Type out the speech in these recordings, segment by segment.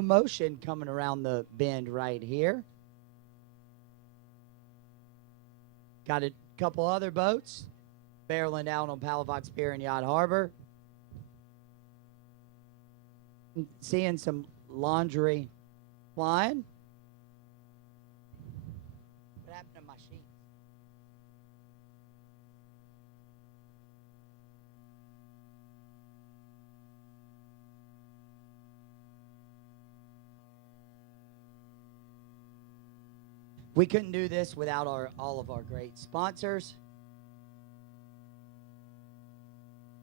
Motion coming around the bend right here. Got a couple other boats barreling out on Palafox Pier and Yacht Harbor. Seeing some laundry flying. What happened to my sheets? We couldn't do this without all of our great sponsors.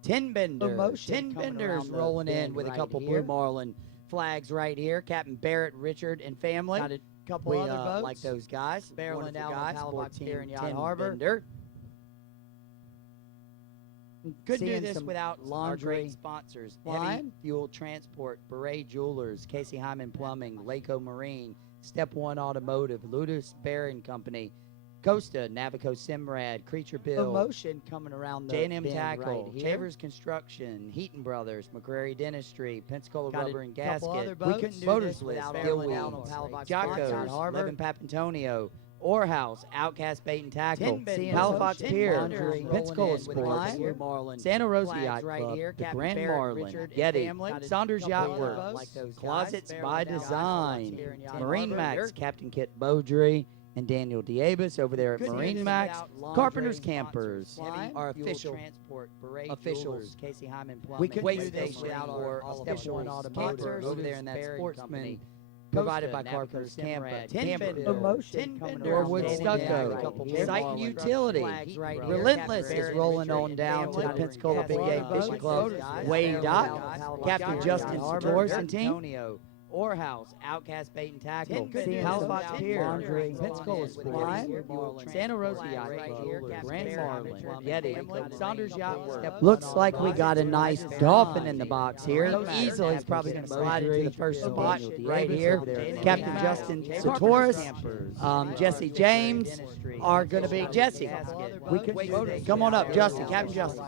Tin Benders rolling in with a couple Blue Marlin flags right here. Captain Barrett, Richard, and family. Got a couple other boats like those guys. Barreling out on Palafox Pier and Yacht Harbor. Couldn't do this without our great sponsors. Heavy Fuel Transport, Beret Jewelers, Casey Hyman Plumbing, Laco Marine, Step One Automotive, Ludus Bearing Company, Costa, Navico Simrad, Creature Bill, Motion coming around the J&M Tackle, right Chavers Construction, Heaton Brothers, McCrary Dentistry, Pensacola Rubber and Gasket. We couldn't do this without Stillweeds, Jocko's, Levin Papantonio, Orehouse, Outcast Bait and Tackle, Palafox Pier, Pensacola Sports, Santa Rosa Yacht Club, the Grand Marlin, Getty, Saunders Yacht Works, Closets by Design, Marine Max, Captain Kit Beaudry, and Daniel Diabas over there at Marine Max, Carpenter's Campers, our officials, Casey Hyman Plumbing, Way Station, or official automotive over there in that Sportsman. Provided by Carpenter's Camper, Motion, Norwood Stucco, Site Utility, Relentless is rolling on down to the Pensacola Big Game Fishing Club, Wade Dock, Captain Justin Torres and team, Orehouse, Outcast Bait and Tackle, Palafox Pier, Pensacola Sports, Santa Rosa Yacht Club, Grand Marlin, Getty, Saunders Yacht Works. Looks like we got a nice dolphin in the box here. Easily is probably going to slide into the first spot right here. Captain Justin Satoris, Jesse James are going to be Jesse. Come on up, Justin. Captain Justin.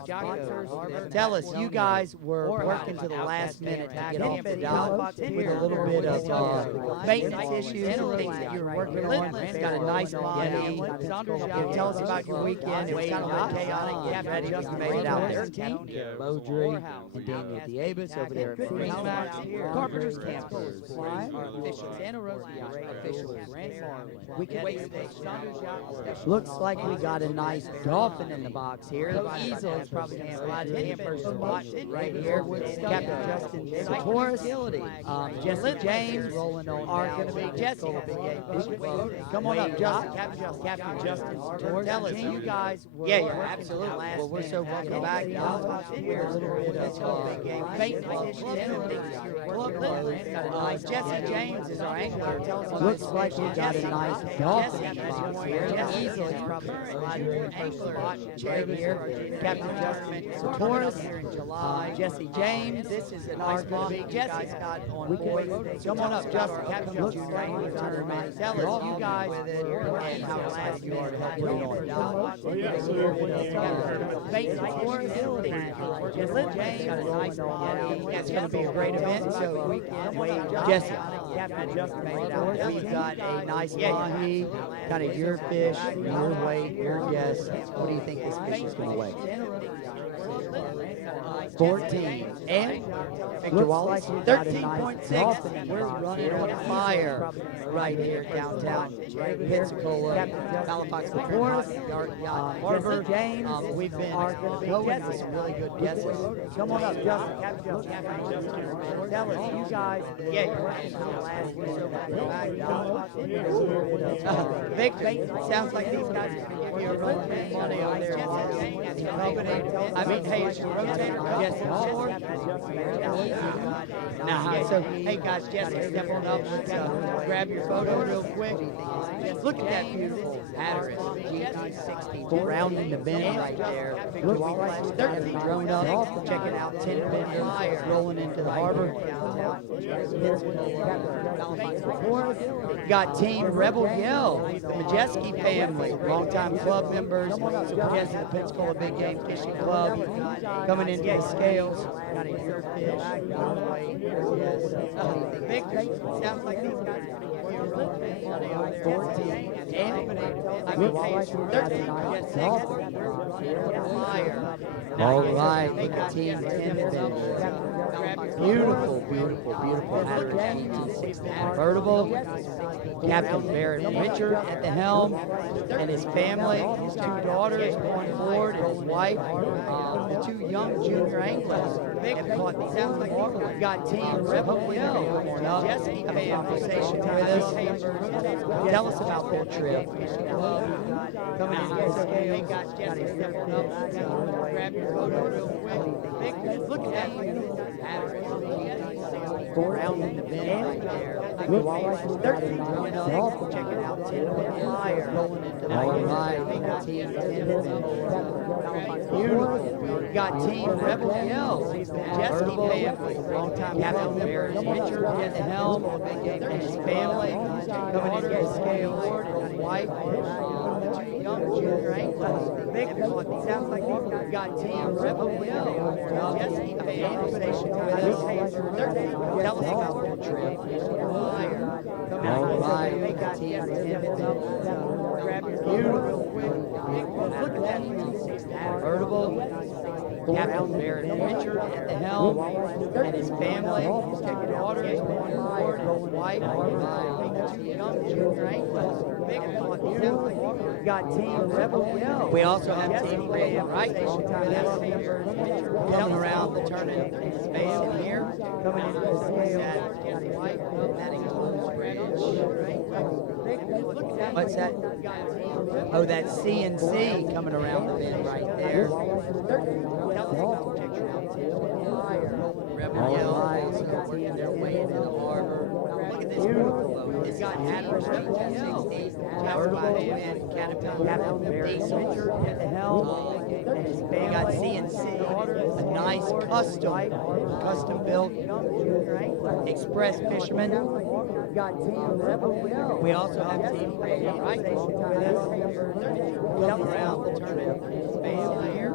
Tell us, you guys were working to the last minute to get off the dock with a little bit of maintenance issues and things that you were working on. Got a nice body. Tell us about your weekend. It was kind of chaotic. Captain Justin made it out there. Beaudry and Daniel Diabas over there at Marine Max. Carpenter's Campers. Santa Rosa official Grand Marlin. Looks like we got a nice dolphin in the box here. Easily is probably going to slide in the first spot right here. Captain Justin Satoris, Jesse James are going to be Jesse. Come on up, Justin. Captain Justin Satoris. Tell us, you guys were absolutely. Well, we're so welcome back. Jesse James is our angler. Looks like we got a nice dolphin in the box here. Easily probably right here. Captain Justin Satoris, Jesse James. This is a nice body. Jesse's got on board. Come on up, Justin. Captain Justin. Tell us, you guys, and how glad you are to help put it on. James got a nice body. It's going to be a great event. So Jesse, Captain Justin made it out. We've got a nice mahi, kind of your fish, your weight, your guess. What do you think this fish is going to weigh? 14 and Victor Wallace 13.6. We're running on fire right here downtown Pensacola, Halifax before Harbor. James, we've been going with some really good guesses. Come on up, Justin. Tell us, you guys. Vic, sounds like these guys are going to give you a rotating money on their company. I mean, hey, it's your rotator. Yes, nah, so, hey guys, Jesse, step on up. Grab your photo real quick. Look at that beautiful pattern. GT60 rounding the bend right there. 13 drone up. Check it out. 10 bend rolling into the harbor. Got Team Rebel Yell, the Majeski family, longtime club members. Jesse, the Pensacola Big Game Fishing Club. Coming in from Scales. Got a Billfish. Yes. Victor, sounds like these guys are going to give you a real bit of money over there. 14. I mean, 13. Yes, 6. Higher. All right. Team 10 Beautiful, beautiful, beautiful Hatter GT6 convertible. Captain Barrett Richard at the helm, and his family, his 2 daughters on board, and his wife, the 2 young junior anglers. Sounds like we've got Team Rebel Hill. Jesse had a conversation with us. Tell us about their trip. Coming in the scale. They got Jesse stepping up. Grab your photo real quick. Look at that. Around in the bend right there. 13 going up. Check it out. 10 higher. Rolling into the team. Beautiful. We've got Team Rebel Hill. Jesse family. Long time Captain Barrett Richard at the helm. And his family. Coming in the scale. And his wife. Young junior anglers. Sounds like we've got Team Rebel Hill. Jesse had a conversation with us. Tell us about their trip. All right. Team 10 grab your beautiful. Look at that. Convertible. Captain Barrett Richard at the helm, and his family, his 2 daughters on board, and his wife, 2 young junior anglers. We've got Team Rebel Hill. We also have Team Red Right coming around the turning space in here. Coming into the scale. That includes Bridge. What's that? Oh, that's CNC coming around the bend right there. Rebel Hill working their way into the harbor. Look at this beautiful boat. It's got Hatteras Rebel Hill. Powered by the Caterpillar Richard at the helm. We got CNC, a nice custom built express fisherman. We also have Team Red Right come around the turning space here.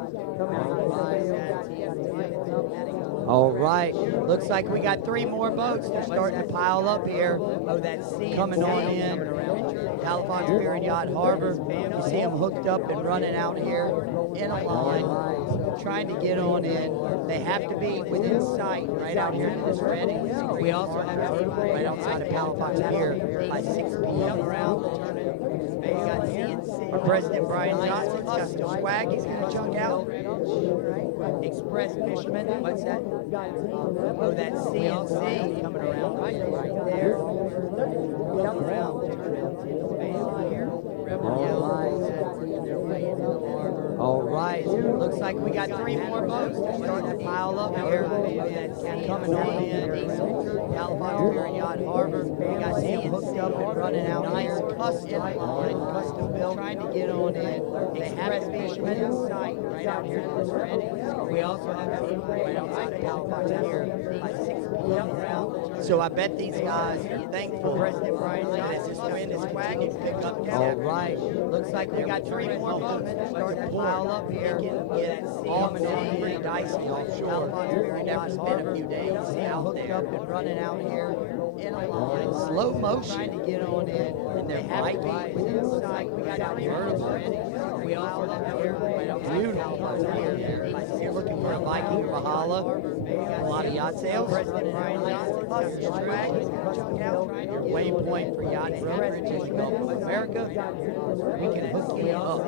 All right. Looks like we got 3 more boats. They're starting to pile up here. Oh, that's coming on in. Halifax Pier and Yacht Harbor. You see them hooked up and running out here in a line, trying to get on in. They have to be within sight right out here in this ready. We also have a team right outside of Halifax Pier by 6 p.m. around the turning. We got CNC. President Brian Johnson's got some swag he's going to chunk out. Express fisherman. What's that? Oh, that's CNC coming around right there. Come around. All right. Looks like we got 3 more boats. They're starting to pile up here. Coming on in. Halifax Pier and Yacht Harbor. We got them hooked up and running out. Nice custom built. Trying to get on in. They have to be within sight right out here in this ready. We also have a team right outside of Halifax here by 6 p.m. around. So I bet these guys are thankful President Brian Johnson to win this flag and pick up. All right. Looks like we got 3 more boats starting to pile up here. All pretty dicey offshore. Halifax Pier and Yacht Harbor. A few days. See how hooked up and running out here in a line. Slow motion. Trying to get on in. And they're might be within sight. We got out here already. We also have here beautiful here. You're looking for a Viking or Valhalla. A lot of yacht sales. President Brian Johnson. Waypoint for yacht average in the Gulf of America. We can hook you up.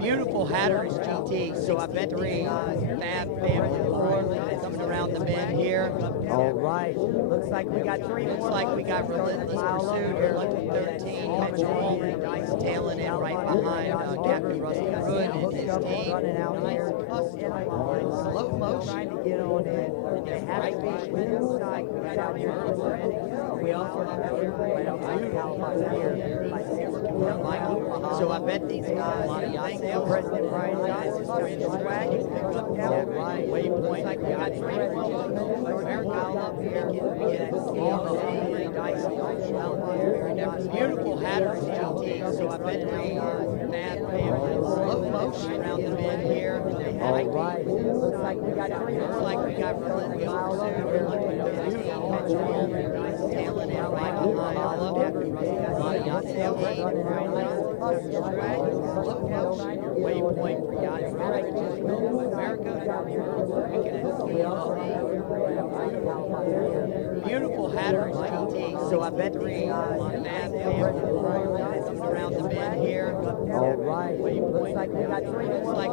Beautiful Hatteras GT. So I bet 3 Fab family coming around the bend here. All right. Looks like we got 3 more. Looks like we got Relentless Pursuit here. Lucky 13. Metro Walmart Dice tailing in right behind Captain Russell Hood and his team. Running out here. Slow motion. Trying to get on in. They have to be inside. We got out here already. We also have here right outside Halifax here. So I bet these guys thank President Brian Johnson's swag is picked up down right. Waypoint. Like we got 3 America up here. We get pretty dicey. Beautiful Hatteras GT. So I bet they Fab family slow motion. right. Looks like we got tailing it right behind. I love that. Waypoint for yachts. Beautiful Hatteras TT. So I bet three on map around the bend here. All right. Looks like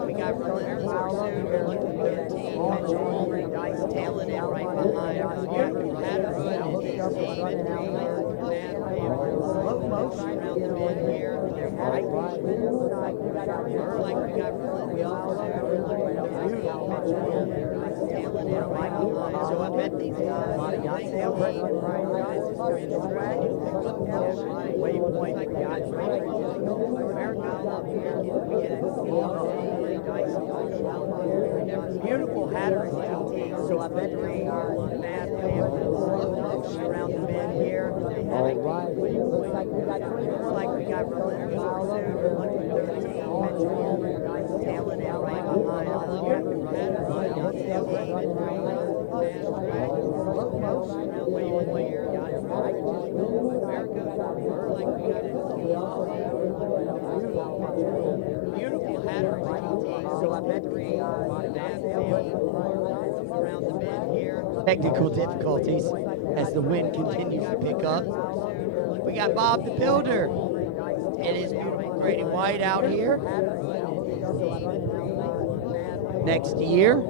we got relentless pursuit. We're looking 13. Tailing it right behind. Hatteras TT. Slow motion around the bend here. Right. Looks like we got so I bet these guys waypoint guys beautiful Hatteras TT. So I bet three around the bend here. All right. Looks like we got tailing it right behind. I love that. Beautiful Hatteras TT. So I bet three around the bend here. Technical difficulties as the wind continues to pick up. We got Bob the Builder. It is beautiful gray and white out here. Next year.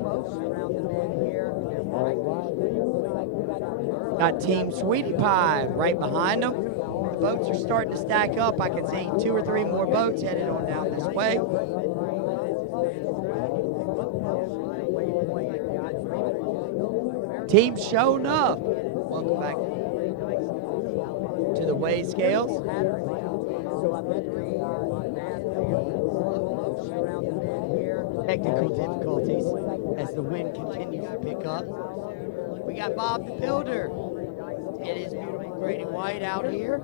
Got Team Sweetie Pie right behind them. The boats are starting to stack up. I can see 2 or 3 more boats headed on down this way. Team Show Enough. Welcome back to the weigh scales. Technical difficulties as the wind continues to pick up. We got Bob the Builder. It is beautiful gray and white out here.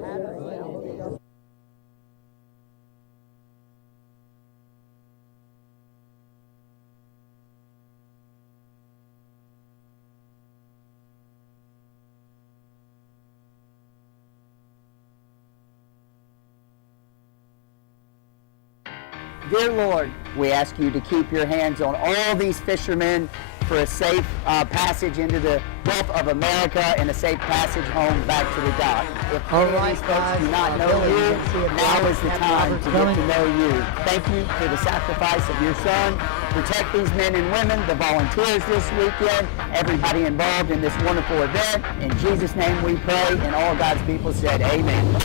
Dear Lord, we ask you to keep your hands on all these fishermen for a safe passage into the Gulf of America and a safe passage home back to the dock. If any of these folks do not know you, now is the time to get to know you. Thank you for the sacrifice of your son. Protect these men and women, the volunteers this weekend, everybody involved in this wonderful event. In Jesus' name we pray, and all God's people said amen.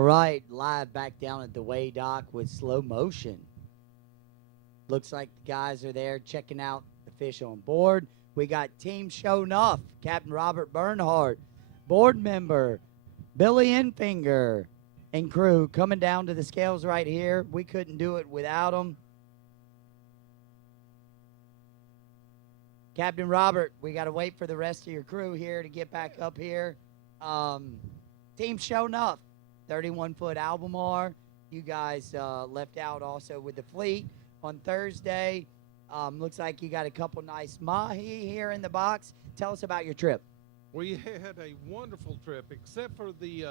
All right, live back down at the way dock with slow motion. Looks like the guys are there checking out the fish on board. We got Team Show Enough, Captain Robert Bernhardt, board member Billy Enfinger, and crew coming down to the scales right here. We couldn't do it without them. Captain Robert, we got to wait for the rest of your crew here to get back up here. Team Show Enough, 31-foot Albemarle. You guys left out also with the fleet on Thursday. Looks like you got a couple nice mahi here in the box. Tell us about your trip. We had a wonderful trip, except for the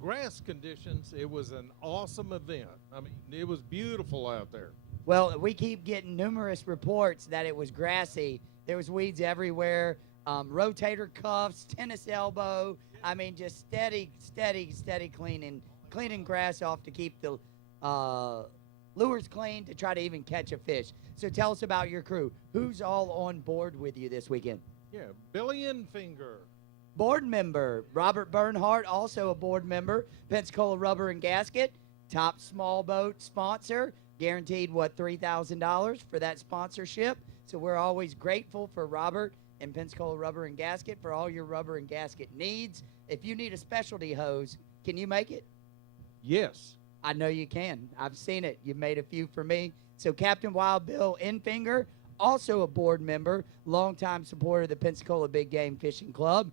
grass conditions. It was an awesome event. I mean, it was beautiful out there. Well, we keep getting numerous reports that it was grassy. There was weeds everywhere, rotator cuffs, tennis elbow. I mean, just steady cleaning grass off to keep the lures clean to try to even catch a fish. So tell us about your crew. Who's all on board with you this weekend? Yeah, Billy Enfinger. Board member Robert Bernhardt, also a board member. Pensacola Rubber and Gasket, top small boat sponsor. Guaranteed, $3,000 for that sponsorship. So we're always grateful for Robert and Pensacola Rubber and Gasket for all your rubber and gasket needs. If you need a specialty hose, can you make it? Yes. I know you can. I've seen it. You've made a few for me. So Captain Wild Bill Enfinger, also a board member, longtime supporter of the Pensacola Big Game Fishing Club.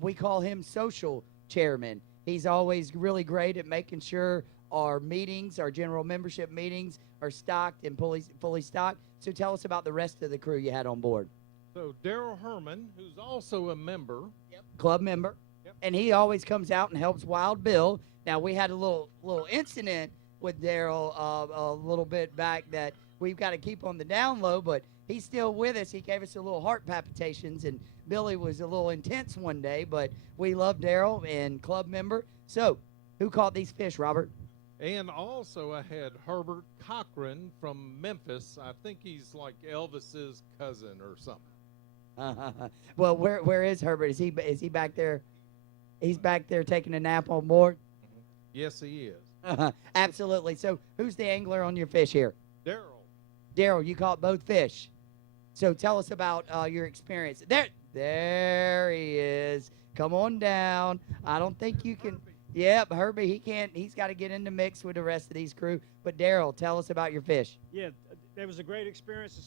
We call him social chairman. He's always really great at making sure our meetings, our general membership meetings, are stocked and fully stocked. So tell us about the rest of the crew you had on board. So Daryl Herman, who's also a member. Yep. Club member. Yep. And he always comes out and helps Wild Bill. Now, we had a little incident with Daryl a little bit back that we've got to keep on the down low, but he's still with us. He gave us a little heart palpitations, and Billy was a little intense one day, but we love Daryl and club member. So who caught these fish, Robert? And also I had Herbert Cochran from Memphis. I think he's like Elvis's cousin or something. Well, where is Herbert? Is he back there? He's back there taking a nap on board? Yes, he is. Absolutely. So who's the angler on your fish here? Daryl. Daryl, you caught both fish. So tell us about your experience. There he is. Come on down. I don't think you can. Yep, Herbie, he can't. He's got to get in the mix with the rest of these crew. But Daryl, tell us about your fish. Yeah, it was a great experience. The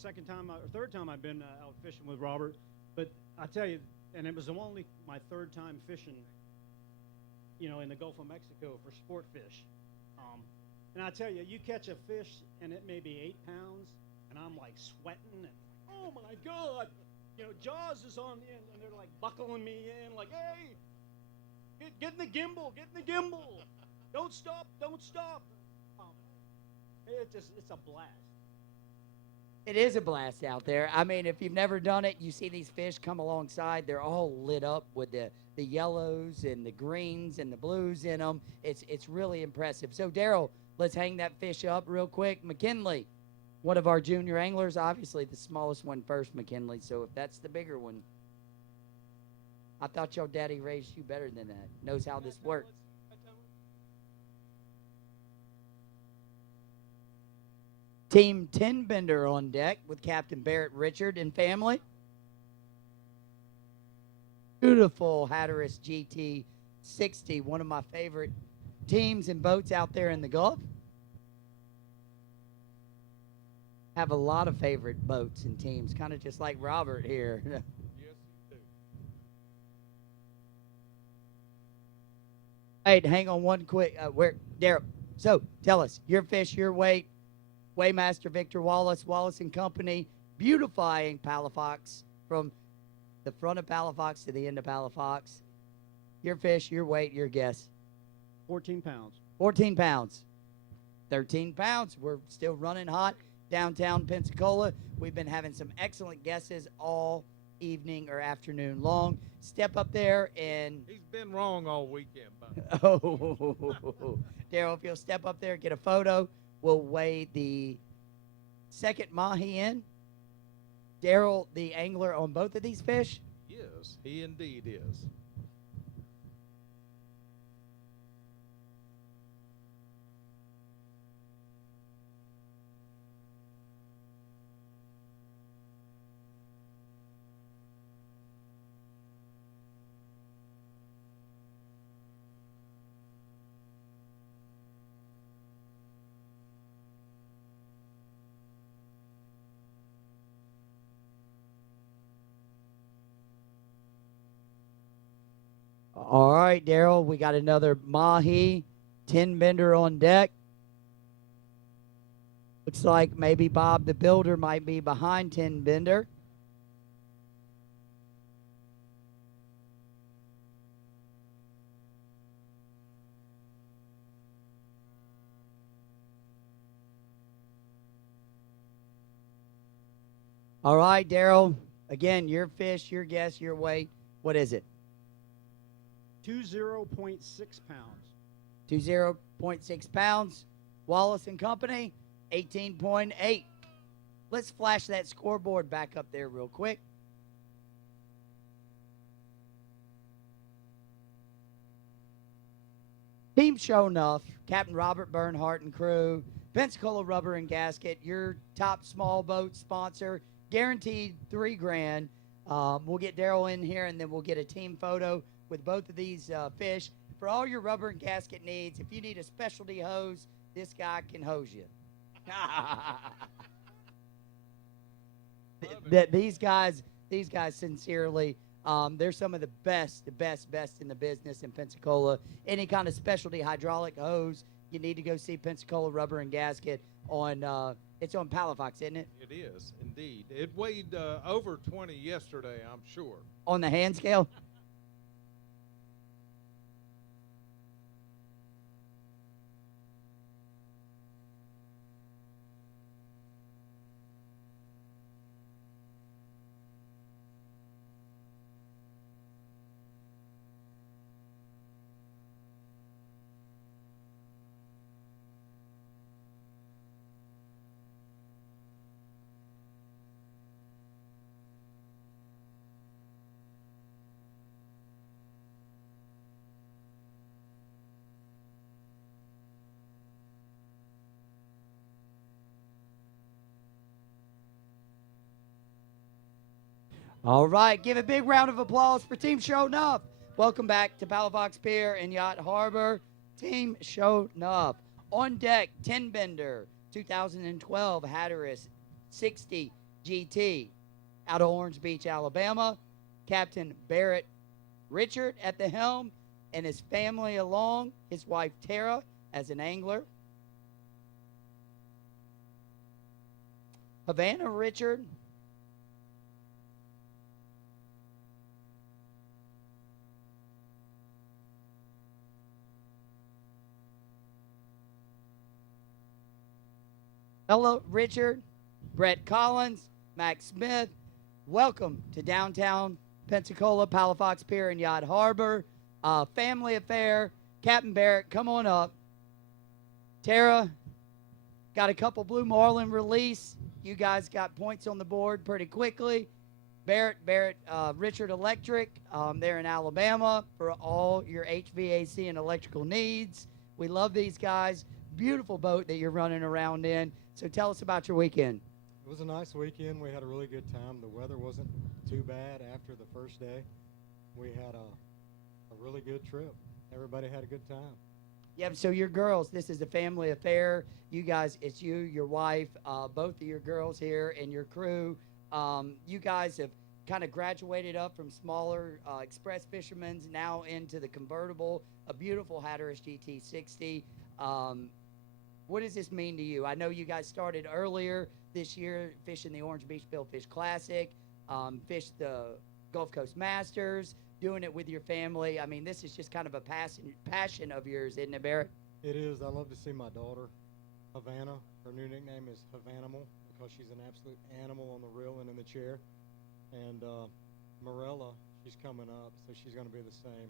third time I've been out fishing with Robert. But I tell you, and it was only my third time fishing, in the Gulf of Mexico for sport fish. And I tell you, you catch a fish and it may be 8 pounds, and I'm like sweating and oh my God, Jaws is on the end, and they're like buckling me in, like, hey. Get in the gimbal, Don't stop. It's a blast. It is a blast out there. I mean, if you've never done it, you see these fish come alongside. They're all lit up with the yellows and the greens and the blues in them. It's really impressive. So, Daryl, let's hang that fish up real quick. McKinley, one of our junior anglers, obviously the smallest one first, McKinley. So if that's the bigger one, I thought your daddy raised you better than that. Knows how this works. Team 10 Bender on deck with Captain Barrett Richard and family. Beautiful Hatteras GT 60, one of my favorite teams and boats out there in the Gulf. Have a lot of favorite boats and teams, kind of just like Robert here. Hey, hang on one quick. Daryl? So tell us your fish, your weight. Weighmaster Victor Wallace and Company, beautifying Palafox from the front of Palafox to the end of Palafox. Your fish, your weight, your guess. 14 pounds. 14 pounds. 13 pounds. We're still running hot downtown Pensacola. We've been having some excellent guesses all evening or afternoon long. Step up there and... He's been wrong all weekend, buddy. Oh, Daryl, if you'll step up there, get a photo, we'll weigh the second mahi in. Daryl, the angler on both of these fish? Yes, he indeed is. All right, Daryl, we got another mahi 10 bender on deck. Looks like maybe Bob the Builder might be behind 10 bender. All right, Daryl. Again, your fish, your guess, your weight. What is it? 20.6 pounds. 20.6 pounds. Wallace and Company, 18.8. Let's flash that scoreboard back up there real quick. Team Show Enough, Captain Robert Bernhardt and crew, Pensacola Rubber and Gasket, your top small boat sponsor, guaranteed $3,000. We'll get Daryl in here, and then we'll get a team photo with both of these fish. For all your rubber and gasket needs, if you need a specialty hose, this guy can hose you. These guys sincerely, they're some of the best in the business in Pensacola. Any kind of specialty hydraulic hose, you need to go see Pensacola Rubber and Gasket on, it's on Palafox, isn't it? It is, indeed. It weighed over 20 yesterday, I'm sure. On the hand scale? All right, give a big round of applause for Team Show Enough. Welcome back to Palafox Pier and Yacht Harbor. Team Show Enough. On deck, 10 bender, 2012 Hatteras 60 GT out of Orange Beach, Alabama. Captain Barrett Richard at the helm and his family along, his wife Tara as an angler. Havana Richard. Hello, Richard, Brett Collins, Max Smith. Welcome to downtown Pensacola, Palafox Pier and Yacht Harbor. Family affair. Captain Barrett, come on up. Tara, got a couple Blue Marlin release. You guys got points on the board pretty quickly. Barrett, Richard Electric, they're in Alabama for all your HVAC and electrical needs. We love these guys. Beautiful boat that you're running around in. So tell us about your weekend. It was a nice weekend. We had a really good time. The weather wasn't too bad after the first day. We had a really good trip. Everybody had a good time. Yeah, so your girls, this is a family affair. You guys, it's you, your wife, both of your girls here and your crew. You guys have kind of graduated up from smaller express fishermen now into the convertible, a beautiful Hatteras GT60. What does this mean to you? I know you guys started earlier this year fishing the Orange Beach Billfish Classic, fished the Gulf Coast Masters, doing it with your family. I mean, this is just kind of a passion of yours, isn't it, Barrett? It is. I love to see my daughter, Havana. Her new nickname is Havanimal because she's an absolute animal on the reel and in the chair. And Morella, she's coming up, so she's going to be the same.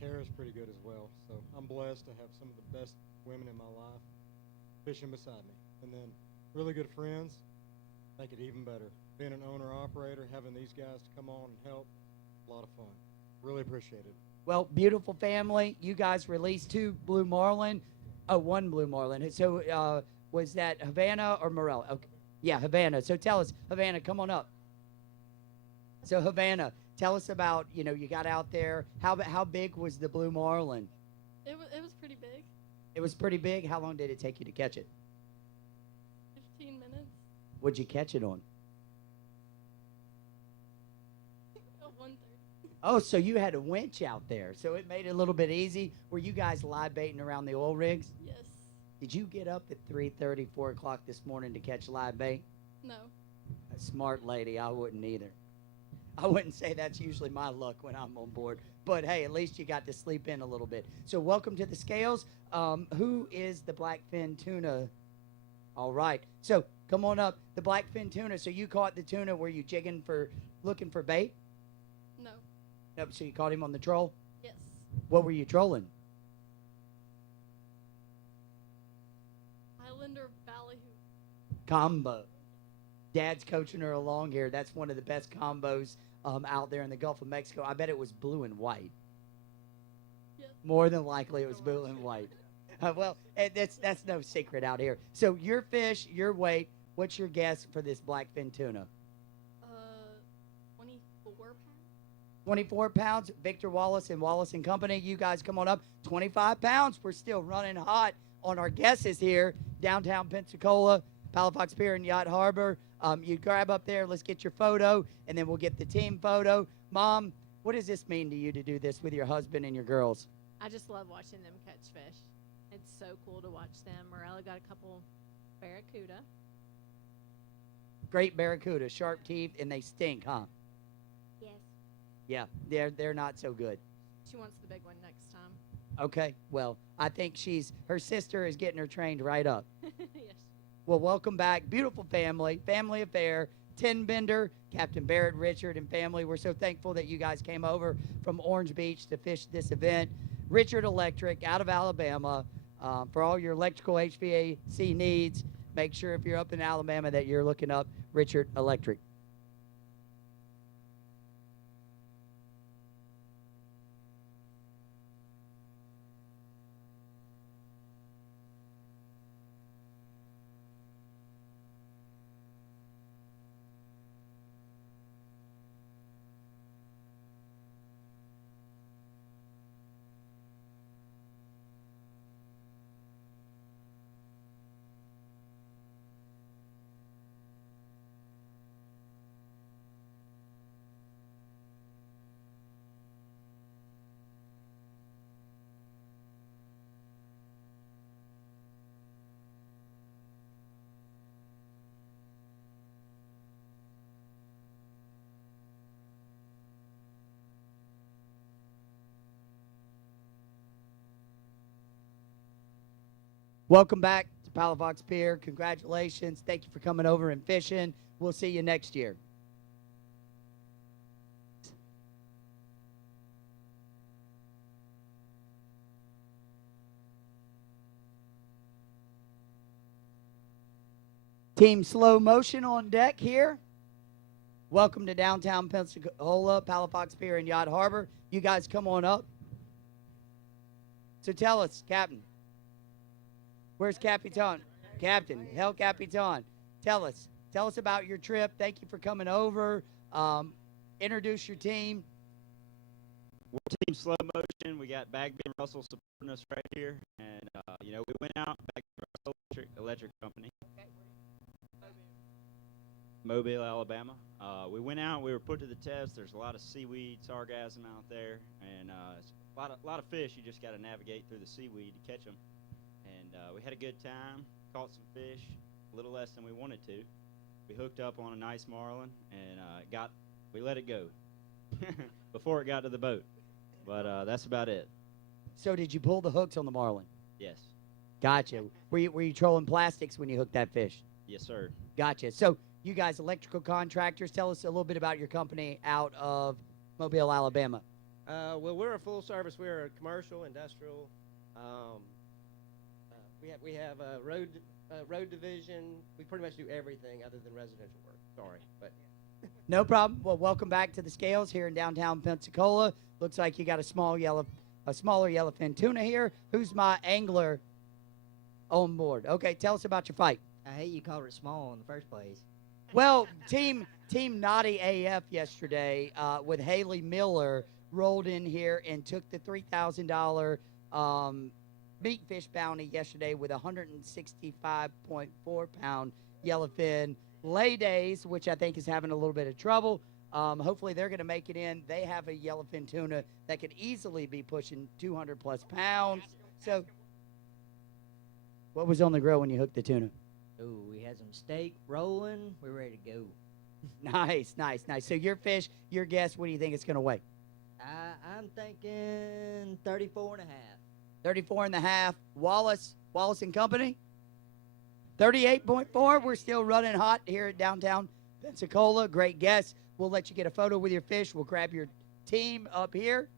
Tara's pretty good as well. So I'm blessed to have some of the best women in my life fishing beside me. And then really good friends make it even better. Being an owner-operator, having these guys to come on and help, a lot of fun. Really appreciate it. Well, beautiful family. You guys released two Blue Marlin. Oh, one Blue Marlin. So was that Havana or Morella? Okay. Yeah, Havana. So tell us, Havana, come on up. So Havana, tell us about, you got out there. How big was the Blue Marlin? It was pretty big. It was pretty big. How long did it take you to catch it? 15 minutes. What'd you catch it on? 1:30. Oh, so you had a winch out there, so it made it a little bit easy. Were you guys live baiting around the oil rigs? Yes. Did you get up at 3:30, 4 o'clock this morning to catch live bait? No. A smart lady, I wouldn't either. I wouldn't say that's usually my luck when I'm on board, but hey, at least you got to sleep in a little bit. So welcome to the scales. Who is the blackfin tuna? All right, so come on up. The blackfin tuna. So you caught the tuna. Were you jigging for, looking for bait? No. Nope. So you caught him on the troll. Yes. What were you trolling? Highlander ballyhoo. Combo. Dad's coaching her along here. That's one of the best combos out there in the Gulf of Mexico. I bet it was blue and white. Yes. More than likely, it was blue and white. Well, that's no secret out here. So your fish, your weight. What's your guess for this blackfin tuna? 24 pounds. 24 pounds. Victor Wallace and Wallace and Company. You guys come on up. 25 pounds. We're still running hot on our guesses here. Downtown Pensacola, Palafox Pier and Yacht Harbor. You grab up there. Let's get your photo, and then we'll get the team photo. Mom, what does this mean to you to do this with your husband and your girls? I just love watching them catch fish. It's so cool to watch them. Morella got a couple barracuda. Great barracuda, sharp teeth, and they stink, huh? Yes. Yeah, they're not so good. She wants the big one next time. Okay, well, I think her sister is getting her trained right up. Yes. Well, welcome back. Beautiful family affair. Tin Bender, Captain Barrett, Richard, and family. We're so thankful that you guys came over from Orange Beach to fish this event. Richard Electric out of Alabama. For all your electrical HVAC needs, make sure if you're up in Alabama that you're looking up Richard Electric. Welcome back to Palafox Pier. Congratulations. Thank you for coming over and fishing. We'll see you next year. Team Slow Motion on deck here. Welcome to downtown Pensacola, Palafox Pier and Yacht Harbor. You guys come on up. So tell us, Captain. Where's Capitan? Captain, El Capitan. Tell us about your trip. Thank you for coming over. Introduce your team. We're Team Slow Motion. We got Bagby and Russell supporting us right here. And, we went out, Bagby and Russell Electric Company. Mobile, Alabama. We went out. We were put to the test. There's a lot of seaweed, sargassum out there. And it's a lot of fish. You just got to navigate through the seaweed to catch them. And we had a good time, caught some fish, a little less than we wanted to. We hooked up on a nice marlin, and we let it go before it got to the boat. But that's about it. So did you pull the hooks on the marlin? Yes. Gotcha. Were you trolling plastics when you hooked that fish? Yes, sir. Gotcha. So you guys, electrical contractors, tell us a little bit about your company out of Mobile, Alabama. Well, we're a full service. We're a commercial, industrial. We have a road division. We pretty much do everything other than residential work. Sorry, but No problem. Well, welcome back to the scales here in downtown Pensacola. Looks like you got a smaller yellowfin tuna here. Who's my angler on board? Okay, tell us about your fight. I hate you called it small in the first place. Well, Team Naughty AF yesterday with Haley Miller rolled in here and took the $3,000 meat fish bounty yesterday with a 165.4 pound yellowfin lay days, which I think is having a little bit of trouble. Hopefully they're going to make it in. They have a yellowfin tuna that could easily be pushing 200 plus pounds. So, what was on the grill when you hooked the tuna? Ooh, we had some steak rolling. We're ready to go. Nice, nice, nice. So your fish, your guess, what do you think it's going to weigh? I'm thinking 34 and a half. 34 and a half. Wallace and Company? 38.4. We're still running hot here at downtown Pensacola. Great guess. We'll let you get a photo with your fish. We'll grab your team up here.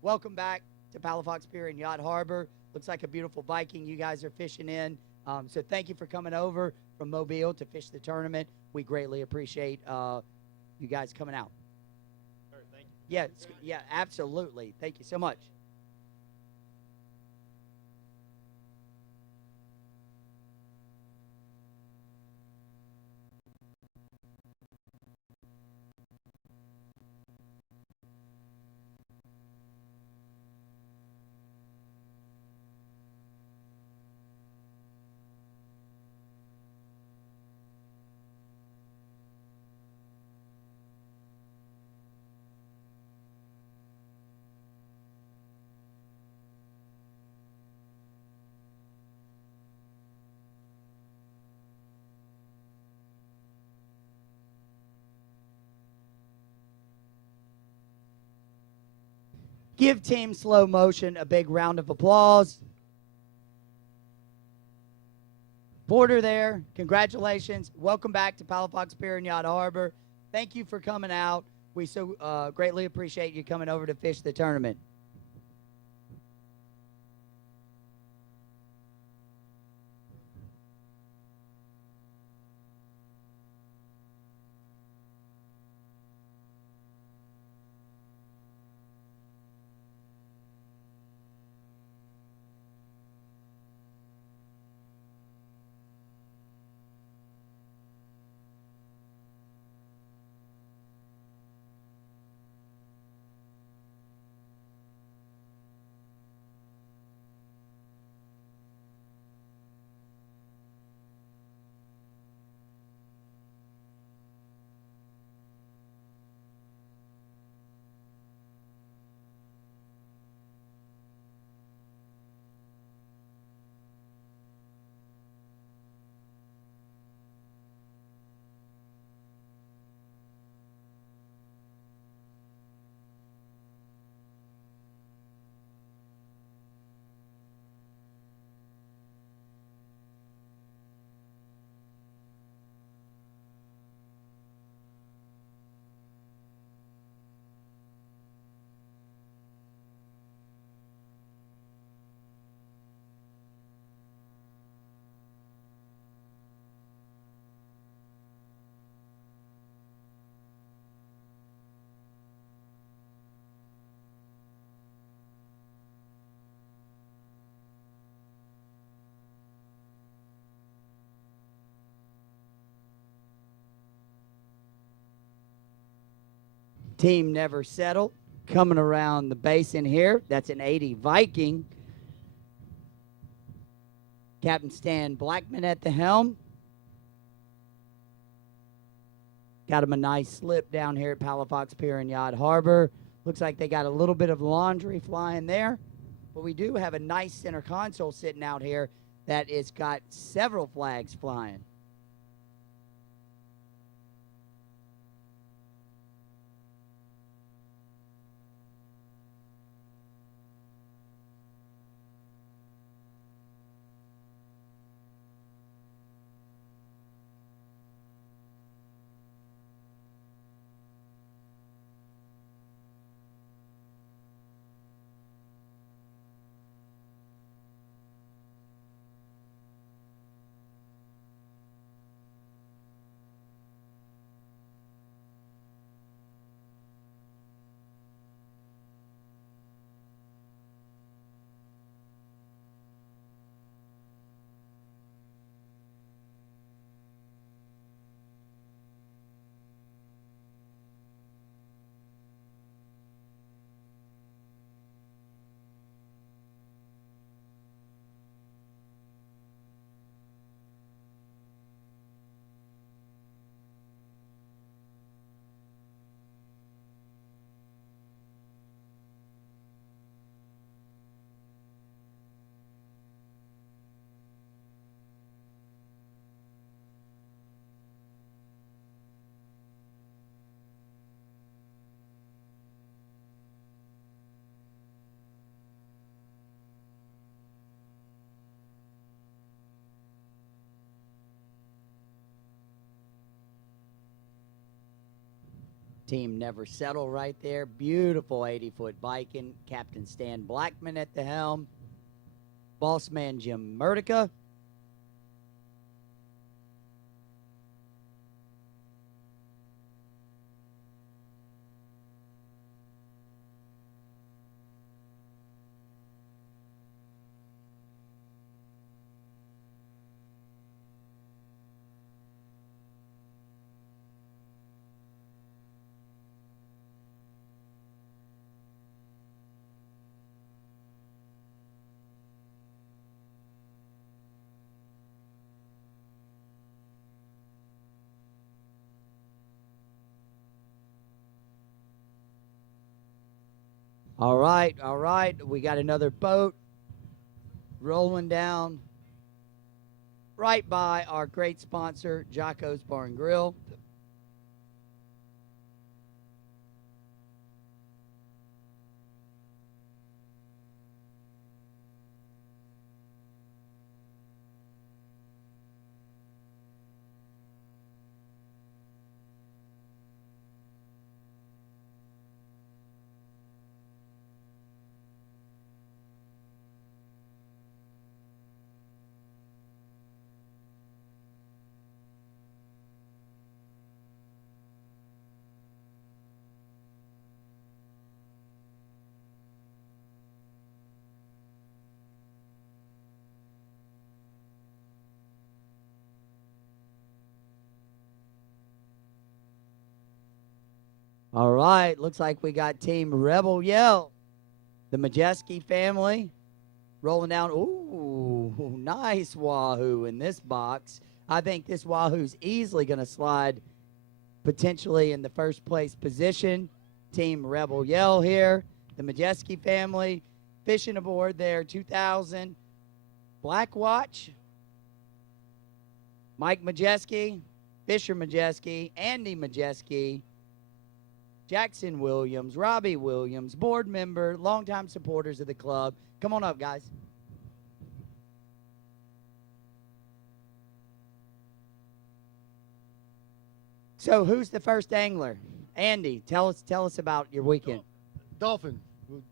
Welcome back to Palafox Pier and Yacht Harbor. Looks like a beautiful Viking you guys are fishing in. So thank you for coming over from Mobile to fish the tournament. We greatly appreciate you guys coming out. Sir, thank you. Yeah, absolutely. Thank you so much. Give Team Slow Motion a big round of applause. Porter there, congratulations. Welcome back to Palafox Pier and Yacht Harbor. Thank you for coming out. We so greatly appreciate you coming over to fish the tournament. Team Never Settled coming around the basin here. That's an 80 Viking. Captain Stan Blackman at the helm. Got him a nice slip down here at Palafox Pier and Yacht Harbor. Looks like they got a little bit of laundry flying there. But we do have a nice center console sitting out here that has got several flags flying. Team Never Settle right there. Beautiful 80-foot Viking. Captain Stan Blackman at the helm. Boss man Jim Murdica. All right, all right. We got another boat rolling down right by our great sponsor, Jocko's Bar and Grill. All right, looks like we got Team Rebel Yell, the Majeski family, rolling down. Ooh, nice Wahoo in this box. I think this Wahoo's easily going to slide potentially in the first place position. Team Rebel Yell here, the Majeski family, fishing aboard their 2000 Black Watch. Mike Majeski, Fisher Majeski, Andy Majeski, Jackson Williams, Robbie Williams, board member, longtime supporters of the club. Come on up, guys. So who's the first angler? Andy, tell us about your weekend. Dolphin.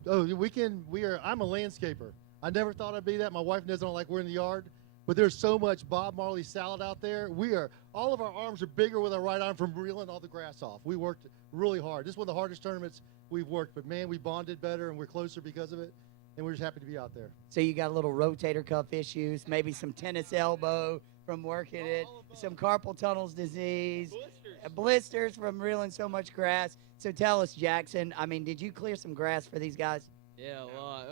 Oh, the weekend I'm a landscaper. I never thought I'd be that. My wife doesn't like we're in the yard, but there's so much Bob Marley salad out there. All of our arms are bigger with our right arm from reeling all the grass off. We worked really hard. This is one of the hardest tournaments we've worked, but man, we bonded better and we're closer because of it, and we're just happy to be out there. So you got a little rotator cuff issues, maybe some tennis elbow from working it, some carpal tunnel disease, blisters from reeling so much grass. So tell us, Jackson, I mean, did you clear some grass for these guys? Yeah, a lot.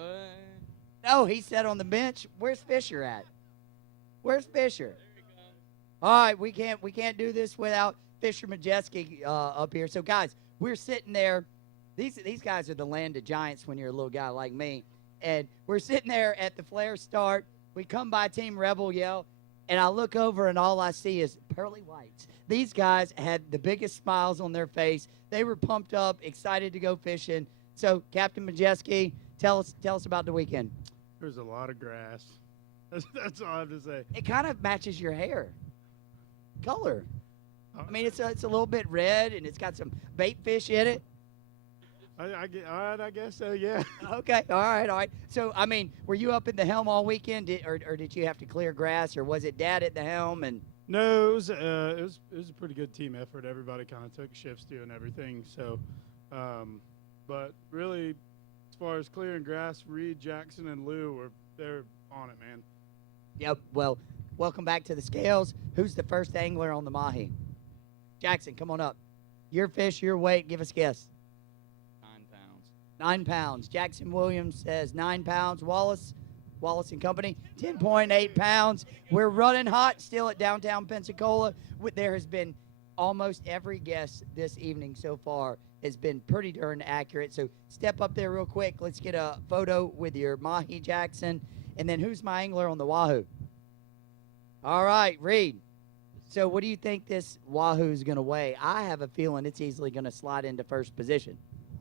No, he sat on the bench. Where's Fisher at? Where's Fisher? All right, we can't do this without Fisher Majeski up here. So, guys, we're sitting there. These guys are the land of giants when you're a little guy like me. And we're sitting there at the flare start. We come by Team Rebel Yell, and I look over, and all I see is pearly whites. These guys had the biggest smiles on their face. They were pumped up, excited to go fishing. So, Captain Majeski, tell us about the weekend. There's a lot of grass. That's all I have to say. It kind of matches your hair color. I mean, it's a little bit red, and it's got some bait fish in it. I guess so, yeah. Okay, all right. So, I mean, were you up in the helm all weekend, or did you have to clear grass, or was it Dad at the helm? And no, it was a pretty good team effort. Everybody kind of took shifts doing everything. So, but really, as far as clearing grass, Reed, Jackson, and Lou they're on it, man. Yep. Well, welcome back to the scales. Who's the first angler on the mahi? Jackson, come on up. Your fish, your weight. Give us a guess. 9 pounds. 9 pounds. Jackson Williams says 9 pounds. Wallace and Company, 10.8 pounds. We're running hot still at downtown Pensacola. There has been almost every guess this evening so far has been pretty darn accurate. So step up there real quick. Let's get a photo with your mahi, Jackson. And then who's my angler on the Wahoo? All right, Reed. So what do you think this Wahoo is going to weigh? I have a feeling it's easily going to slide into first position.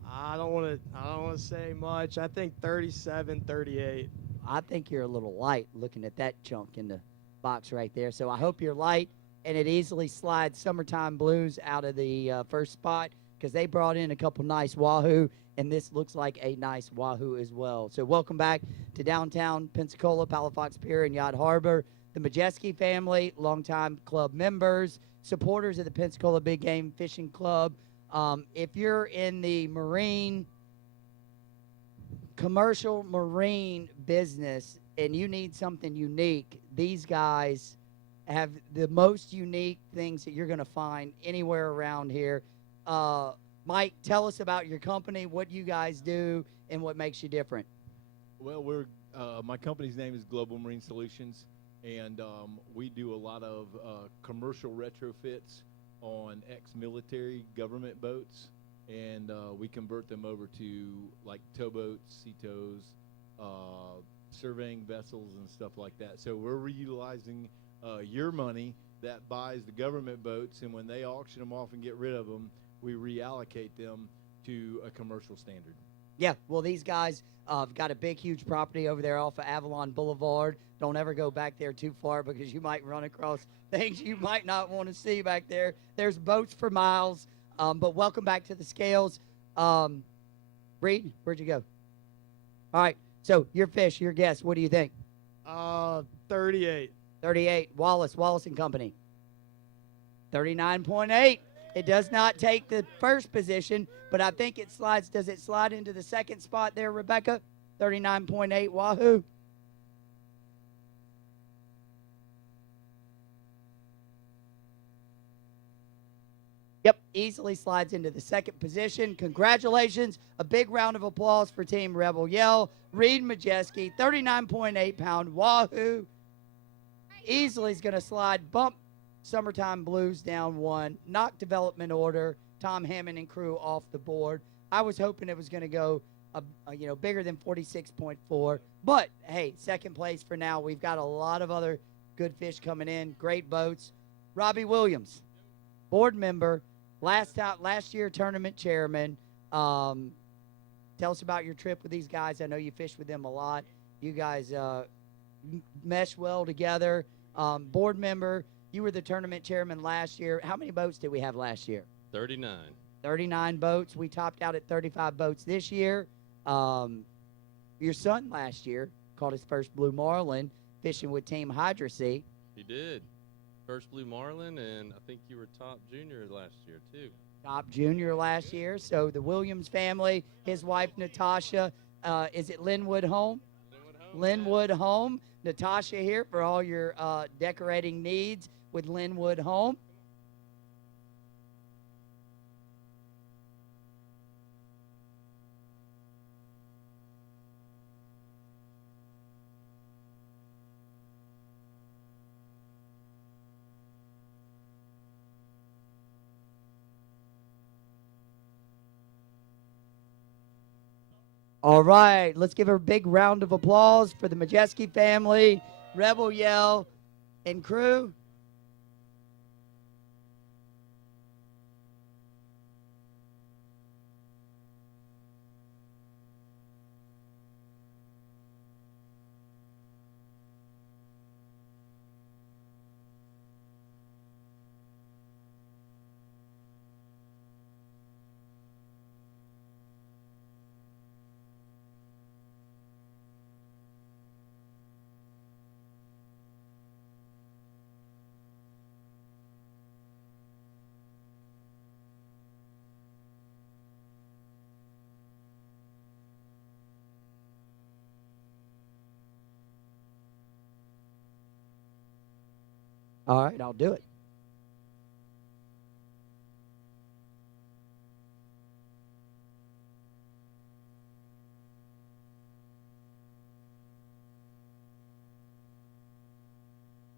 I don't want to say much. I think 37, 38. I think you're a little light looking at that chunk in the box right there. So I hope you're light, and it easily slides Summertime Blues out of the first spot. because they brought in a couple nice wahoo, and this looks like a nice wahoo as well. So welcome back to downtown Pensacola, Palafox Pier and Yacht Harbor. The Majeski family, longtime club members, supporters of the Pensacola Big Game Fishing Club. If you're in the commercial marine business and you need something unique, these guys have the most unique things that you're going to find anywhere around here. Mike, tell us about your company, what you guys do, and what makes you different. Well, my company's name is Global Marine Solutions, and we do a lot of commercial retrofits on ex-military government boats, and we convert them over to like towboats, sea tows, surveying vessels, and stuff like that. So we're reutilizing your money that buys the government boats, and when they auction them off and get rid of them, we reallocate them to a commercial standard. Yeah, well, these guys have got a big, huge property over there off of Avalon Boulevard. Don't ever go back there too far because you might run across things you might not want to see back there. There's boats for miles. But welcome back to the scales. Reed, where'd you go? All right, so your fish, your guess, what do you think? 38. 38, Wallace and Company. 39.8. It does not take the first position, but I think it slides. Does it slide into the second spot there, Rebecca? 39.8, Wahoo. Yep, easily slides into the second position. Congratulations. A big round of applause for Team Rebel Yell. Reed Majeski, 39.8-pound Wahoo. Easily is going to slide, bump Summertime Blues down one, knock Development Order, Tom Hammond and crew off the board. I was hoping it was going to go bigger than 46.4, but hey, second place for now. We've got a lot of other good fish coming in, great boats. Robbie Williams, board member, last year tournament chairman. Tell us about your trip with these guys. I know you fished with them a lot. You guys mesh well together. Board member, you were the tournament chairman last year. How many boats did we have last year? 39. 39 boats. We topped out at 35 boats this year. Your son last year caught his first blue marlin fishing with Team Hydrosea. He did. First blue marlin, and I think you were top junior last year, too. Top junior last year. So the Williams family, his wife Natasha, is it Linwood Home? Linwood Home. Natasha here for all your decorating needs with Linwood Home. All right, let's give a big round of applause for the Majeski family, Rebel Yell, and crew. All right, I'll do it.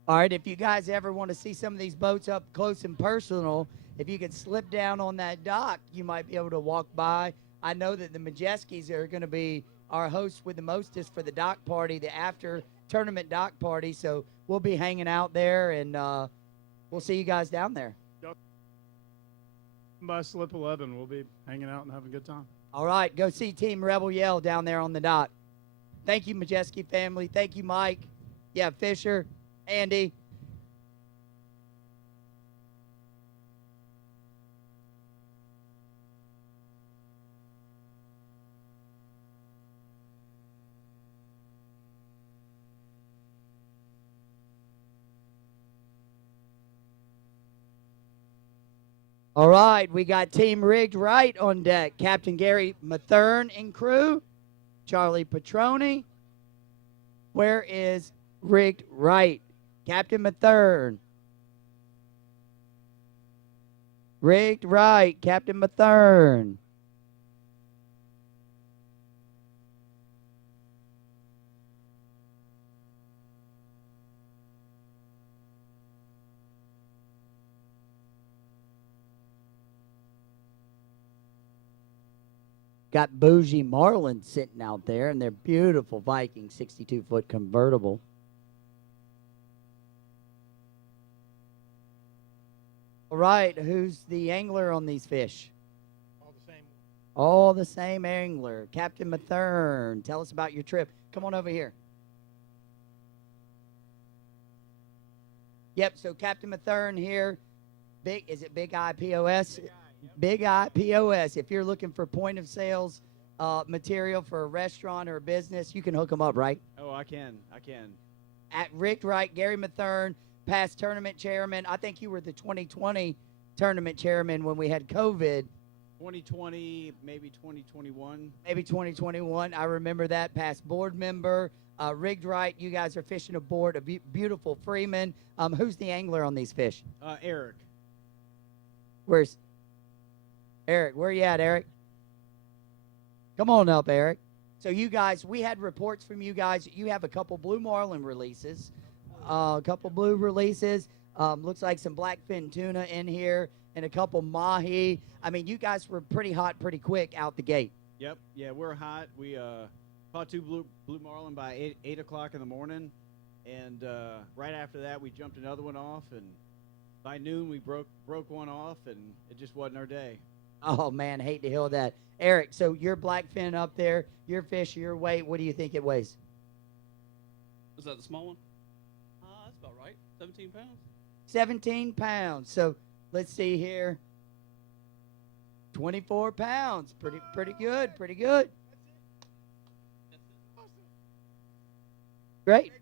All right, if you guys ever want to see some of these boats up close and personal, if you could slip down on that dock, you might be able to walk by. I know that the Majeskis are going to be our hosts with the mostest for the dock party, the after tournament dock party. So we'll be hanging out there, and we'll see you guys down there. By Slip 11, we'll be hanging out and having a good time. All right, go see Team Rebel Yell down there on the dock. Thank you, Majeski family. Thank you, Mike. Yeah, Fisher, Andy. All right, we got Team Rigged Right on deck. Captain Gary Mathern and crew, Charlie Petroni. Where is Rigged Right? Captain Mathern. Rigged Right, Captain Mathern. Got Bougie Marlin sitting out there in their beautiful Viking 62-foot convertible. All right, who's the angler on these fish? All the same. All the same angler. Captain Mathern, tell us about your trip. Come on over here. Yep, so Captain Mathern here. Is it Big Eye POS? Big Eye POS. If you're looking for point of sales material for a restaurant or a business, you can hook them up, right? Oh, I can. At Rick Wright, Gary Mathern, past tournament chairman. I think you were the 2020 tournament chairman when we had COVID. 2020, maybe 2021. Maybe 2021. I remember that. Past board member. Rigged Right, you guys are fishing aboard a beautiful Freeman. Who's the angler on these fish? Eric. Where's Eric? Where you at, Eric? Come on up, Eric. So you guys, we had reports from you guys. You have a couple blue marlin releases. Looks like some blackfin tuna in here and a couple mahi. I mean, you guys were pretty hot pretty quick out the gate. Yep. Yeah, we're hot. We caught two blue marlin by 8 o'clock in the morning, and right after that we jumped another one off, and by noon we broke one off, and it just wasn't our day. Oh man, hate to hear that. Eric, so your blackfin up there, your fish, your weight, what do you think it weighs? Is that the small one? That's about right. 17 pounds. 17 pounds. So let's see here. 24 pounds. Pretty good. Great.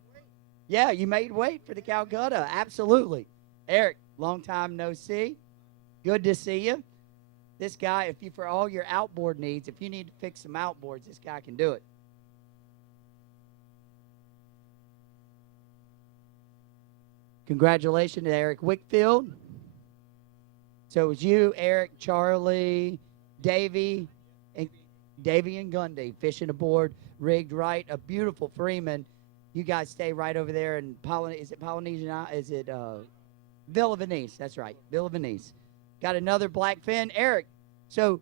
Yeah, you made weight for the Calcutta. Absolutely. Eric, long time no see. Good to see you. This guy, for all your outboard needs, if you need to fix some outboards, this guy can do it. Congratulations to Eric Wickfield. So it was you, Eric, Charlie, Davey, and Gundy fishing aboard Rigged Right, a beautiful Freeman. You guys stay right over there in Polynesian? Is it Villa Venice? That's right, Villa Venice. Got another blackfin. Eric, so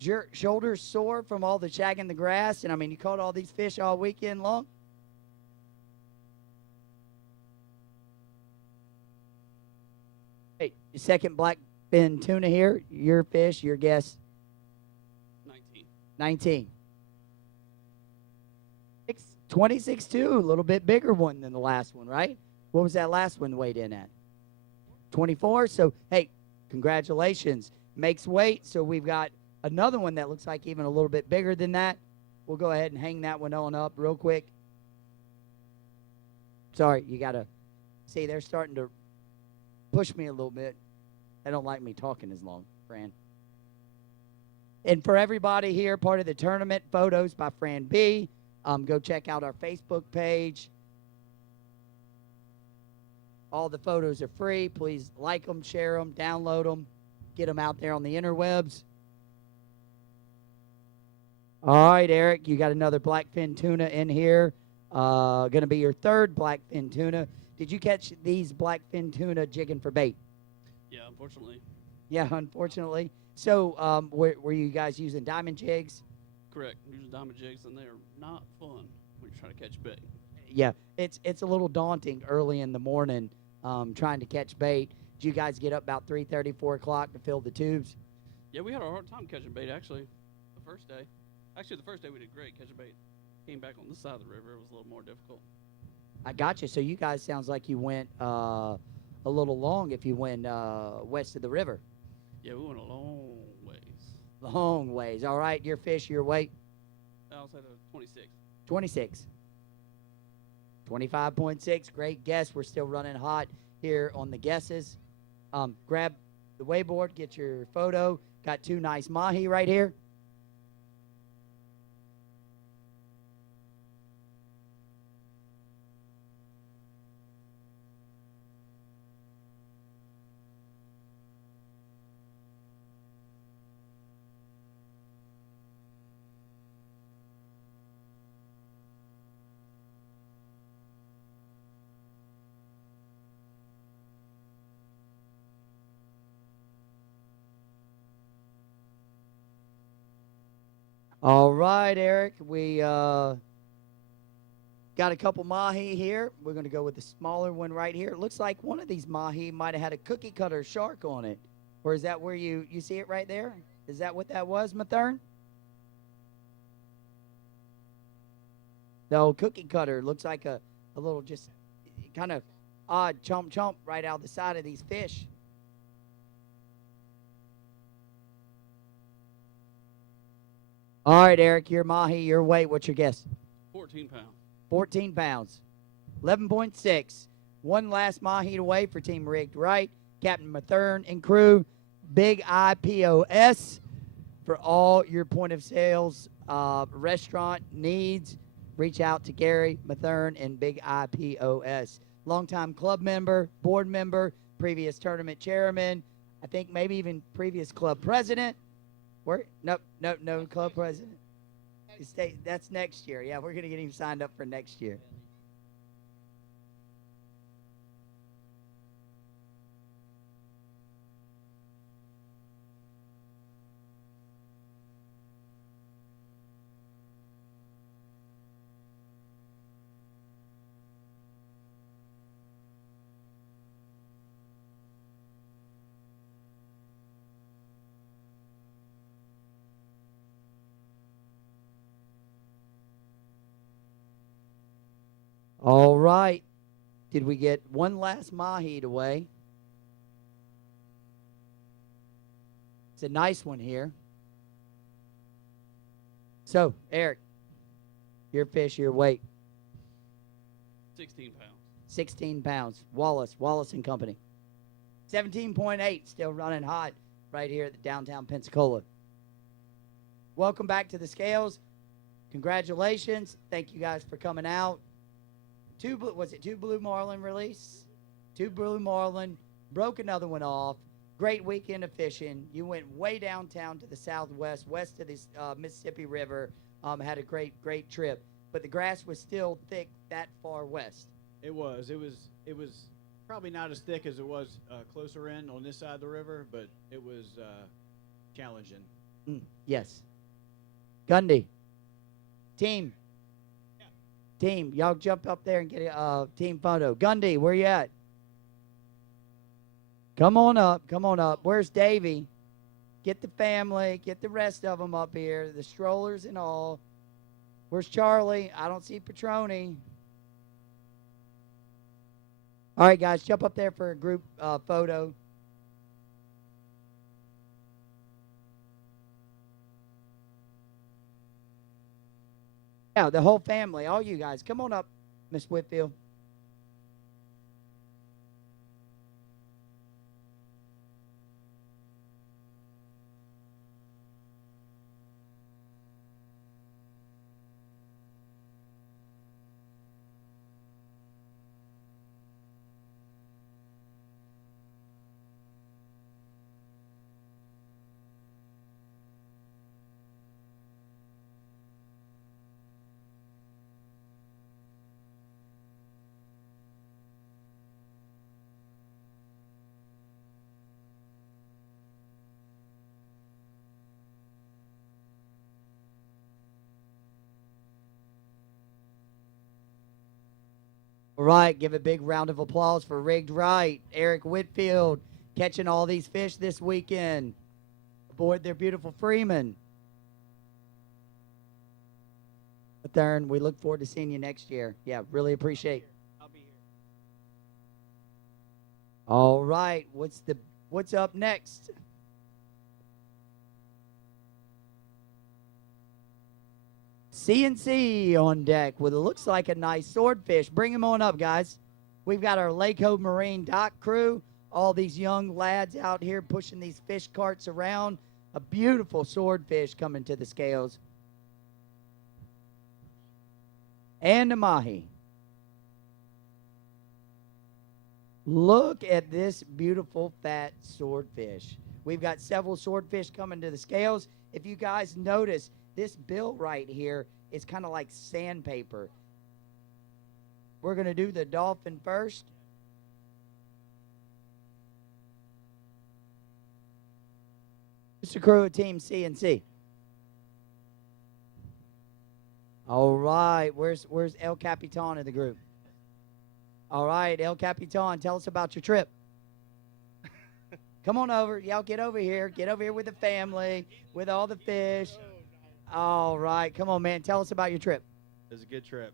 your shoulders sore from all the shagging the grass? And, I mean, you caught all these fish all weekend long? Hey, your second blackfin tuna here. Your fish, your guess? 19. 26.2, a little bit bigger one than the last one, right? What was that last one weighed in at? 24. So, hey, congratulations. Makes weight. So we've got another one that looks like even a little bit bigger than that. We'll go ahead and hang that one on up real quick. Sorry, you got to see they're starting to push me a little bit. They don't like me talking as long, Fran. And for everybody here, part of the tournament, photos by Fran B. Go check out our Facebook page. All the photos are free. Please like them, share them, download them, get them out there on the interwebs. All right, Eric, you got another blackfin tuna in here. Going to be your third blackfin tuna. Did you catch these blackfin tuna jigging for bait? Yeah, unfortunately. Yeah, unfortunately. So were you guys using diamond jigs? Correct. Using diamond jigs, and they are not fun when you're trying to catch bait. Yeah, it's a little daunting early in the morning trying to catch bait. Did you guys get up about 3:30, 4 o'clock to fill the tubes? Yeah, we had a hard time catching bait, actually, the first day. Actually, the first day we did great catching bait. Came back on this side of the river. It was a little more difficult. I got you. So you guys sounds like you went a little long if you went west of the river. Yeah, we went a long ways. Long ways. All right, your fish, your weight? I was at a 26. 26. 25.6. Great guess. We're still running hot here on the guesses. Grab the wayboard, get your photo. Got 2 nice mahi right here. All right, Eric. We got a couple mahi here. We're going to go with the smaller one right here. It looks like one of these mahi might have had a cookie cutter shark on it. Or is that where you see it right there? Is that what that was, Mathern? No, cookie cutter. Looks like a little just kind of odd chomp right out the side of these fish. All right, Eric, your mahi, your weight. What's your guess? 14 pounds. 14 pounds. 11.6. One last mahi to weigh for Team Rigged Right. Captain Mathern and crew. Big IPOS for all your point of sales restaurant needs. Reach out to Gary Mathern and Big IPOS. Longtime club member, board member, previous tournament chairman, I think maybe even previous club president. Where? Nope, no club president. That's next year. Yeah, we're going to get him signed up for next year. All right. Did we get one last mahi to weigh? It's a nice one here. So, Eric, your fish, your weight. 16 pounds. 16 pounds. Wallace and Company. 17.8, still running hot right here at the downtown Pensacola. Welcome back to the scales. Congratulations. Thank you guys for coming out. Two blue marlin release? 2 blue marlin. Broke another one off. Great weekend of fishing. You went way downtown to the southwest, west of the Mississippi River. Had a great trip. But the grass was still thick that far west. It was probably not as thick as it was closer in on this side of the river, but it was challenging. Yes. Gundy. Team, y'all jump up there and get a team photo. Gundy, where you at? Come on up. Where's Davey? Get the family, get the rest of them up here, the strollers and all. Where's Charlie? I don't see Petroni. All right, guys, jump up there for a group photo. Yeah, the whole family, all you guys. Come on up, Miss Whitfield. All right, give a big round of applause for Rigged Right. Eric Whitfield catching all these fish this weekend aboard their beautiful Freeman. Thurn, we look forward to seeing you next year. Yeah, really appreciate it. I'll be here. All right, what's up next? CNC on deck with it looks like a nice swordfish. Bring him on up, guys. We've got our Lake Marine dock crew all these young lads out here pushing these fish carts around. A beautiful swordfish coming to the scales. And the mahi. Look at this beautiful fat swordfish. We've got several swordfish coming to the scales. If you guys notice, this bill right here is kind of like sandpaper. We're going to do the dolphin first. Mr. Crew of Team CNC. All right, where's El Capitan of the group? All right, El Capitan, tell us about your trip. Come on over. Y'all get over here. Get over here with the family, with all the fish. All right, come on, man. Tell us about your trip. It was a good trip.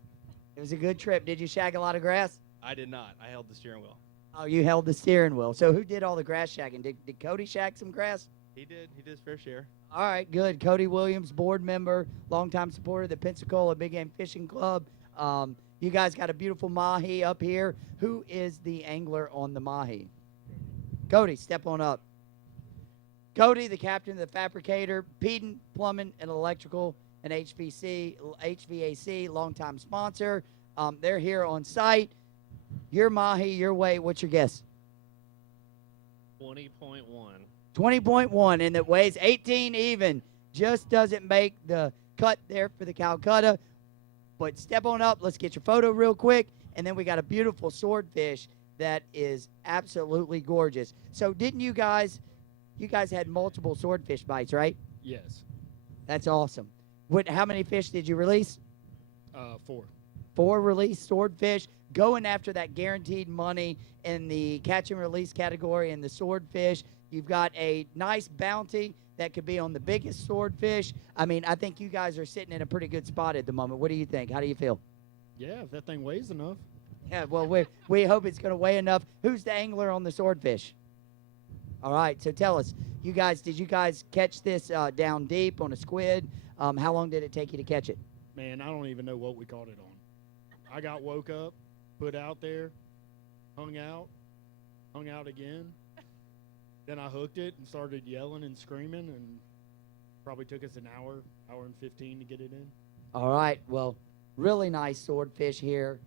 It was a good trip. Did you shag a lot of grass? I did not. I held the steering wheel. Oh, you held the steering wheel. So who did all the grass shagging? Did Cody shag some grass? He did. He did his fair share. All right, good. Cody Williams, board member, longtime supporter of the Pensacola Big Game Fishing Club. You guys got a beautiful mahi up here. Who is the angler on the mahi? Cody, step on up. Cody, the captain of the fabricator, Peden Plumbing and Electrical, and HVAC, longtime sponsor. They're here on site. Your mahi, your weight, what's your guess? 20.1. 20.1, and it weighs 18 even. Just doesn't make the cut there for the Calcutta. But step on up. Let's get your photo real quick. And then we got a beautiful swordfish that is absolutely gorgeous. So didn't you guys had multiple swordfish bites, right? Yes. That's awesome. How many fish did you release? 4. 4 released swordfish, going after that guaranteed money in the catch and release category in the swordfish. You've got a nice bounty that could be on the biggest swordfish. I mean, I think you guys are sitting in a pretty good spot at the moment. What do you think? How do you feel? Yeah, if that thing weighs enough. Yeah, well, we hope it's going to weigh enough. Who's the angler on the swordfish? All right, so tell us, did you guys catch this down deep on a squid? How long did it take you to catch it? Man, I don't even know what we caught it on. I got woke up, put out there, hung out again. Then I hooked it and started yelling and screaming, and probably took us an hour and 15 to get it in. All right, well, really nice swordfish here.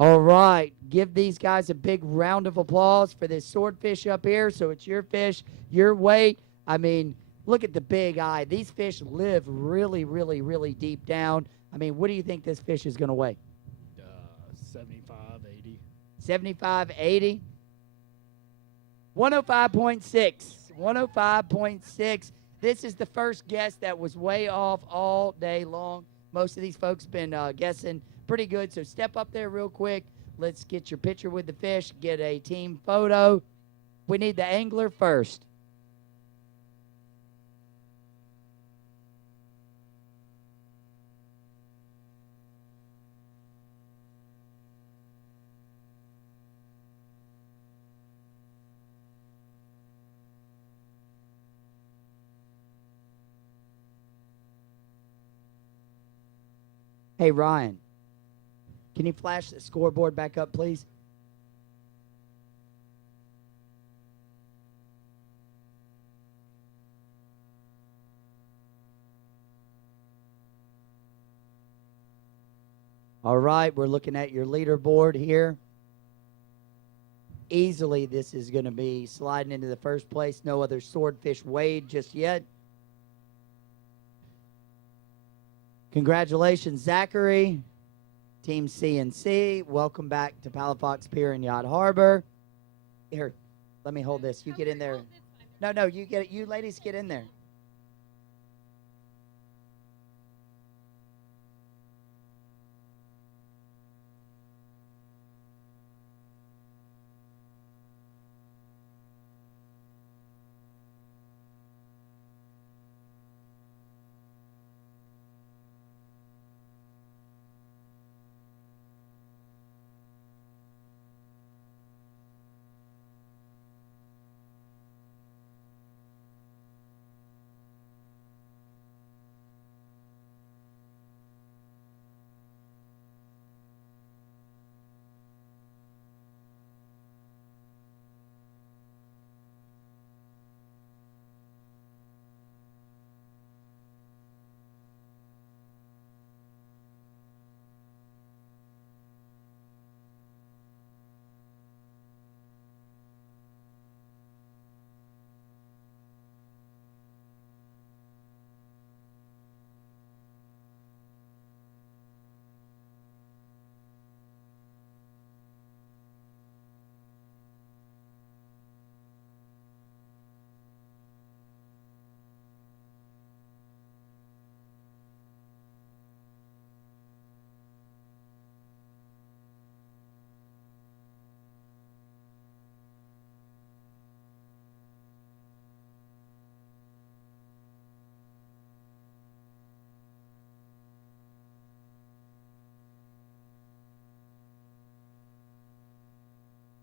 All right, give these guys a big round of applause for this swordfish up here. So it's your fish, your weight. I mean, look at the big eye. These fish live really, really, really deep down. I mean, what do you think this fish is going to weigh? 75, 80. 75, 80? 105.6. 105.6. This is the first guess that was way off all day long. Most of these folks been guessing pretty good. So step up there real quick. Let's get your picture with the fish, get a team photo. We need the angler first. Hey, Ryan, can you flash the scoreboard back up, please? All right, we're looking at your leaderboard here. Easily, this is going to be sliding into the first place. No other swordfish weighed just yet. Congratulations, Zachary. Team CNC, welcome back to Palafox Pier and Yacht Harbor. Here, let me hold this. You get in there. No, you get it. You ladies get in there.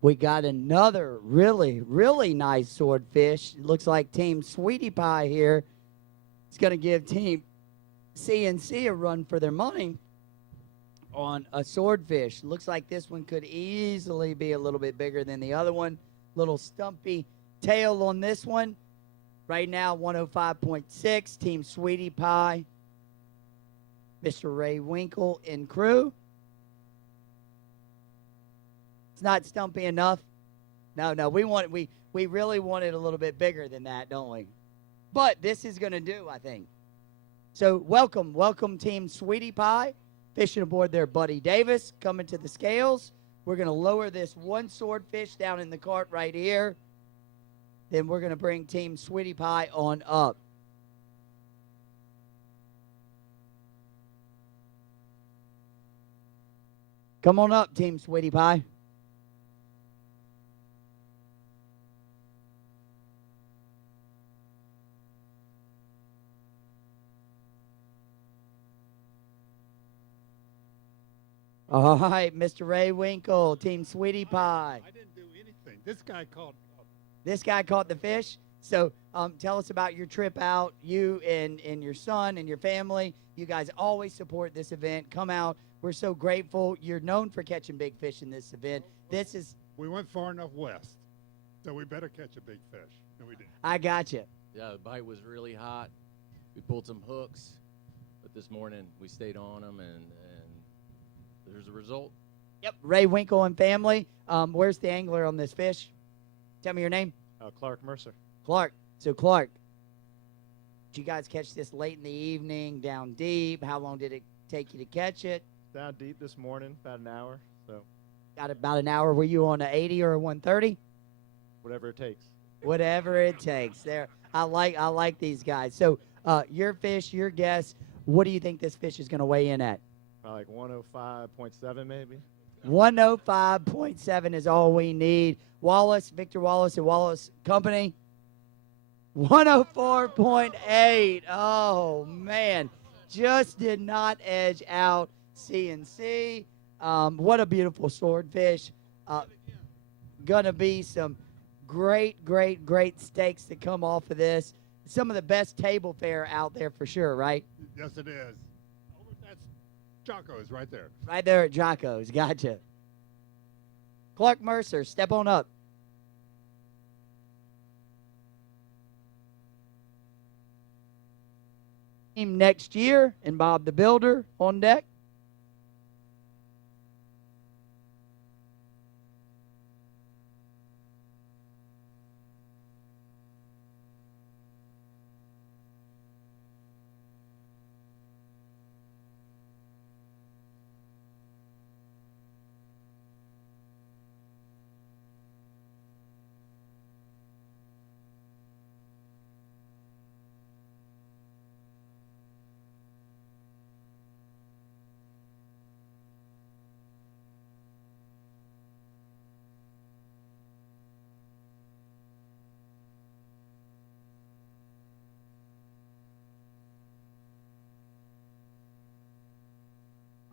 We got another really, really nice swordfish. It looks like Team Sweetie Pie here is going to give Team CNC a run for their money on a swordfish. Looks like this one could easily be a little bit bigger than the other one. Little stumpy tail on this one. Right now, 105.6. Team Sweetie Pie. Mr. Ray Winkle and crew. It's not stumpy enough. No, we really want it a little bit bigger than that, don't we? But this is going to do, I think. So welcome Team Sweetie Pie. Fishing aboard there, Buddy Davis, coming to the scales. We're going to lower this one swordfish down in the cart right here. Then we're going to bring Team Sweetie Pie on up. Come on up, Team Sweetie Pie. All right, Mr. Ray Winkle, Team Sweetie Pie. I didn't do anything. This guy caught. This guy caught the fish. So tell us about your trip out, you and your son and your family. You guys always support this event. Come out. We're so grateful. You're known for catching big fish in this event. We went far enough west, so we better catch a big fish. And we did. I got you. Yeah, the bite was really hot. We pulled some hooks, but this morning we stayed on them, and there's a result. Yep, Ray Winkle and family. Where's the angler on this fish? Tell me your name. Clark Mercer. Clark. So, Clark, did you guys catch this late in the evening, down deep? How long did it take you to catch it? Down deep this morning, about an hour. So Got about an hour. Were you on a 80 or a 130? whatever it takes. Whatever it takes. There, I like these guys. So, your fish, your guess. What do you think this fish is going to weigh in at? Probably like 105.7 maybe. 105.7 is all we need. Wallace, Victor Wallace and Wallace Company. 104.8. Oh, man. Just did not edge out CNC. What a beautiful swordfish. Gonna be some great steaks that come off of this. Some of the best table fare out there for sure, right? Yes, it is. That's Jocko's right there. Right there at Jocko's. Gotcha. Clark Mercer, step on up. Team next year and Bob the Builder on deck.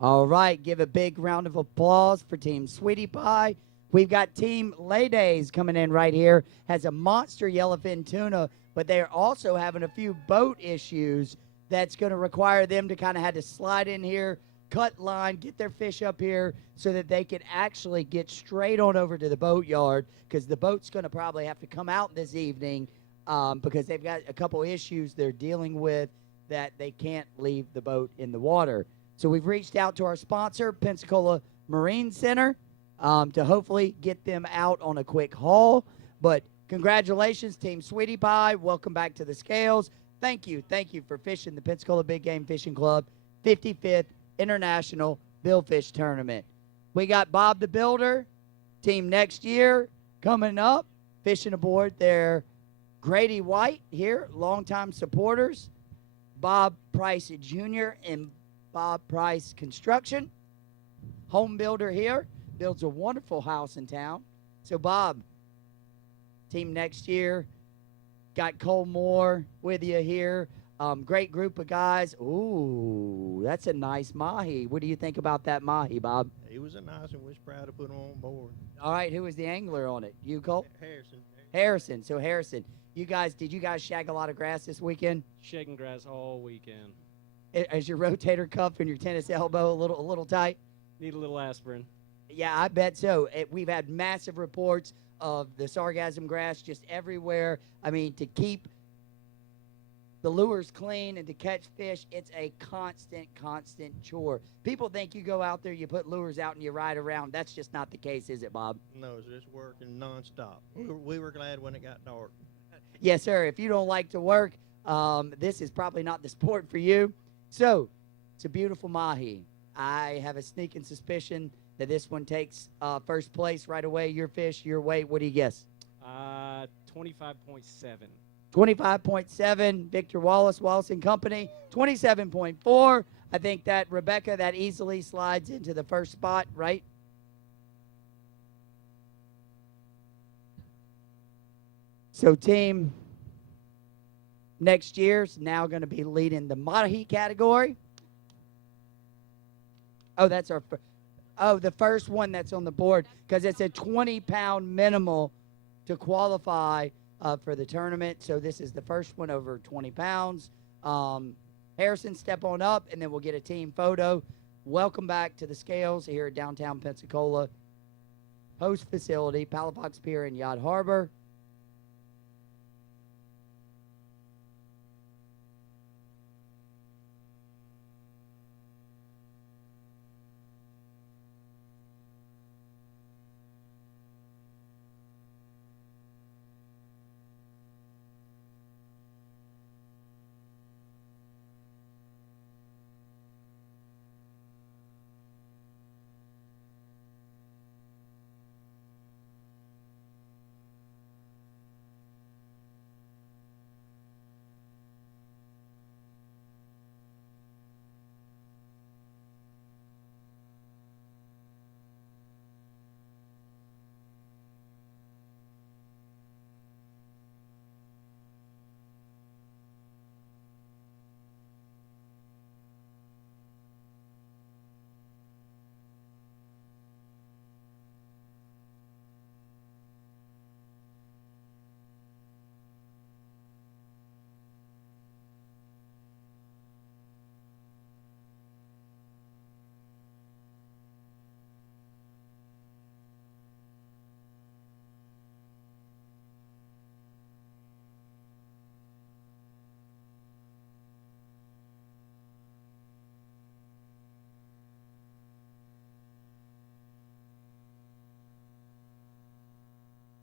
All right, give a big round of applause for Team Sweetie Pie. We've got Team Laydays coming in right here. Has a monster yellowfin tuna, but they're also having a few boat issues that's going to require them to kind of have to slide in here, cut line, get their fish up here so that they can actually get straight on over to the boat yard because the boat's going to probably have to come out this evening because they've got a couple issues they're dealing with that they can't leave the boat in the water. So we've reached out to our sponsor, Pensacola Marine Center, to hopefully get them out on a quick haul. But congratulations, Team Sweetie Pie. Welcome back to the scales. Thank you for fishing the Pensacola Big Game Fishing Club 55th International Billfish Tournament. We got Bob the Builder, team next year, coming up, fishing aboard their Grady White here, longtime supporters, Bob Price Jr. and Bob Price Construction, home builder here, builds a wonderful house in town. So, Bob, team next year, got Cole Moore with you here. Great group of guys. Ooh, that's a nice mahi. What do you think about that mahi, Bob? He was a nice one. Was proud to put him on board. All right, who was the angler on it? You, Cole? Harrison. Harrison. So Harrison, did you guys shag a lot of grass this weekend? Shaking grass all weekend. Is your rotator cuff and your tennis elbow a little tight? Need a little aspirin. Yeah, I bet so. We've had massive reports of the sargassum grass just everywhere. I mean, to keep the lures clean and to catch fish, it's a constant chore. People think you go out there, you put lures out, and you ride around. That's just not the case, is it, Bob? No, it's just working nonstop. We were glad when it got dark. Yes, sir. If you don't like to work, this is probably not the sport for you. So, it's a beautiful mahi. I have a sneaking suspicion that this one takes first place right away. Your fish, your weight, what do you guess? 25.7. 25.7, Victor Wallace and Company. 27.4. I think that, Rebecca, that easily slides into the first spot, right? So team next year's now going to be leading the mahi category. Oh, that's our the first one that's on the board, because it's a 20-pound minimal to qualify for the tournament. So this is the first one over 20 pounds. Harrison, step on up, and then we'll get a team photo. Welcome back to the scales here at downtown Pensacola. Host facility, Palafox Pier and Yacht Harbor.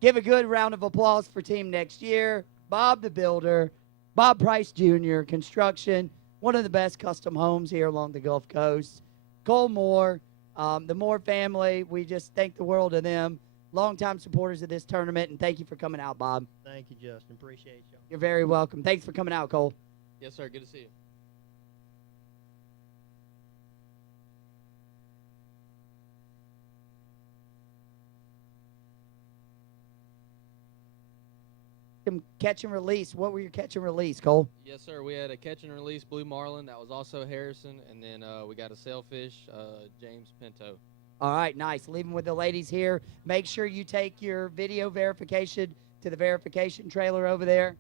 Give a good round of applause for team next year. Bob the Builder, Bob Price Jr., Construction, one of the best custom homes here along the Gulf Coast. Cole Moore, the Moore family, we just thank the world of them. Longtime supporters of this tournament, and thank you for coming out, Bob. Thank you, Justin. Appreciate y'all. You're very welcome. Thanks for coming out, Cole. Yes, sir. Good to see you. Catch and release. What were your catch and release, Cole? Yes, sir. We had a catch and release blue marlin. That was also Harrison. And then we got a sailfish, James Pinto. All right, nice. Leaving with the ladies here. Make sure you take your video verification to the verification trailer over there.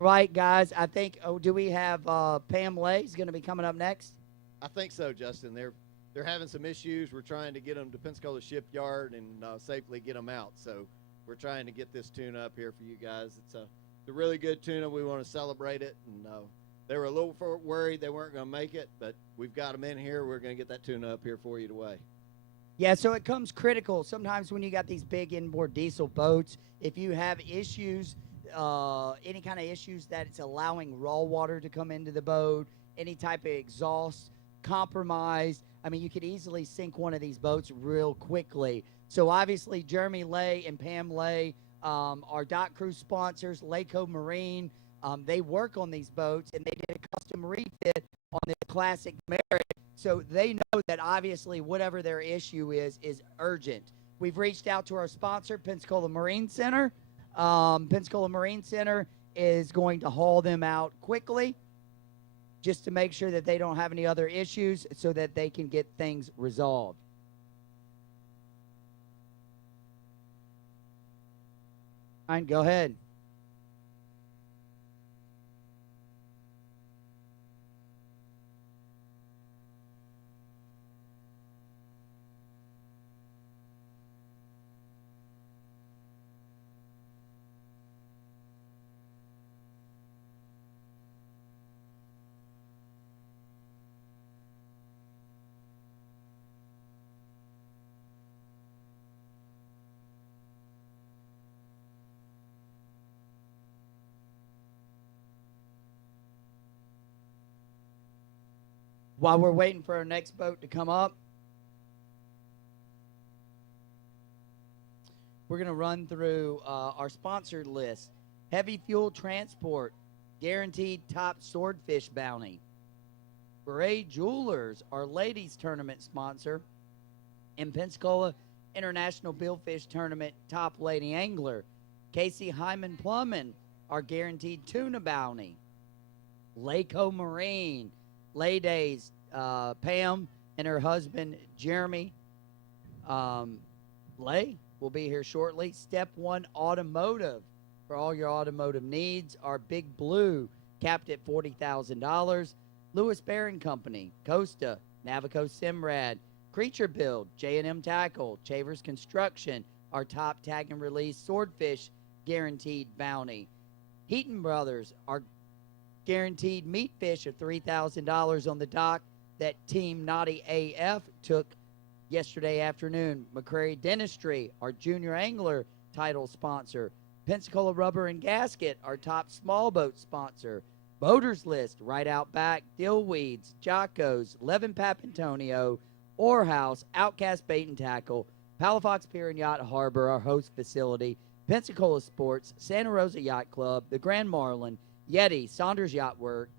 Right, guys. I think, do we have Pam Lay's going to be coming up next? I think so, Justin. They're having some issues. We're trying to get them to Pensacola Shipyard and safely get them out. So we're trying to get this tuna up here for you guys. It's a really good tuna. We want to celebrate it. And they were a little worried they weren't going to make it, but we've got them in here. We're going to get that tuna up here for you today. Yeah, so it comes critical. Sometimes when you got these big inboard diesel boats, if you have issues, any kind of issues that it's allowing raw water to come into the boat, any type of exhaust compromised, I mean, you could easily sink one of these boats real quickly. So obviously, Jeremy Lay and Pam Lay are dock crew sponsors, Laco Marine. They work on these boats, and they did a custom refit on the Classic Merit. So they know that obviously whatever their issue is urgent. We've reached out to our sponsor, Pensacola Marine Center. Pensacola Marine Center is going to haul them out quickly. just to make sure that they don't have any other issues so that they can get things resolved. All right, go ahead. While we're waiting for our next boat to come up, we're going to run through our sponsored list. Heavy Fuel Transport, guaranteed top swordfish bounty. Beret Jewelers, our ladies tournament sponsor. In Pensacola International Billfish Tournament, top lady angler. Casey Hyman Plumbing, our guaranteed tuna bounty. Laco Marine, Lay Days, Pam and her husband Jeremy Lay will be here shortly. Step One Automotive for all your automotive needs. Our Big Blue capped at $40,000. Lewis Barron Company, Costa, Navico Simrad, Creature Build, J&M Tackle, Chavers Construction, our top tag and release swordfish guaranteed bounty. Heaton Brothers, our guaranteed meat fish of $3,000 on the dock that Team Naughty AF took yesterday afternoon. McCrary Dentistry, our junior angler title sponsor. Pensacola Rubber and Gasket, our top small boat sponsor. Boaters List, right out back. Dillweeds, Jocko's, Levin Papantonio, Orehouse, Outcast Bait and Tackle, Palafox Pier and Yacht Harbor, our host facility. Pensacola Sports, Santa Rosa Yacht Club, the Grand Marlin, Yeti, Saunders Yacht Works,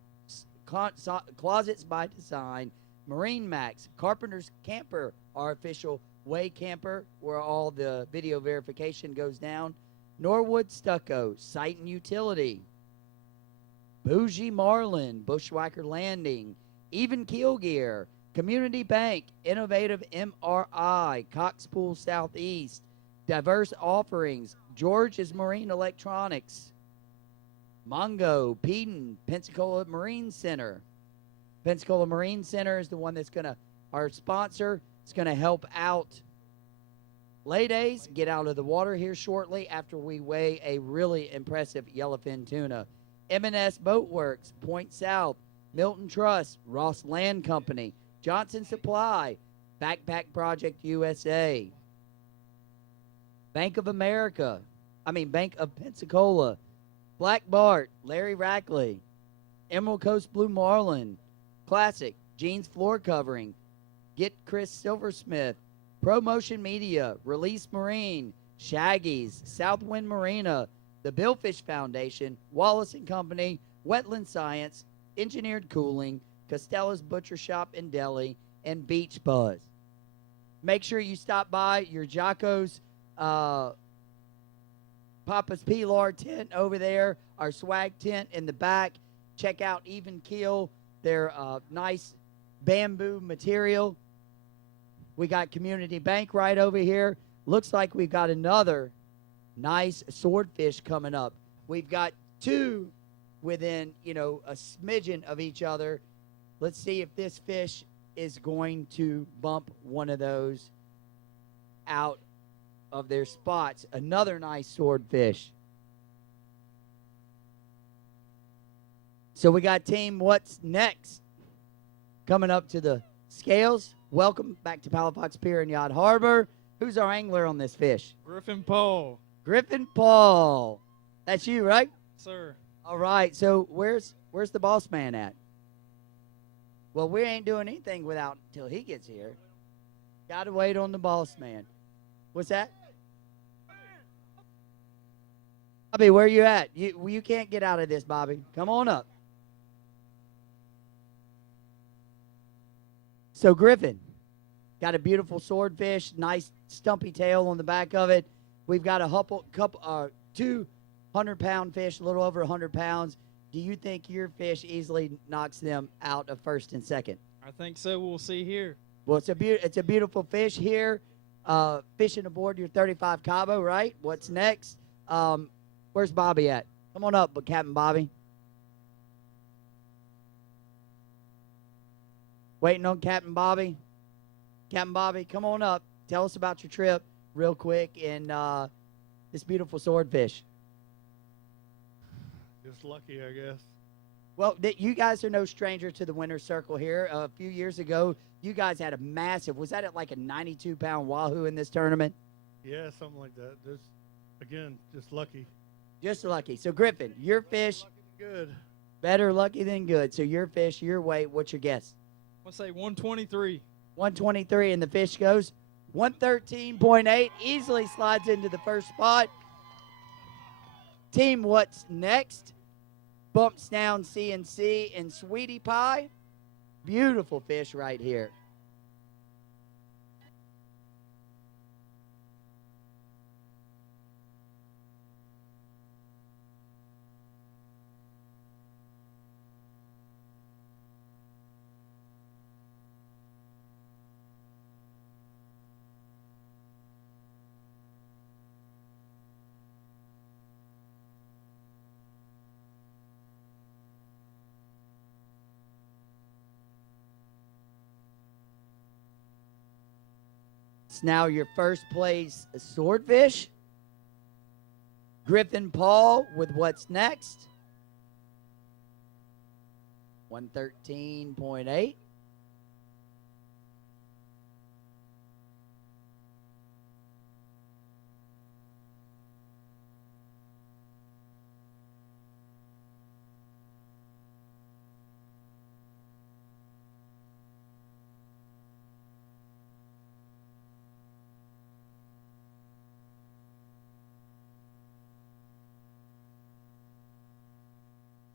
Closets by Design, Marine Max, Carpenter's Camper, our official way camper where all the video verification goes down, Norwood Stucco, Site and Utility, Bougie Marlin, Bushwhacker Landing, Even Keel Gear, Community Bank, Innovative MRI, Cox Pool Southeast, Diverse Offerings, George's Marine Electronics, Mongo, Peden, Pensacola Marine Center. Pensacola Marine Center is the one that's going to, our sponsor, is going to help out Lay Days get out of the water here shortly after we weigh a really impressive yellowfin tuna. M&S Boatworks, Point South, Milton Trust, Ross Land Company, Johnson Supply, Backpack Project USA, Bank of Pensacola, Black Bart, Larry Rackley, Emerald Coast Blue Marlin, Classic, Jeans Floor Covering, Get Chris Silversmith, ProMotion Media, Release Marine, Shaggy's, Southwind Marina, the Billfish Foundation, Wallace & Company, Wetland Science, Engineered Cooling, Costella's Butcher Shop in Delhi, and Beach Buzz. Make sure you stop by your Jocko's Papa's Pilar tent over there, our swag tent in the back. Check out Even Keel, their nice bamboo material. We got Community Bank right over here. Looks like we've got another nice swordfish coming up. We've got two within, a smidgen of each other. Let's see if this fish is going to bump one of those out of their spots. Another nice swordfish. So we got team What's Next coming up to the scales. Welcome back to Palafox Pier and Yacht Harbor. Who's our angler on this fish? Griffin Paul. Griffin Paul. That's you, right? Sir. All right. So where's the boss man at? Well, we ain't doing anything without until he gets here. Got to wait on the boss man. What's that? Bobby, where you at? You can't get out of this, Bobby. Come on up. So Griffin, got a beautiful swordfish, nice stumpy tail on the back of it. We've got a couple 200-pound fish, a little over 100 pounds. do you think your fish easily knocks them out of first and second? I think so. We'll see here. Well, it's a beautiful fish here. Fishing aboard your 35 Cabo, right? What's next? Where's Bobby at? Come on up, Captain Bobby. Waiting on Captain Bobby. Captain Bobby, come on up. Tell us about your trip real quick and this beautiful swordfish. Just lucky, I guess. Well, you guys are no stranger to the winner's circle here. A few years ago, you guys had a massive, was that at like a 92-pound wahoo in this tournament? Yeah, something like that. Just lucky. Just lucky. So, Griffin, your fish. Good. Better lucky than good. So, your fish, your weight, what's your guess? I'll say 123. 123, and the fish goes 113.8. Easily slides into the first spot. Team What's Next bumps down CNC and Sweetie Pie. Beautiful fish right here. It's now your first place swordfish. Griffin Paul with What's Next. 113.8.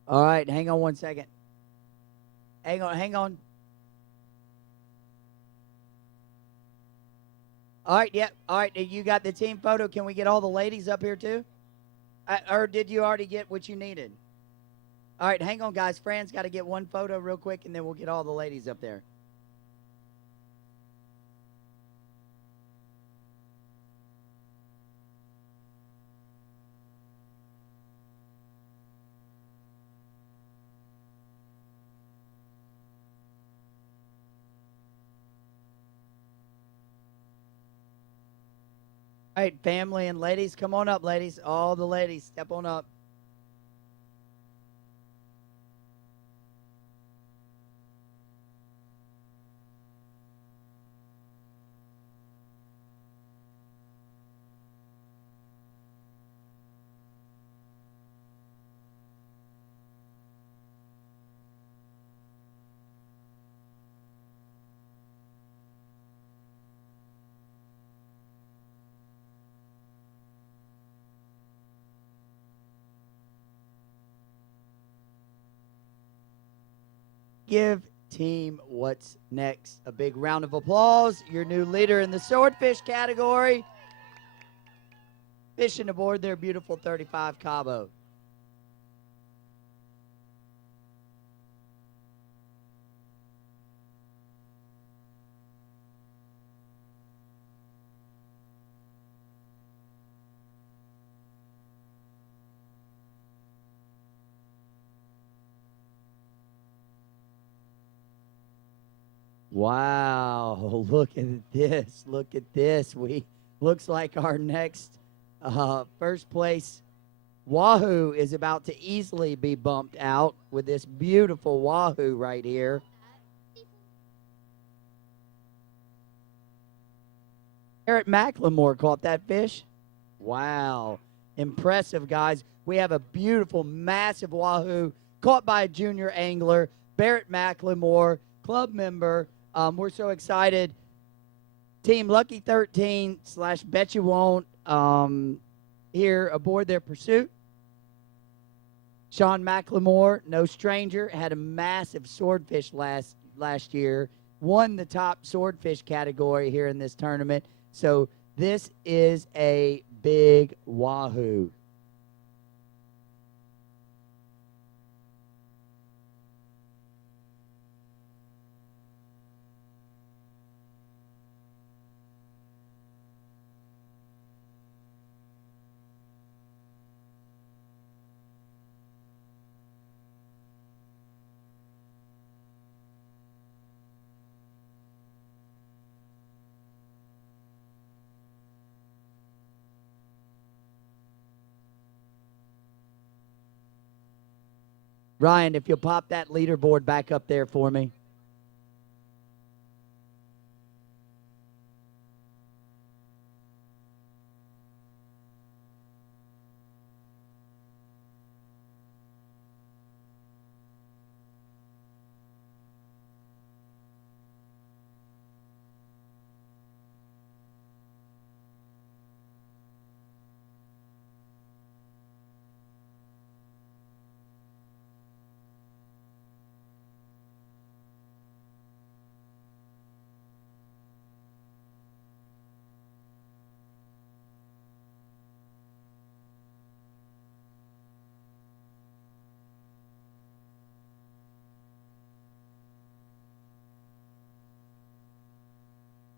All right, hang on one second. Hang on. All right, yeah. All right, you got the team photo. Can we get all the ladies up here too? Or did you already get what you needed? All right, hang on, guys. Fran's got to get one photo real quick, and then we'll get all the ladies up there. All right, family and ladies, come on up, ladies. All the ladies, step on up. Give Team What's Next a big round of applause. Your new leader in the swordfish category. Fishing aboard their beautiful 35 Cabo. Wow, look at this. Look at this. Looks like our next first place wahoo is about to easily be bumped out with this beautiful wahoo right here. Garrett McLemore caught that fish. Wow. Impressive, guys. We have a beautiful, massive wahoo caught by a junior angler, Barrett McLemore, club member. We're so excited. Team Lucky 13 / Bet You Won't here aboard their pursuit. Sean McLemore, no stranger, had a massive swordfish last year. Won the top swordfish category here in this tournament. So this is a big wahoo. Ryan, if you'll pop that leaderboard back up there for me.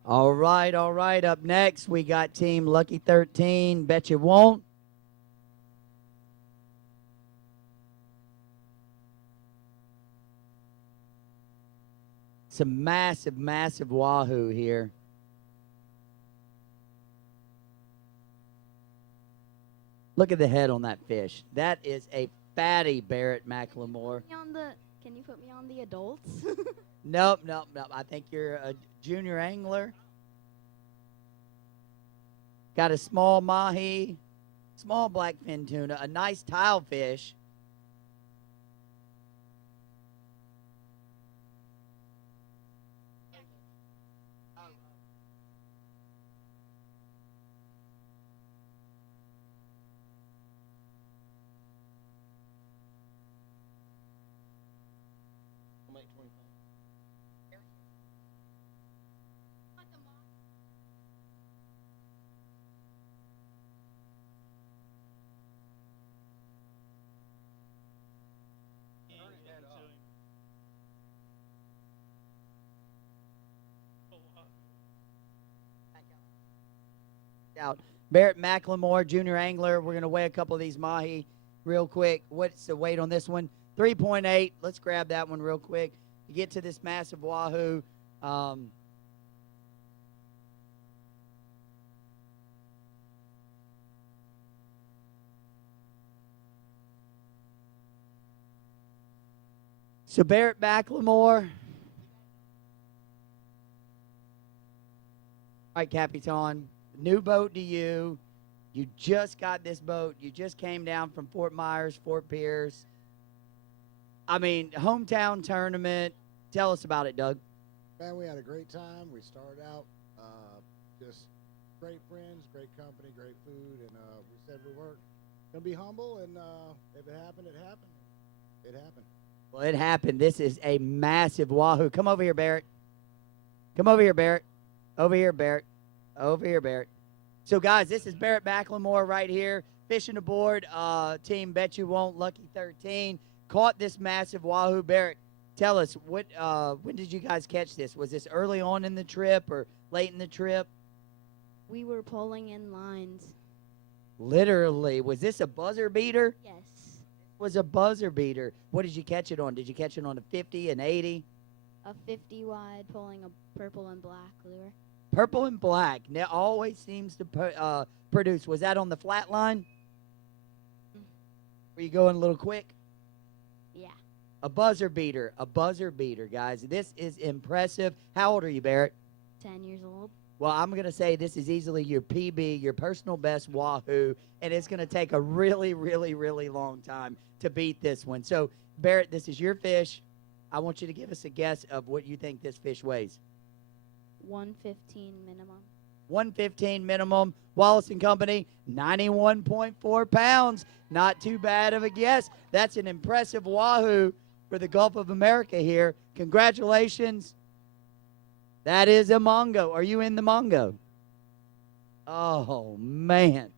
All right, all right. Up next, we got Team Lucky 13. Bet you won't. Some massive, massive wahoo here. Look at the head on that fish. That is a fatty Barrett McLemore. Can you put me on the adults? Nope, nope, nope. I think you're a junior angler. Got a small mahi, small blackfin tuna, a nice tile fish. Out. Barrett McLemore, junior angler. We're going to weigh a couple of these mahi real quick. What's the weight on this one? 3.8. Let's grab that one real quick. To get to this massive wahoo. So Barrett McLemore. All right, Capitan. New boat to you. You just got this boat. You just came down from Fort Myers, Fort Pierce. I mean, hometown tournament. Tell us about it, Doug. Man, we had a great time. We started out just great friends, great company, great food, and we said we weren't going to be humble, and if it happened, it happened. It happened. Well, it happened. This is a massive wahoo. Come over here, Barrett. Come over here, Barrett. Over here, Barrett. Over here, Barrett. So, guys, this is Barrett McLemore right here, fishing aboard Team Bet You Won't, Lucky 13. Caught this massive wahoo. Barrett, tell us, when did you guys catch this? Was this early on in the trip or late in the trip? We were pulling in lines. Literally. Was this a buzzer beater? Yes. It was a buzzer beater. What did you catch it on? Did you catch it on a 50, an 80? A 50 wide pulling a purple and black lure. Purple and black. Now always seems to produce. Was that on the flat line? Were you going a little quick? Yeah. A buzzer beater, guys. This is impressive. How old are you, Barrett? 10 years old. Well, I'm going to say this is easily your PB, your personal best wahoo, and it's going to take a really, really, really long time to beat this one. So, Barrett, this is your fish. I want you to give us a guess of what you think this fish weighs. 115 minimum. 115 minimum. Wallace & Company, 91.4 pounds. Not too bad of a guess. That's an impressive wahoo for the Gulf of America here. Congratulations. That is a Mongo. Are you in the Mongo? Oh, man.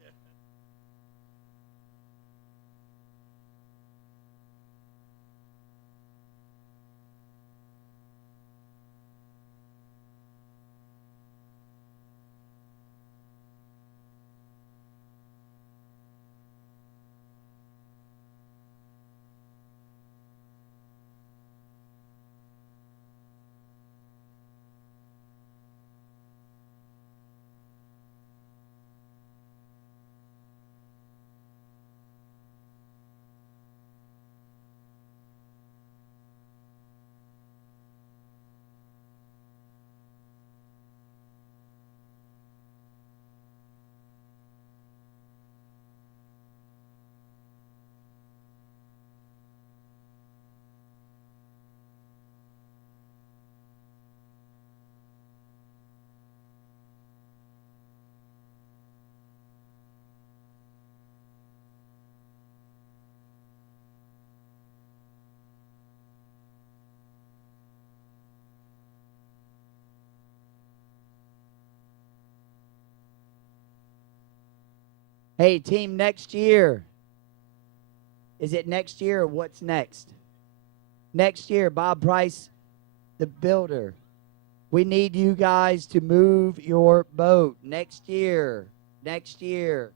Hey, team, next year. Is it next year or what's next? Next year, Bob Price, the builder. We need you guys to move your boat next year. Next year.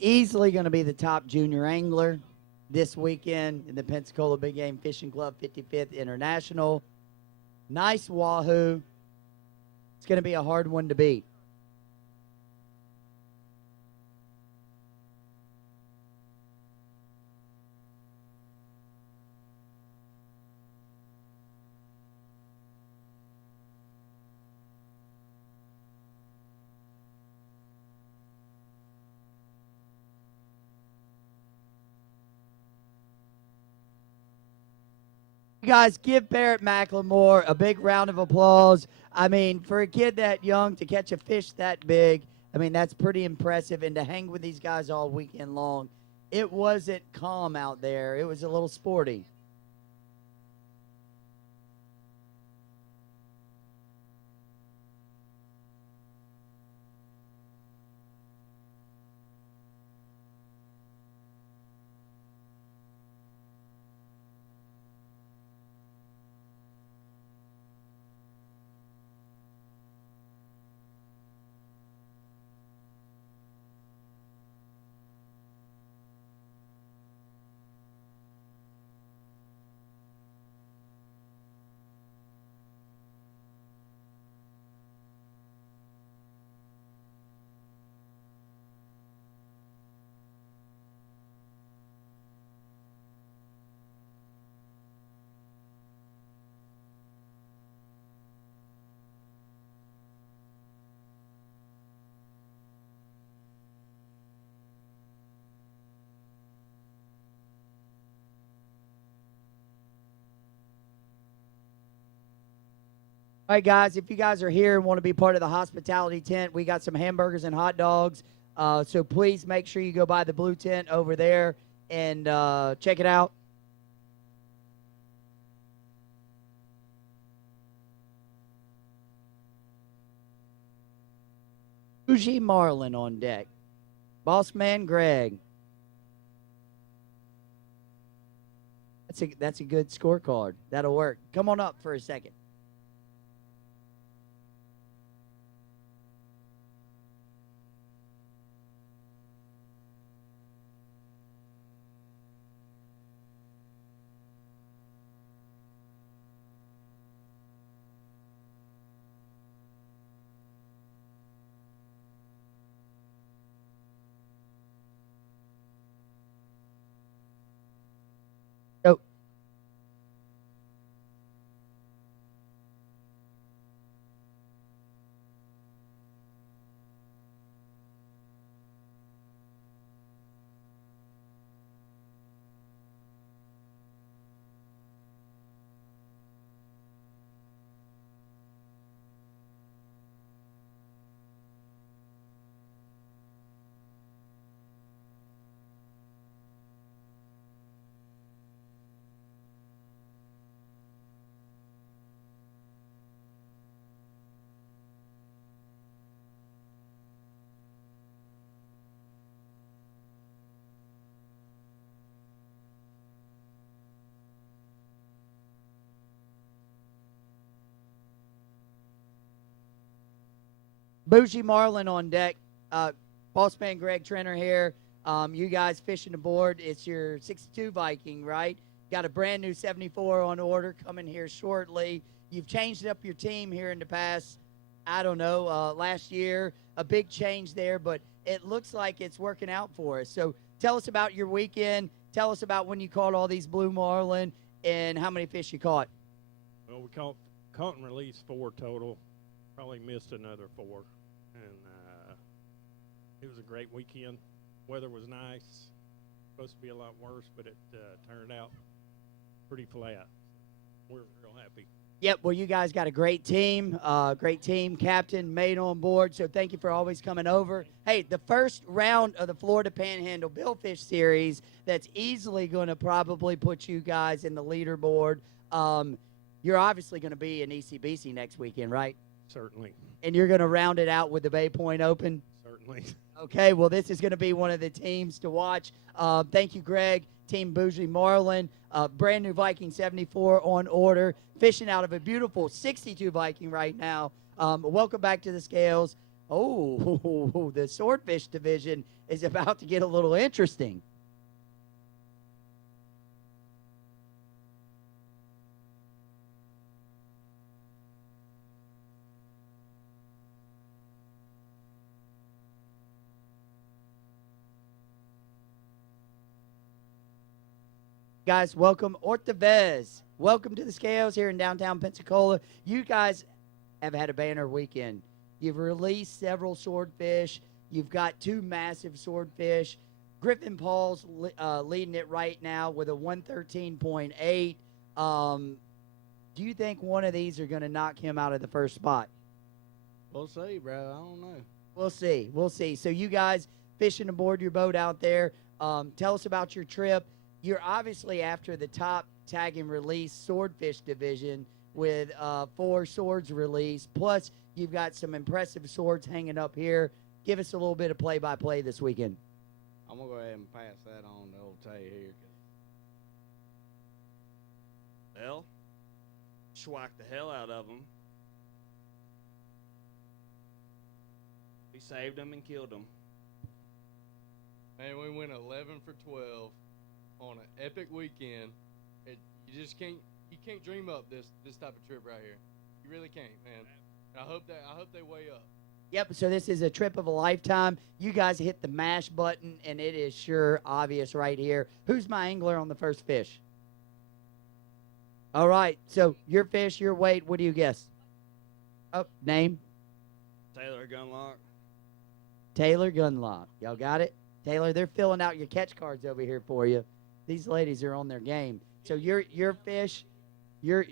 Easily going to be the top junior angler this weekend in the Pensacola Big Game Fishing Club 55th International. Nice wahoo. It's going to be a hard one to beat. You guys, give Barrett McLemore a big round of applause. I mean, for a kid that young to catch a fish that big, I mean, that's pretty impressive. And to hang with these guys all weekend long, it wasn't calm out there. It was a little sporty. All right, guys, if you guys are here and want to be part of the hospitality tent, we got some hamburgers and hot dogs. So please make sure you go by the blue tent over there and check it out. Bougie Marlin on deck. Boss man Greg. That's a good scorecard. That'll work. Come on up for a second. So, Bougie Marlin on deck. Boss man Greg Trenner here. You guys fishing aboard. It's your 62 Viking, right? Got a brand new 74 on order coming here shortly. You've changed up your team here in the past, I don't know, last year. A big change there, but it looks like it's working out for us. So tell us about your weekend. Tell us about when you caught all these blue marlin and how many fish you caught. Well, we caught and released 4 total. Probably missed another 4. And it was a great weekend. Weather was nice. Supposed to be a lot worse, but it turned out pretty flat. we're real happy. Yep, well, you guys got a great team, captain, mate on board, so thank you for always coming over. Hey, the first round of the Florida Panhandle Billfish Series, that's easily going to probably put you guys in the leaderboard. You're obviously going to be in ECBC next weekend, right? Certainly. And you're going to round it out with the Bay Point Open? Certainly. Okay, well, this is going to be one of the teams to watch. Thank you, Greg. Team Bougie Marlin, brand new Viking 74 on order, fishing out of a beautiful 62 Viking right now. Welcome back to the scales. Oh, the swordfish division is about to get a little interesting. Guys, welcome. Ortevez, welcome to the scales here in downtown Pensacola. You guys have had a banner weekend. You've released several swordfish. You've got 2 massive swordfish. Griffin Paul's leading it right now with a 113.8. Do you think one of these are going to knock him out of the first spot? We'll see, bro. I don't know. We'll see. We'll see. So you guys fishing aboard your boat out there. Tell us about your trip. You're obviously after the top tag and release swordfish division with 4 swords released. Plus, you've got some impressive swords hanging up here. Give us a little bit of play-by-play this weekend. I'm going to go ahead and pass that on to old Tay here. Well, schwacked the hell out of them. We saved them and killed them. Man, we went 11 for 12 on an epic weekend. You just can't dream up this type of trip right here. You really can't, man. And I hope they weigh up. Yep, so this is a trip of a lifetime. You guys hit the mash button, and it is sure obvious right here. Who's my angler on the first fish? All right, so your fish, your weight, what do you guess? Oh, name? Taylor Gunlock. Taylor Gunlock. Y'all got it? Taylor, they're filling out your catch cards over here for you. These ladies are on their game. So your fish, your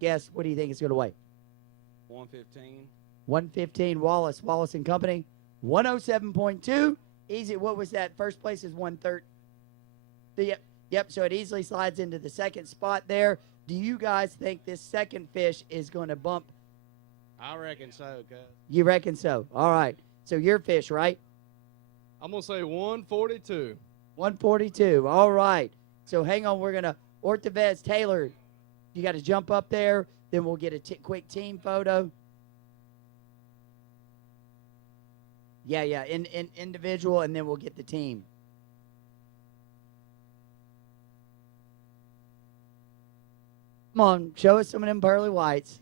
guess, what do you think it's going to weigh? 115. 115. Wallace and Company. 107.2. Easy. What was that? First place is 130. Yep. So it easily slides into the second spot there. Do you guys think this second fish is going to bump? I reckon so, cuz. You reckon so? All right. So your fish, right? I'm going to say 142. 142. All right. So hang on. We're going to Ortevez Taylor. You got to jump up there. Then we'll get a quick team photo. Yeah. In individual, and then we'll get the team. Come on. Show us some of them pearly whites.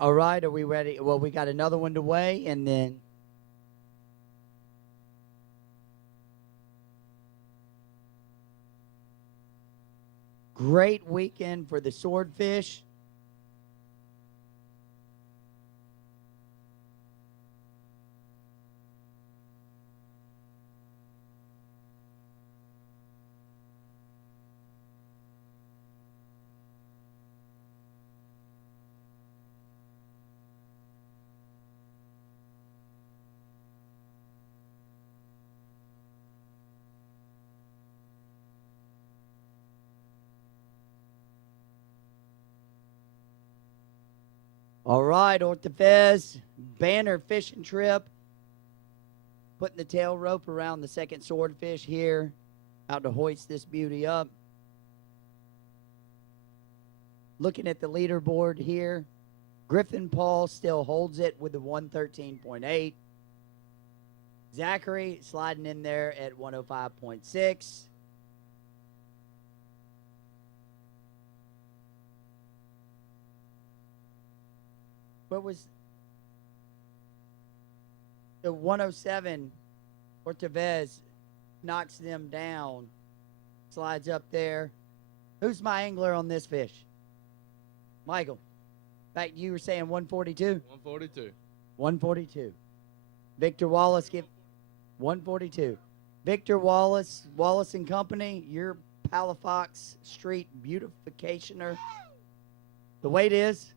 All right, are we ready? Well, we got another one to weigh, and then great weekend for the swordfish. All right, Ortefez, banner fishing trip. Putting the tail rope around the second swordfish here. Out to hoist this beauty up. Looking at the leaderboard here. Griffin Paul still holds it with the 113.8. Zachary sliding in there at 105.6. What was the 107? Ortevez knocks them down, slides up there. Who's my angler on this fish? Michael. Back, you were saying 142? 142. 142. Victor Wallace give 142. Victor Wallace, Wallace and Company, your Palafox Street beautificationer. The weight is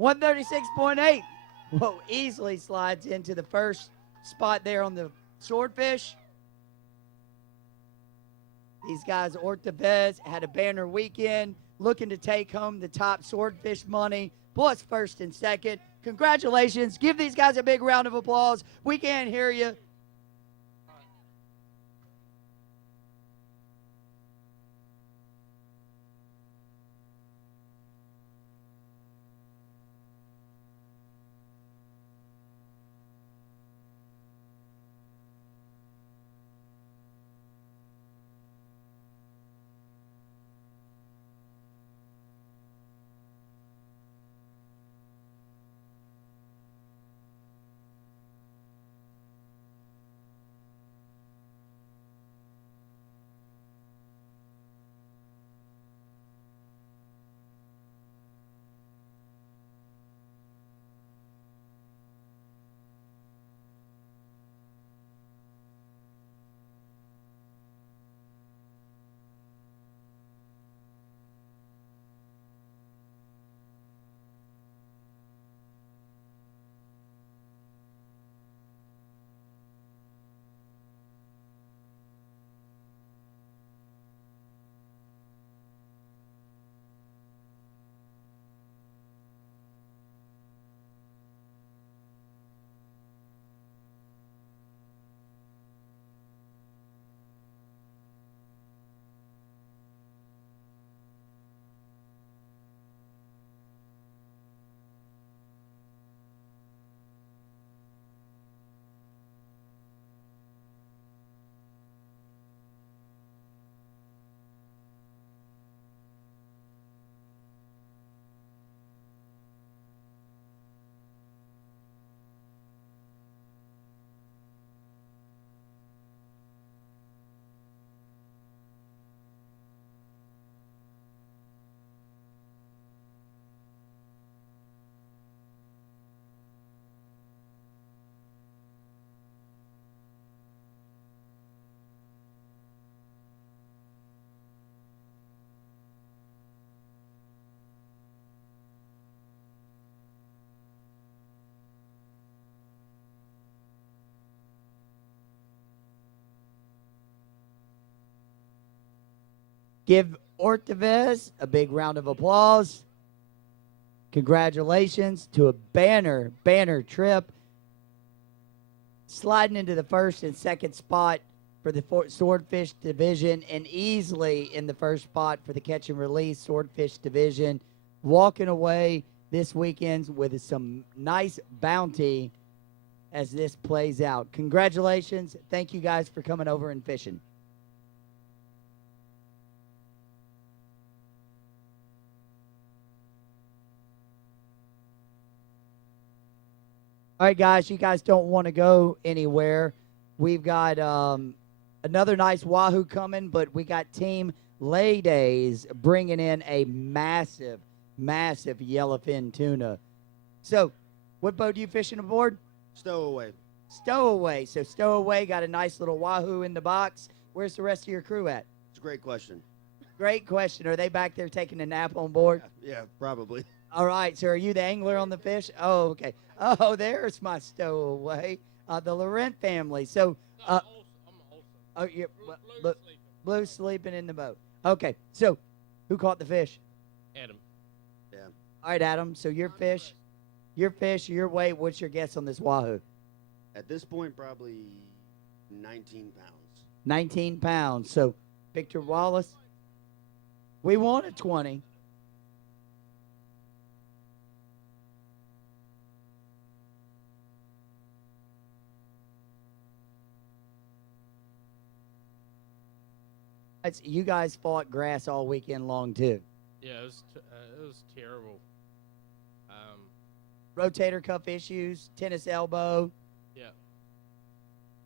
136.8. Whoa, easily slides into the first spot there on the swordfish. These guys, Ortevez, had a banner weekend, looking to take home the top swordfish money, plus first and second. Congratulations. Give these guys a big round of applause. We can't hear you. Give Ortevez a big round of applause. Congratulations to a banner trip. Sliding into the first and second spot for the Swordfish Division and easily in the first spot for the Catch and Release Swordfish Division. Walking away this weekend with some nice bounty as this plays out. Congratulations. Thank you guys for coming over and fishing. All right, guys, you guys don't want to go anywhere. We've got another nice wahoo coming, but we got Team Lay Days bringing in a massive, massive yellowfin tuna. So, what boat are you fishing aboard? Stowaway. Stowaway. So, Stowaway got a nice little wahoo in the box. Where's the rest of your crew at? It's a great question. Great question. Are they back there taking a nap on board? Yeah, probably. All right, so are you the angler on the fish? Oh, okay. Oh, there's my stowaway, the Laurent family. So, oh, yeah, Blue sleeping in the boat. Okay, so who caught the fish? Adam. Yeah. All right, Adam. So your fish, your weight. What's your guess on this wahoo? At this point, probably 19 pounds. 19 pounds. So, Victor Wallace, we wanted 20. You guys fought grass all weekend long too. Yeah, it was terrible. Rotator cuff issues, tennis elbow. Yeah.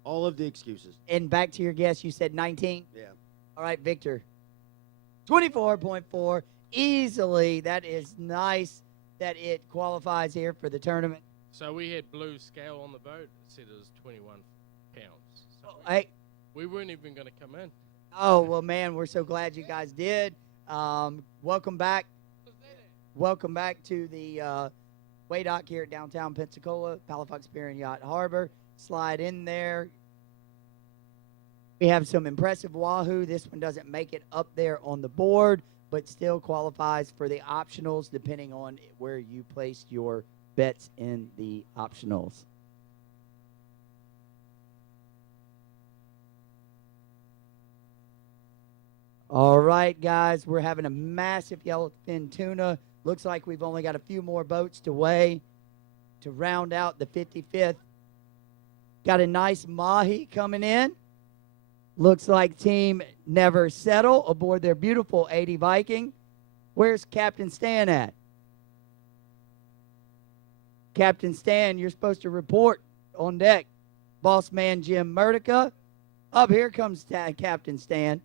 All of the excuses. And back to your guess, you said 19? Yeah. All right, Victor. 24.4. Easily. That is nice that it qualifies here for the tournament. So we had blue scale on the boat. It said it was 21 pounds. So we weren't even going to come in. Oh, well, man, we're so glad you guys did. Welcome back. Welcome back to the Way Dock here at downtown Pensacola, Palafox Pier and Yacht Harbor. Slide in there. We have some impressive wahoo. This one doesn't make it up there on the board, but still qualifies for the optionals depending on where you placed your bets in the optionals. All right, guys, we're having a massive yellowfin tuna. Looks like we've only got a few more boats to weigh to round out the 55th. Got a nice mahi coming in. Looks like Team Never Settle aboard their beautiful 80 Viking. Where's Captain Stan at? Captain Stan, you're supposed to report on deck. Boss man Jim Murdica. Up here comes Captain Stan.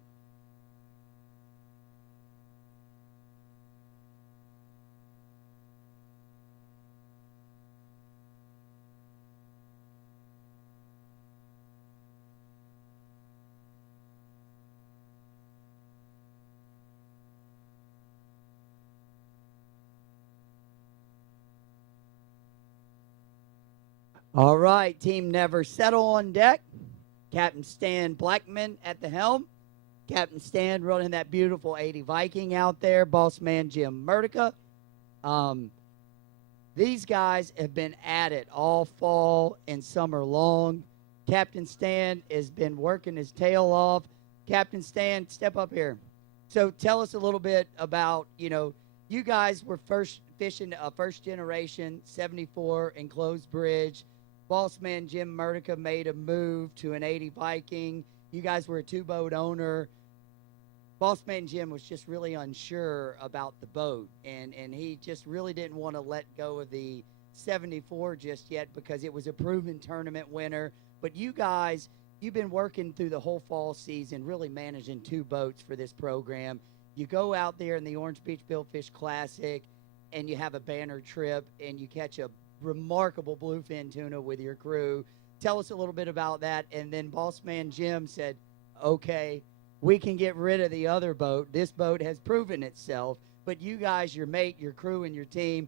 All right, Team Never Settle on deck. Captain Stan Blackman at the helm. Captain Stan running that beautiful 80 Viking out there. Boss man Jim Murdica. These guys have been at it all fall and summer long. Captain Stan has been working his tail off. Captain Stan, step up here. So tell us a little bit about, you guys were first fishing a first generation 74 enclosed bridge. Boss man Jim Murdica made a move to an 80 Viking. You guys were a two-boat owner. Boss man Jim was just really unsure about the boat, and he just really didn't want to let go of the 74 just yet because it was a proven tournament winner. But you guys, you've been working through the whole fall season, really managing two boats for this program. You go out there in the Orange Beach Billfish Classic, and you have a banner trip, and you catch a remarkable bluefin tuna with your crew. Tell us a little bit about that. And then boss man Jim said, okay, we can get rid of the other boat. This boat has proven itself. But you guys, your mate, your crew, and your team,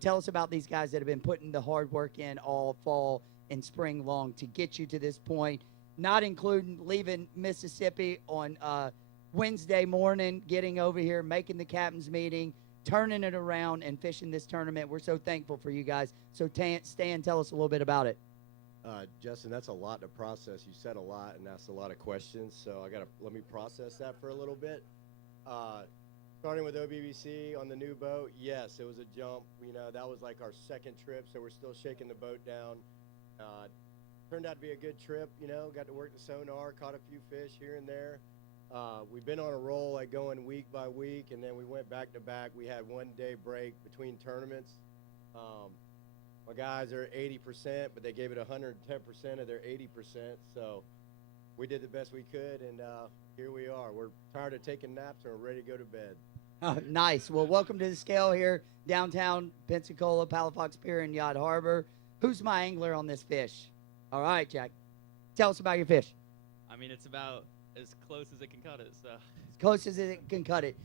tell us about these guys that have been putting the hard work in all fall and spring long to get you to this point, not including leaving Mississippi on Wednesday morning, getting over here, making the captain's meeting, turning it around and fishing this tournament. We're so thankful for you guys. So Stan, tell us a little bit about it. Justin, that's a lot to process. You said a lot and asked a lot of questions, so let me process that for a little bit. Starting with OBBC on the new boat, yes, it was a jump. That was like our second trip, so we're still shaking the boat down. Turned out to be a good trip, got to work the sonar, caught a few fish here and there. We've been on a roll, like going week by week, and then we went back to back. We had 1 day break between tournaments. My guys are 80%, but they gave it 110% of their 80%. So we did the best we could, and here we are. We're tired of taking naps and we're ready to go to bed. Nice. Well, welcome to the scale here, downtown Pensacola, Palafox Pier and Yacht Harbor. Who's my angler on this fish? All right, Jack. Tell us about your fish. I mean, it's about as close as it can cut it. So as close as it can cut it.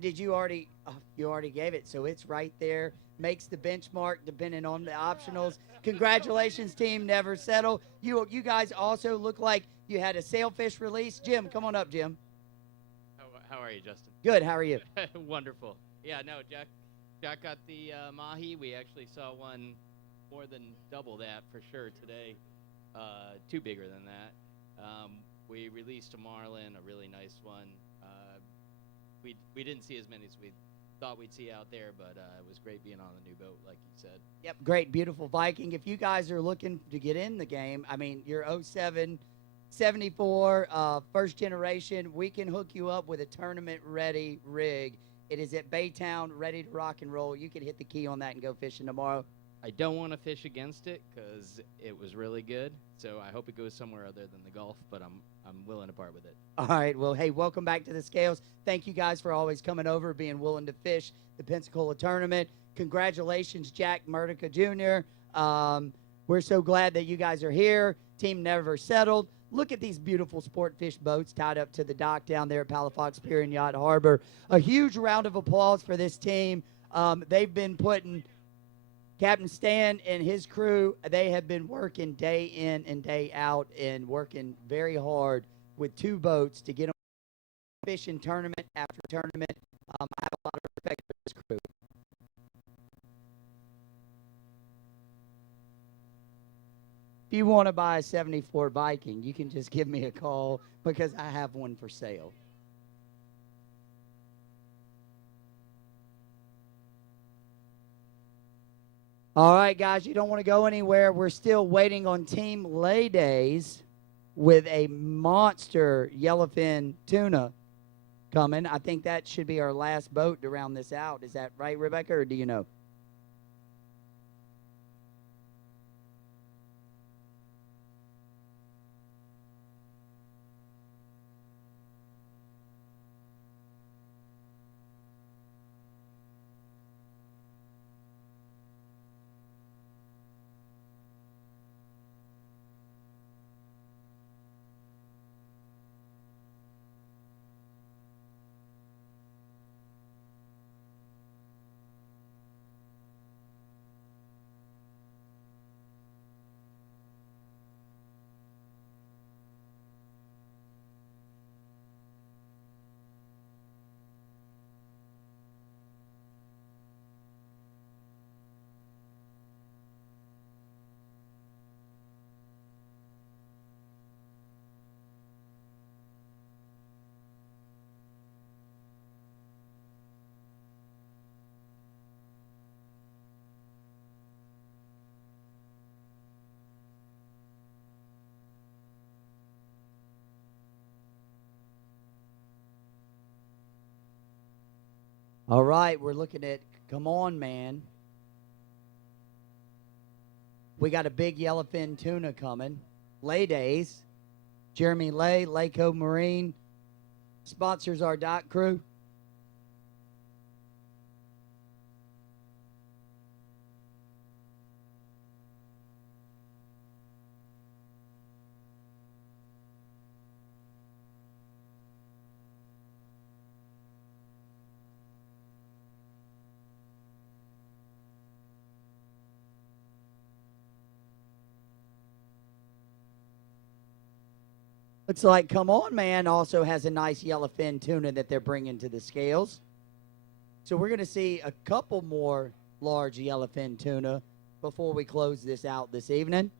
Did you already? You already gave it, so it's right there. Makes the benchmark depending on the optionals. Congratulations, Team Never Settle. You guys also look like you had a sailfish release. Jim, come on up, Jim. how are you, Justin? Good. How are you? Wonderful. Yeah, no, Jack. Jack got the mahi. We actually saw one more than double that for sure today. Two bigger than that. We released a marlin, a really nice one. We didn't see as many as we thought we'd see out there, but it was great being on the new boat, like you said. Yep, great, beautiful Viking. If you guys are looking to get in the game, I mean, you're 07, 74, first generation, we can hook you up with a tournament-ready rig. It is at Baytown, ready to rock and roll. You can hit the key on that and go fishing tomorrow. I don't want to fish against it because it was really good, so I hope it goes somewhere other than the Gulf, but I'm willing to part with it. All right, well, hey, welcome back to the scales. Thank you guys for always coming over, being willing to fish the Pensacola tournament. Congratulations, Jack Murdica Jr. We're so glad that you guys are here. Team Never Settled. Look at these beautiful sport fish boats tied up to the dock down there at Palafox Pier and Yacht Harbor. A huge round of applause for this team. They've been putting Captain Stan and his crew, they have been working day in and day out and working very hard with two boats to get them fishing tournament after tournament. I have a lot of respect for this crew. If you want to buy a 74 Viking, you can just give me a call because I have one for sale. All right, guys, you don't want to go anywhere. We're still waiting on Team Lay Days with a monster yellowfin tuna coming. I think that should be our last boat to round this out. Is that right, Rebecca, or do you know? All right, we're looking at Come On Man. We got a big yellowfin tuna coming. Lay Days. Jeremy Lay, Laco Marine, sponsors our dock crew. Looks like Come On Man also has a nice yellowfin tuna that they're bringing to the scales. So we're going to see a couple more large yellowfin tuna before we close this out this evening.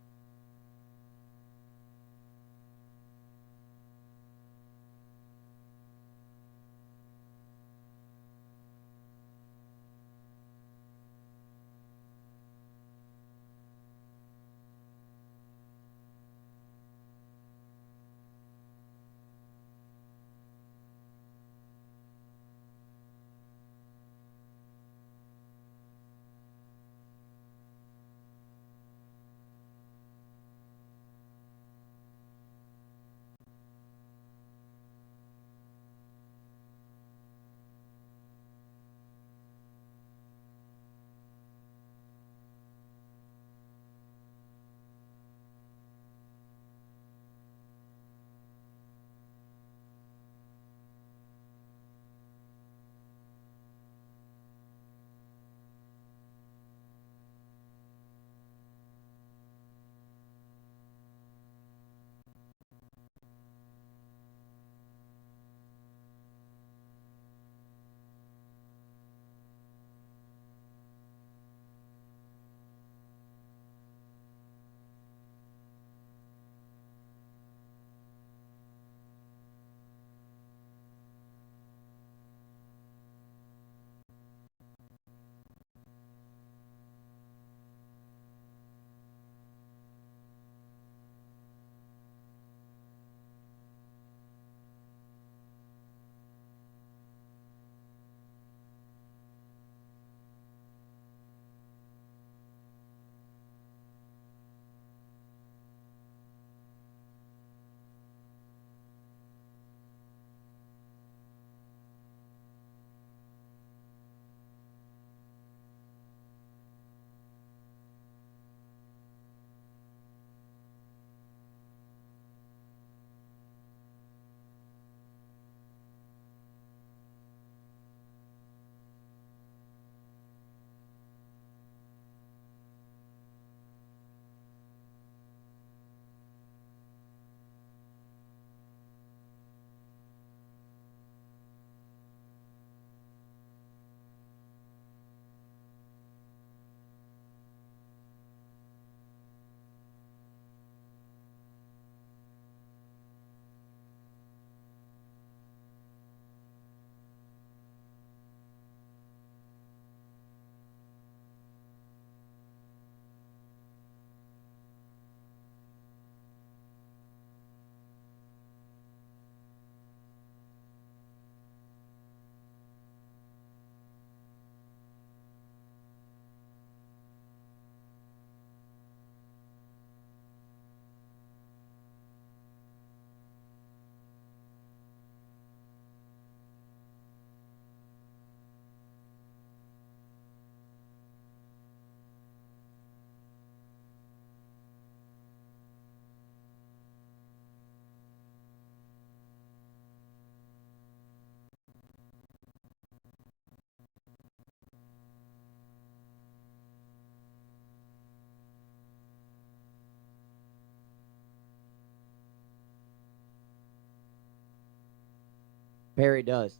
Perry does.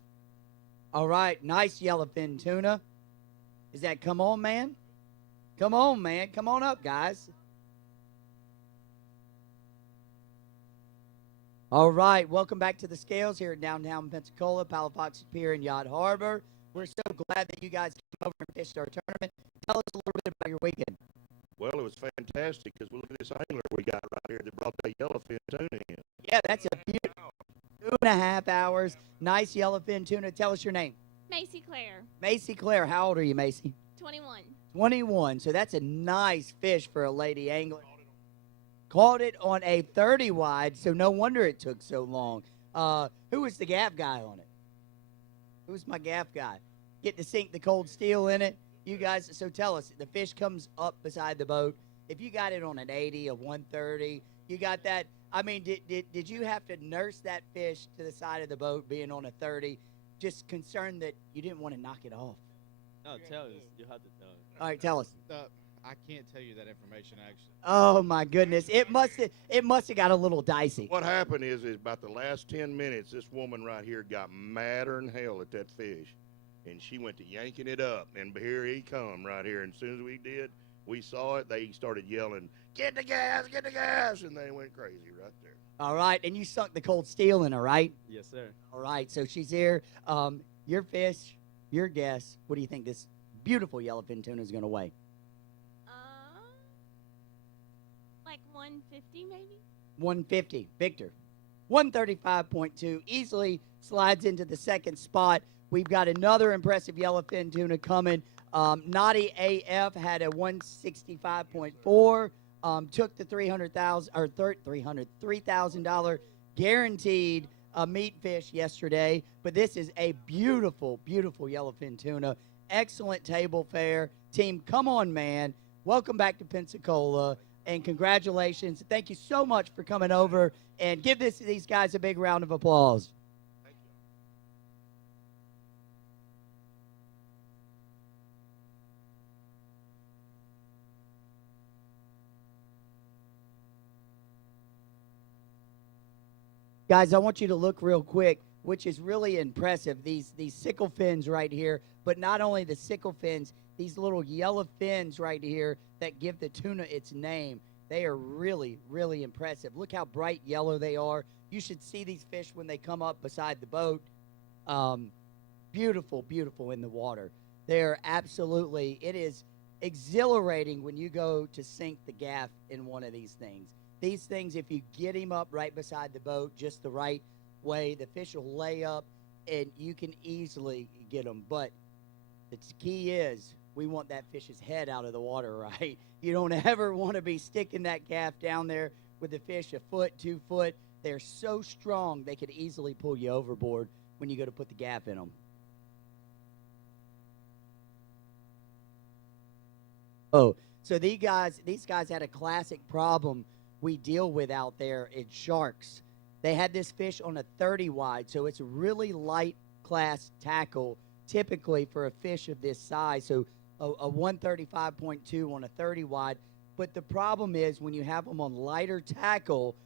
All right, nice yellowfin tuna. Is that come on, man? Come on, man. Come on up, guys. All right, welcome back to the scales here in downtown Pensacola, Palafox Pier and Yacht Harbor. We're so glad that you guys came over and fished our tournament. Tell us a little bit about your weekend. Well, it was fantastic because look at this angler we got right here that brought that yellowfin tuna in. Yeah, that's a beautiful 2.5 hours. Nice yellowfin tuna. Tell us your name. Macy Claire, Macy Claire. How old are you, Macy? 21. 21. So that's a nice fish for a lady angler. Caught it on a 30 wide, so no wonder it took so long. Who was the gaff guy on it? Who was my gaff guy? Get to sink the cold steel in it. You guys, so tell us, the fish comes up beside the boat. If you got it on an 80, a 130, you got that. I mean, did you have to nurse that fish to the side of the boat being on a 30, just concerned that you didn't want to knock it off? No, tell us. You have to tell us. All right, tell us. I can't tell you that information, actually. Oh, my goodness. It must have got a little dicey. What happened is about the last 10 minutes, this woman right here got madder than hell at that fish. And she went to yanking it up, and here he come right here. And as soon as we saw it, they started yelling, get the gas, and they went crazy right there. All right, and you sunk the cold steel in her, right? Yes, sir. All right, so she's here. Your fish, your guess, what do you think this beautiful yellowfin tuna is going to weigh? Like 150 maybe? 150. Victor, 135.2. Easily slides into the second spot. We've got another impressive yellowfin tuna coming. Naughty AF had a 165.4. Took the $3,000 guaranteed meat fish yesterday. But this is a beautiful, beautiful yellowfin tuna. Excellent table fare. Team, come on, man. Welcome back to Pensacola, and congratulations. Thank you so much for coming over, and give these guys a big round of applause. Guys, I want you to look real quick, which is really impressive. These sickle fins right here, but not only the sickle fins, these little yellow fins right here that give the tuna its name. They are really, really impressive. Look how bright yellow they are. You should see these fish when they come up beside the boat. Beautiful, beautiful in the water. They're absolutely, it is exhilarating when you go to sink the gaff in one of these things. These things, if you get him up right beside the boat just the right way, the fish will lay up and you can easily get them. But the key is we want that fish's head out of the water, right? You don't ever want to be sticking that gaff down there with the fish a foot, 2 foot. They're so strong they could easily pull you overboard when you go to put the gaff in them. Oh, so these guys had a classic problem we deal with out there in sharks. They had this fish on a 30 wide, so it's a really light class tackle typically for a fish of this size. So a 135.2 on a 30 wide. But the problem is when you have them on lighter tackle,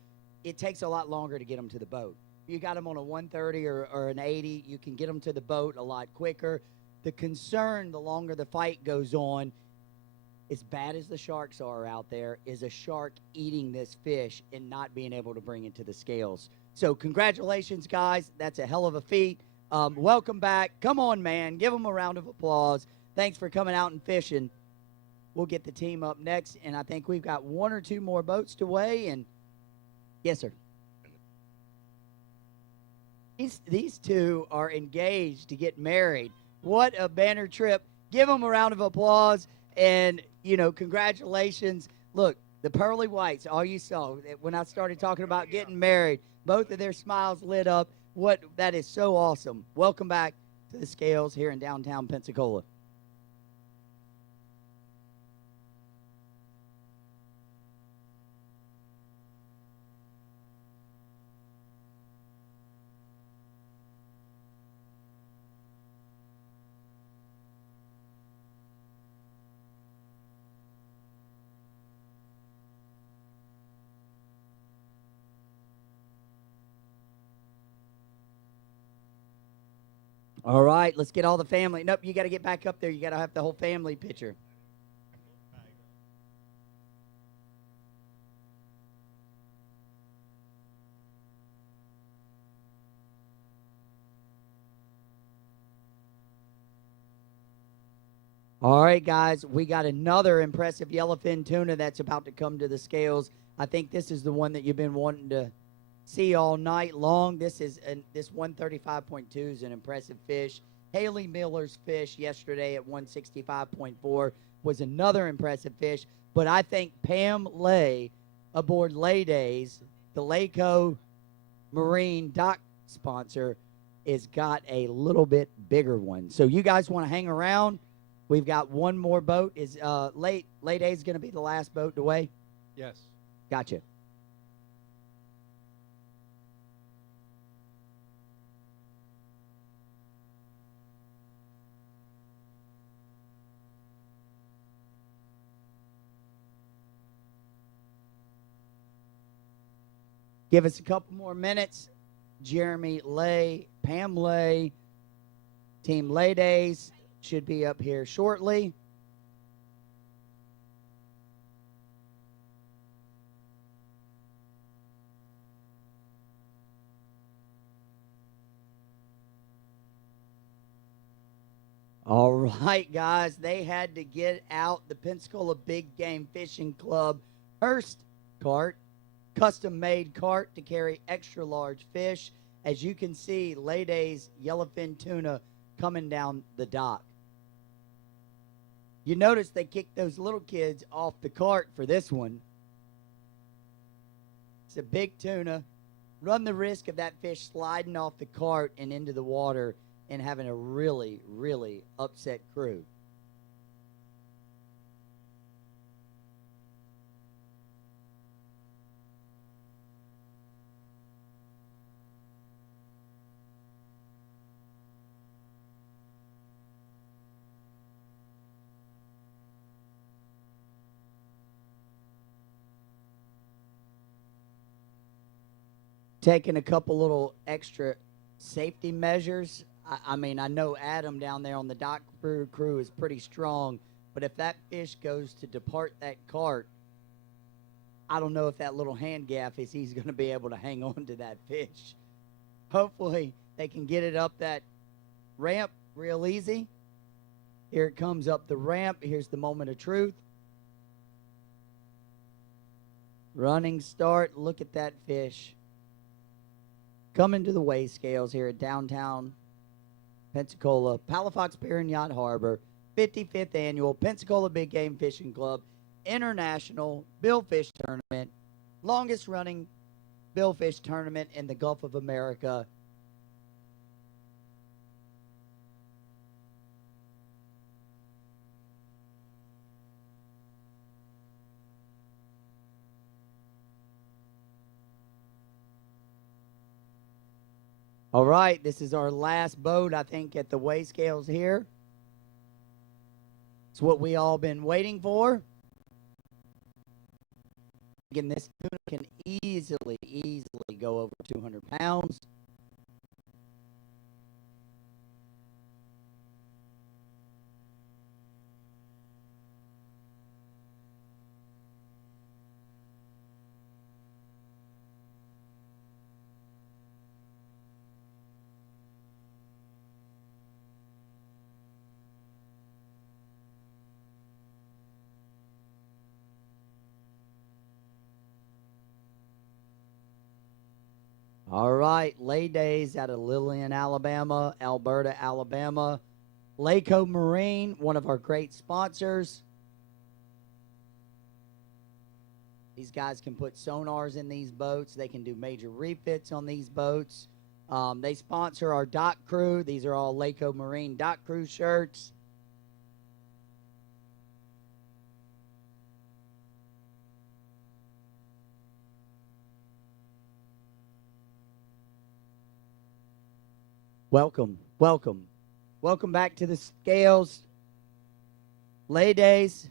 it takes a lot longer to get them to the boat. If you got them on a 130 or an 80, you can get them to the boat a lot quicker. The concern, the longer the fight goes on, as bad as the sharks are out there, is a shark eating this fish and not being able to bring it to the scales. So congratulations, guys. That's a hell of a feat. Welcome back. Come on, man. Give them a round of applause. Thanks for coming out and fishing. We'll get the team up next, and I think we've got 1 or 2 more boats to weigh. And yes, sir. These two are engaged to get married. What a banner trip. Give them a round of applause. And, you know, congratulations. Look, the pearly whites, all you saw, when I started talking about getting married, both of their smiles lit up. That is so awesome. Welcome back to the scales here in downtown Pensacola. All right, let's get all the family. Nope, you got to get back up there. You got to have the whole family picture. All right, guys, we got another impressive yellowfin tuna that's about to come to the scales. I think this is the one that you've been wanting to see all night long. This 135.2 is an impressive fish. Haley Miller's fish yesterday at 165.4 was another impressive fish. But I think Pam Lay aboard Lay Days, the Laco Marine dock sponsor, has got a little bit bigger one. So you guys want to hang around? We've got one more boat. Is Lay Days going to be the last boat to weigh? Yes. Gotcha. Give us a couple more minutes. Jeremy Lay, Pam Lay, Team Lay Days should be up here shortly. All right, guys, they had to get out the Pensacola Big Game Fishing Club Hearst cart, custom-made cart to carry extra large fish. As you can see, Lay Days yellowfin tuna coming down the dock. You notice they kicked those little kids off the cart for this one. It's a big tuna. Run the risk of that fish sliding off the cart and into the water and having a really, really upset crew. Taking a couple little extra safety measures. I mean, I know Adam down there on the dock crew is pretty strong, but if that fish goes to depart that cart, I don't know if that little hand gaff is he's going to be able to hang on to that fish. Hopefully, they can get it up that ramp real easy. Here it comes up the ramp. Here's the moment of truth. Running start. Look at that fish. Coming to the weigh scales here at downtown Pensacola, Palafox Pier and Yacht Harbor, 55th Annual Pensacola Big Game Fishing Club International Billfish Tournament, longest running billfish tournament in the Gulf of America. All right, this is our last boat, I think, at the weigh scales here. It's what we all been waiting for. Again, this tuna can easily go over 200 pounds. All right, Lay Days out of Lillian, Alabama, Alberta, Alabama. Laco Marine, one of our great sponsors. These guys can put sonars in these boats. They can do major refits on these boats. They sponsor our dock crew. These are all Laco Marine dock crew shirts. Welcome, welcome. Welcome back to the scales. Lay Days.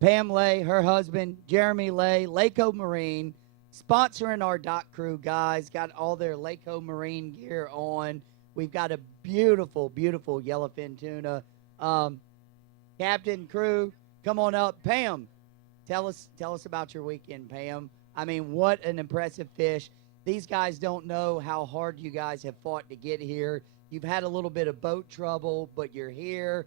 Pam Lay, her husband, Jeremy Lay, Laco Marine, sponsoring our dock crew, guys. Got all their Laco Marine gear on. We've got a beautiful, beautiful yellowfin tuna. Captain, crew, come on up. Pam, tell us about your weekend, Pam. I mean, what an impressive fish. These guys don't know how hard you guys have fought to get here. You've had a little bit of boat trouble, but you're here.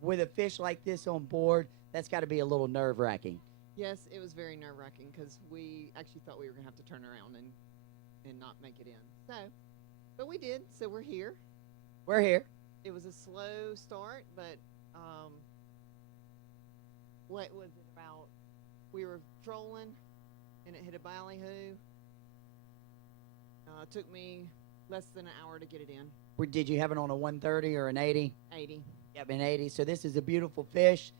With a fish like this on board, that's got to be a little nerve-wracking. Yes, it was very nerve-wracking because we actually thought we were going to have to turn around and not make it in. So, but we did, so we're here. We're here. It was a slow start, but what was it about? We were trolling, and it hit a ballyhoo. It took me less than an hour to get it in. Did you have it on a 130 or an 80? 80. Yep, an 80. So this is a beautiful fish.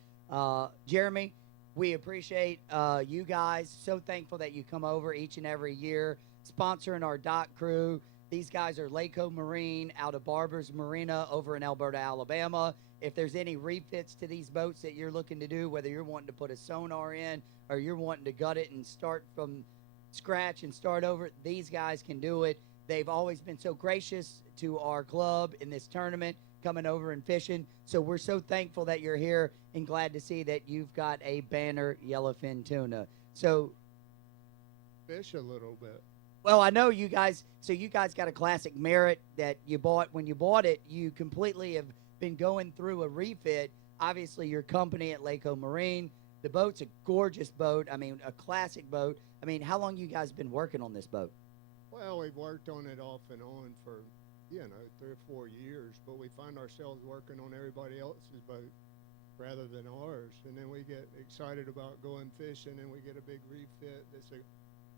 Jeremy, we appreciate you guys. So thankful that you come over each and every year, sponsoring our dock crew. These guys are Laco Marine out of Barber's Marina over in Alberta, Alabama. If there's any refits to these boats that you're looking to do, whether you're wanting to put a sonar in or you're wanting to gut it and start from scratch and start over, these guys can do it. They've always been so gracious to our club in this tournament, coming over and fishing. So we're so thankful that you're here and glad to see that you've got a banner yellowfin tuna. So fish a little bit. Well, I know you guys, so you guys got a classic Merit that you bought. When you bought it, you completely have been going through a refit. Obviously, your company at Laco Marine, the boat's a gorgeous boat. I mean, a classic boat. I mean, how long you guys been working on this boat? Well, we've worked on it off and on for, 3 or 4 years, but we find ourselves working on everybody else's boat rather than ours. And then we get excited about going fishing, and we get a big refit that's a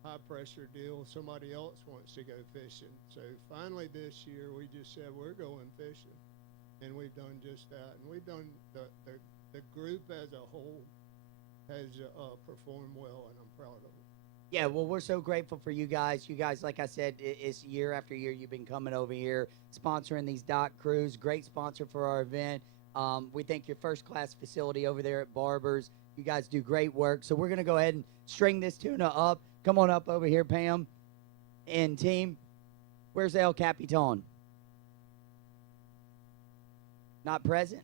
high-pressure deal. Somebody else wants to go fishing. So finally this year, we just said we're going fishing, and we've done just that. And we've done the group as a whole has performed well, and I'm proud of it. Yeah, well, we're so grateful for you guys. You guys, like I said, it's year after year you've been coming over here, sponsoring these dock crews. Great sponsor for our event. We think your first-class facility over there at Barber's. You guys do great work. So we're going to go ahead and string this tuna up. Come on up over here, Pam and team. Where's El Capitan? Not present?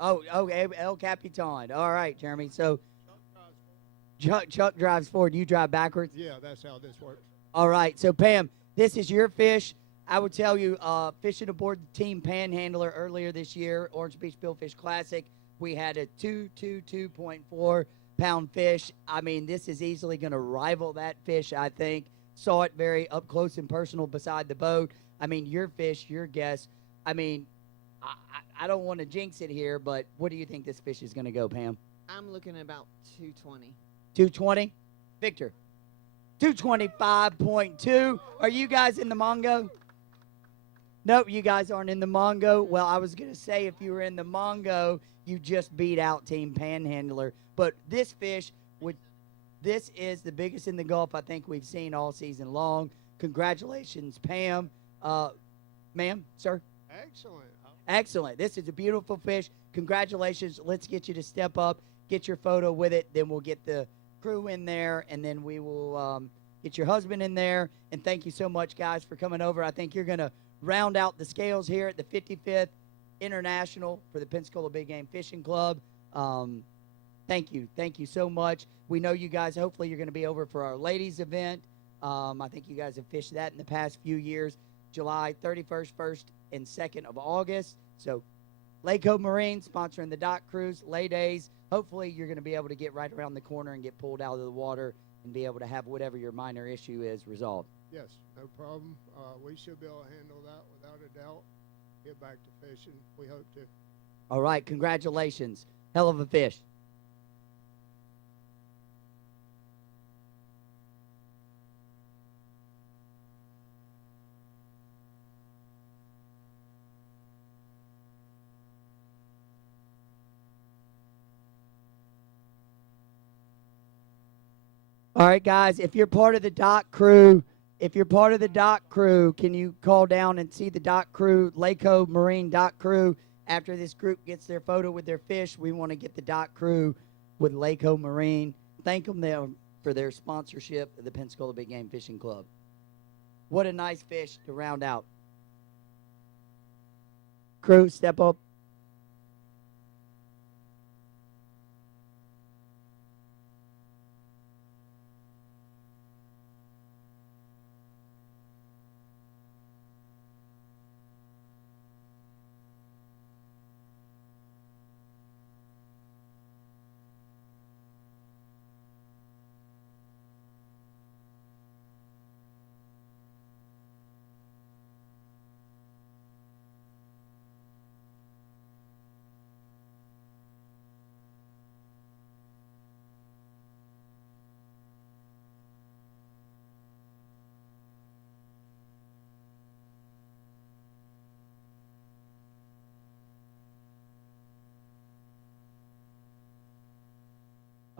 Oh, El Capitan. All right, Jeremy. So Chuck drives forward. You drive backwards? Yeah, that's how this works. All right. So, Pam, this is your fish. I would tell you, fishing aboard the Team Panhandler earlier this year, Orange Beach Billfish Classic, we had a 222.4 pound fish. I mean, this is easily going to rival that fish, I think. Saw it very up close and personal beside the boat. I mean, your fish, your guess. I mean, I don't want to jinx it here, but what do you think this fish is going to go, Pam? I'm looking at about 220. 220? Victor? 225.2. Are you guys in the Mongo? Nope, you guys aren't in the Mongo. Well, I was going to say if you were in the Mongo, you just beat out Team Panhandler. But this fish, this is the biggest in the Gulf I think we've seen all season long. Congratulations, Pam. Ma'am, sir? Excellent. Excellent. This is a beautiful fish. Congratulations. Let's get you to step up, get your photo with it. Then we'll get the crew in there, and then we will get your husband in there. And thank you so much, guys, for coming over. I think you're going to round out the scales here at the 55th International for the Pensacola Big Game Fishing Club. Thank you. Thank you so much. We know you guys, hopefully you're going to be over for our ladies event. I think you guys have fished that in the past few years. July 31st, 1st, and 2nd of August. So Laco Marine sponsoring the dock cruise, lay days. Hopefully you're going to be able to get right around the corner and get pulled out of the water and be able to have whatever your minor issue is resolved. Yes, no problem. We should be able to handle that without a doubt. Get back to fishing. We hope to. All right, congratulations. Hell of a fish. All right, guys, if you're part of the dock crew, can you call down and see the dock crew, Laco Marine dock crew? After this group gets their photo with their fish, we want to get the dock crew with Laco Marine. Thank them for their sponsorship of the Pensacola Big Game Fishing Club. What a nice fish to round out. Crew, step up.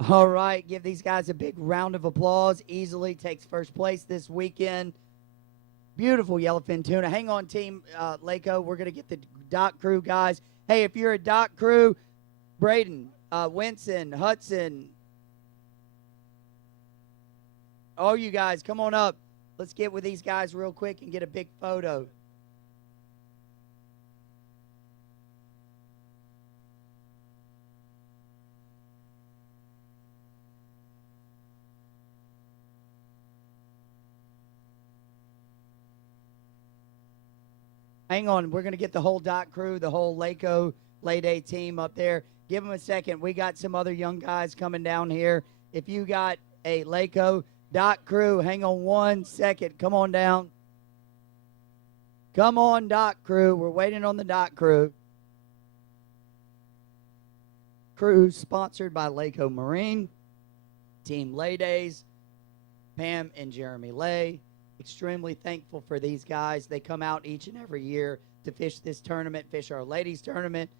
All right, give these guys a big round of applause. Easily takes first place this weekend. Beautiful yellowfin tuna. Hang on, Team Laco. We're going to get the dock crew guys. Hey, if you're a dock crew, Braden, Winson, Hudson, all you guys, come on up. Let's get with these guys real quick and get a big photo. Hang on, we're going to get the whole dock crew, the whole Laco Lay Day team up there. Give them a second. We got some other young guys coming down here. If you got a Laco dock crew, hang on 1 second. Come on down. Come on, dock crew. We're waiting on the dock crew. Crew sponsored by Laco Marine, Team Lay Days, Pam and Jeremy Lay. Extremely thankful for these guys. They come out each and every year to fish this tournament, fish our ladies tournament.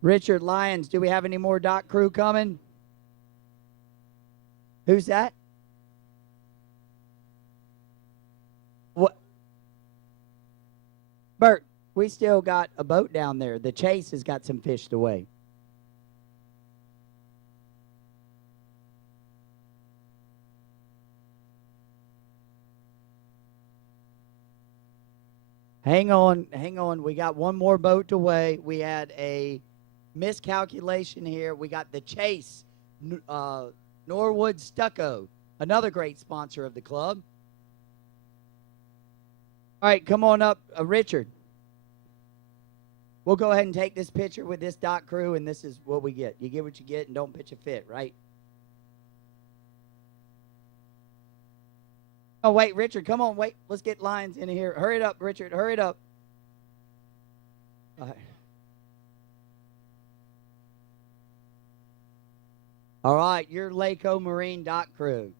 Richard Lyons, do we have any more dock crew coming? Who's that? What? Bert, we still got a boat down there. The Chase has got some fish to weigh. Hang on, hang on. We got one more boat to weigh. We had a miscalculation here. We got the Chase, Norwood Stucco, another great sponsor of the club. All right, come on up, Richard. We'll go ahead and take this picture with this dock crew, and this is what we get. You get what you get and don't pitch a fit, right? Oh, wait, Richard, come on, wait. Let's get Lyons in here. Hurry it up, Richard. Hurry it up. All right. All right, you're Laco Marine dock crew.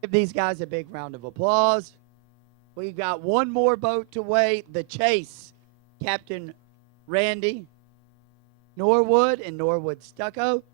Give these guys a big round of applause. We've got one more boat to weigh, the Chase, Captain Randy Norwood and Norwood Stucco.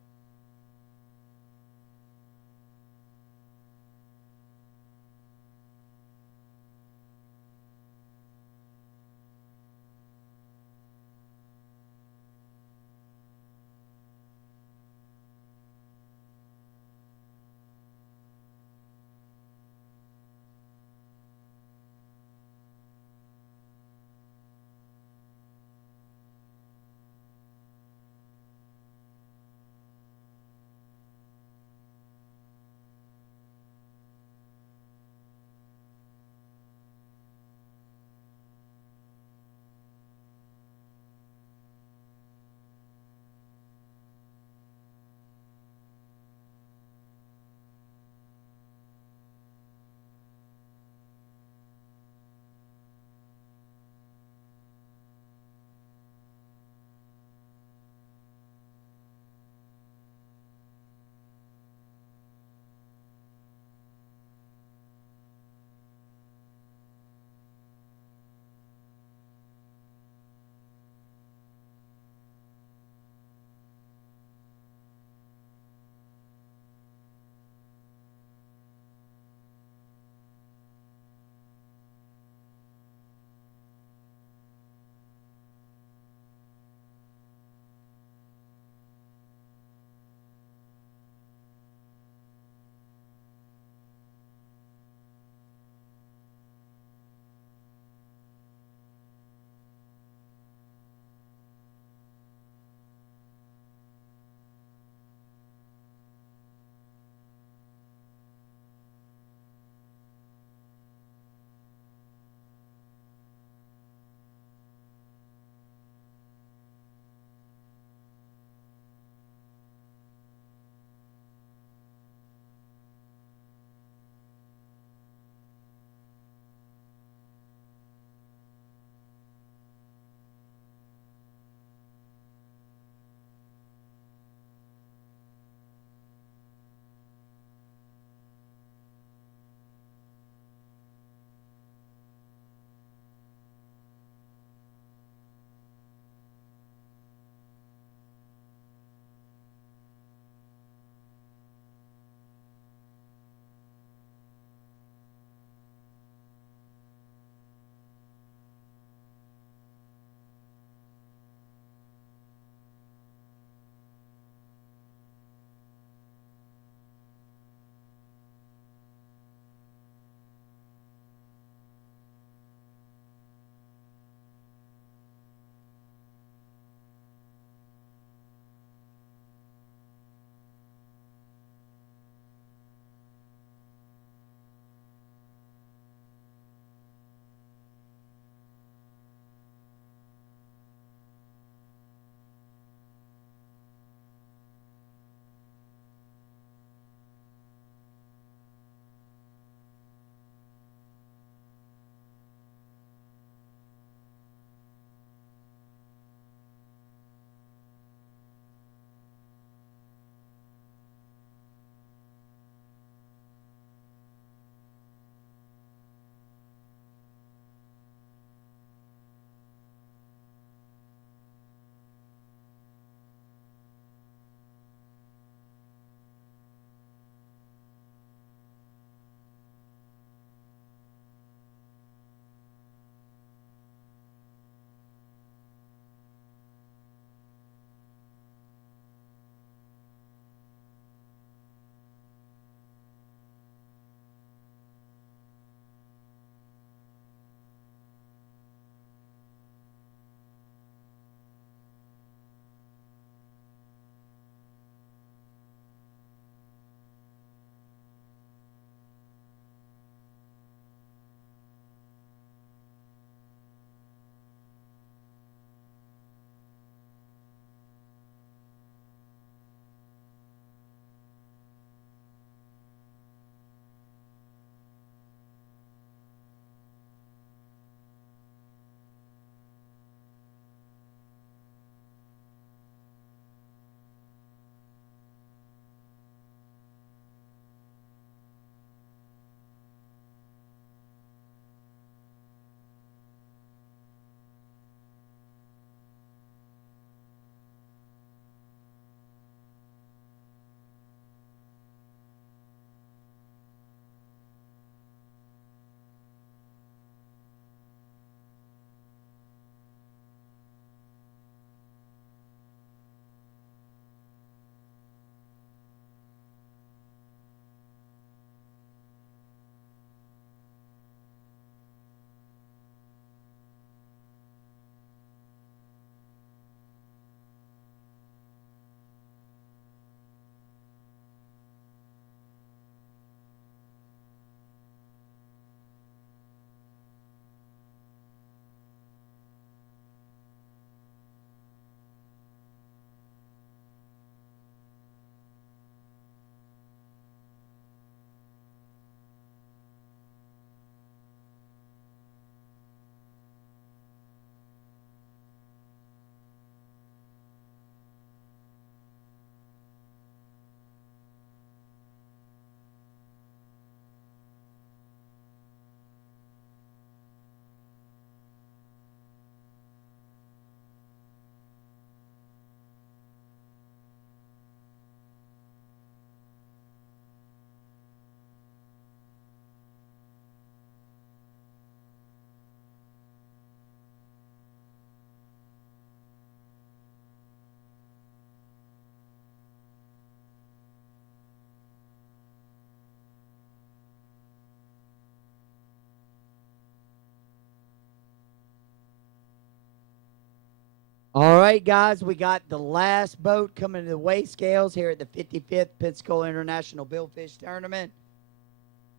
All right, guys, we got the last boat coming to the weigh scales here at the 55th Pensacola International Billfish Tournament.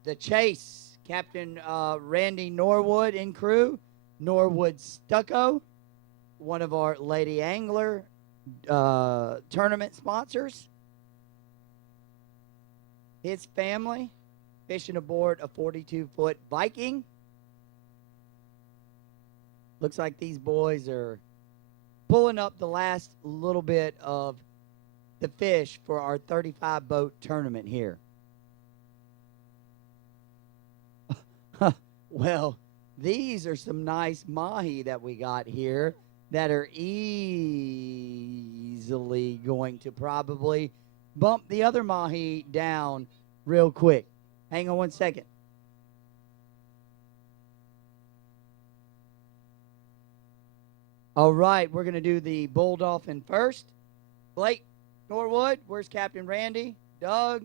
The Chase, Captain Randy Norwood and crew, Norwood Stucco, one of our Lady Angler tournament sponsors. His family fishing aboard a 42-foot Viking. Looks like these boys are pulling up the last little bit of the fish for our 35-boat tournament here. Well, these are some nice mahi that we got here that are easily going to probably bump the other mahi down real quick. Hang on one second. All right, we're going to do the bull dolphin first. Blake Norwood, where's Captain Randy? Doug?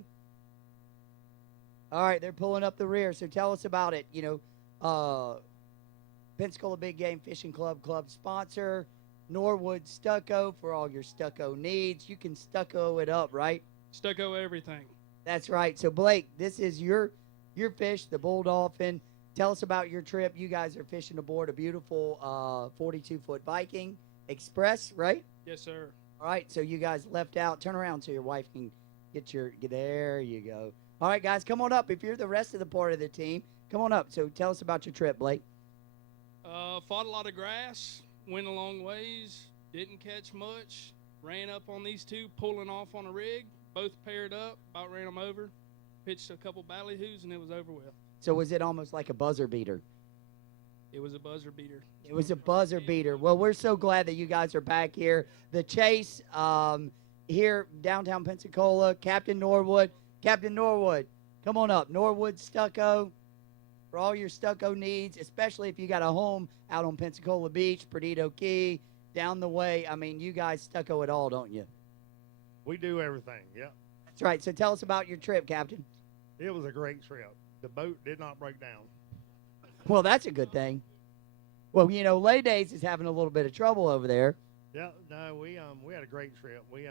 All right, they're pulling up the rear, so tell us about it. You know, Pensacola Big Game Fishing Club sponsor, Norwood Stucco for all your stucco needs. You can stucco it up, right? Stucco everything. That's right. So, Blake, this is your fish, the bull dolphin. Tell us about your trip. You guys are fishing aboard a beautiful 42-foot Viking Express, right? Yes, sir. All right, so you guys left out. Turn around so your wife can there you go. All right, guys, come on up. If you're the rest of the part of the team, come on up. So tell us about your trip, Blake. Fought a lot of grass, went a long ways, didn't catch much, ran up on these two, pulling off on a rig, both paired up, about ran them over, pitched a couple ballyhoos, and it was over with. So was it almost like a buzzer beater? It was a buzzer beater. It was a buzzer beater. Well, we're so glad that you guys are back here. The Chase here, downtown Pensacola, Captain Norwood. Captain Norwood, come on up. Norwood Stucco for all your stucco needs, especially if you got a home out on Pensacola Beach, Perdido Key, down the way. I mean, you guys stucco it all, don't you? We do everything, yeah. That's right. So tell us about your trip, Captain. It was a great trip. The boat did not break down. Well, that's a good thing. Well, you know, Lay Days is having a little bit of trouble over there. Yeah, no, we had a great trip. We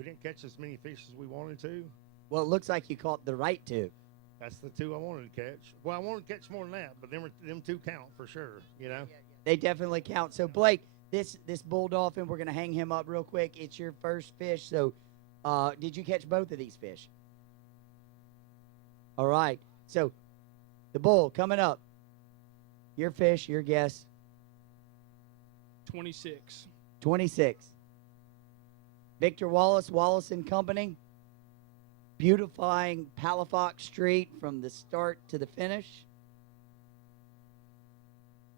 didn't catch as many fish as we wanted to. Well, it looks like you caught the right two. That's the two I wanted to catch. Well, I wanted to catch more than that, but them two count for sure, you know? They definitely count. So, Blake, this bull dolphin, we're going to hang him up real quick. It's your first fish. So, did you catch both of these fish? All right. So, the bull coming up. Your fish, your guess. 26. 26. Victor Wallace, Wallace and Company. Beautifying Palafox Street from the start to the finish.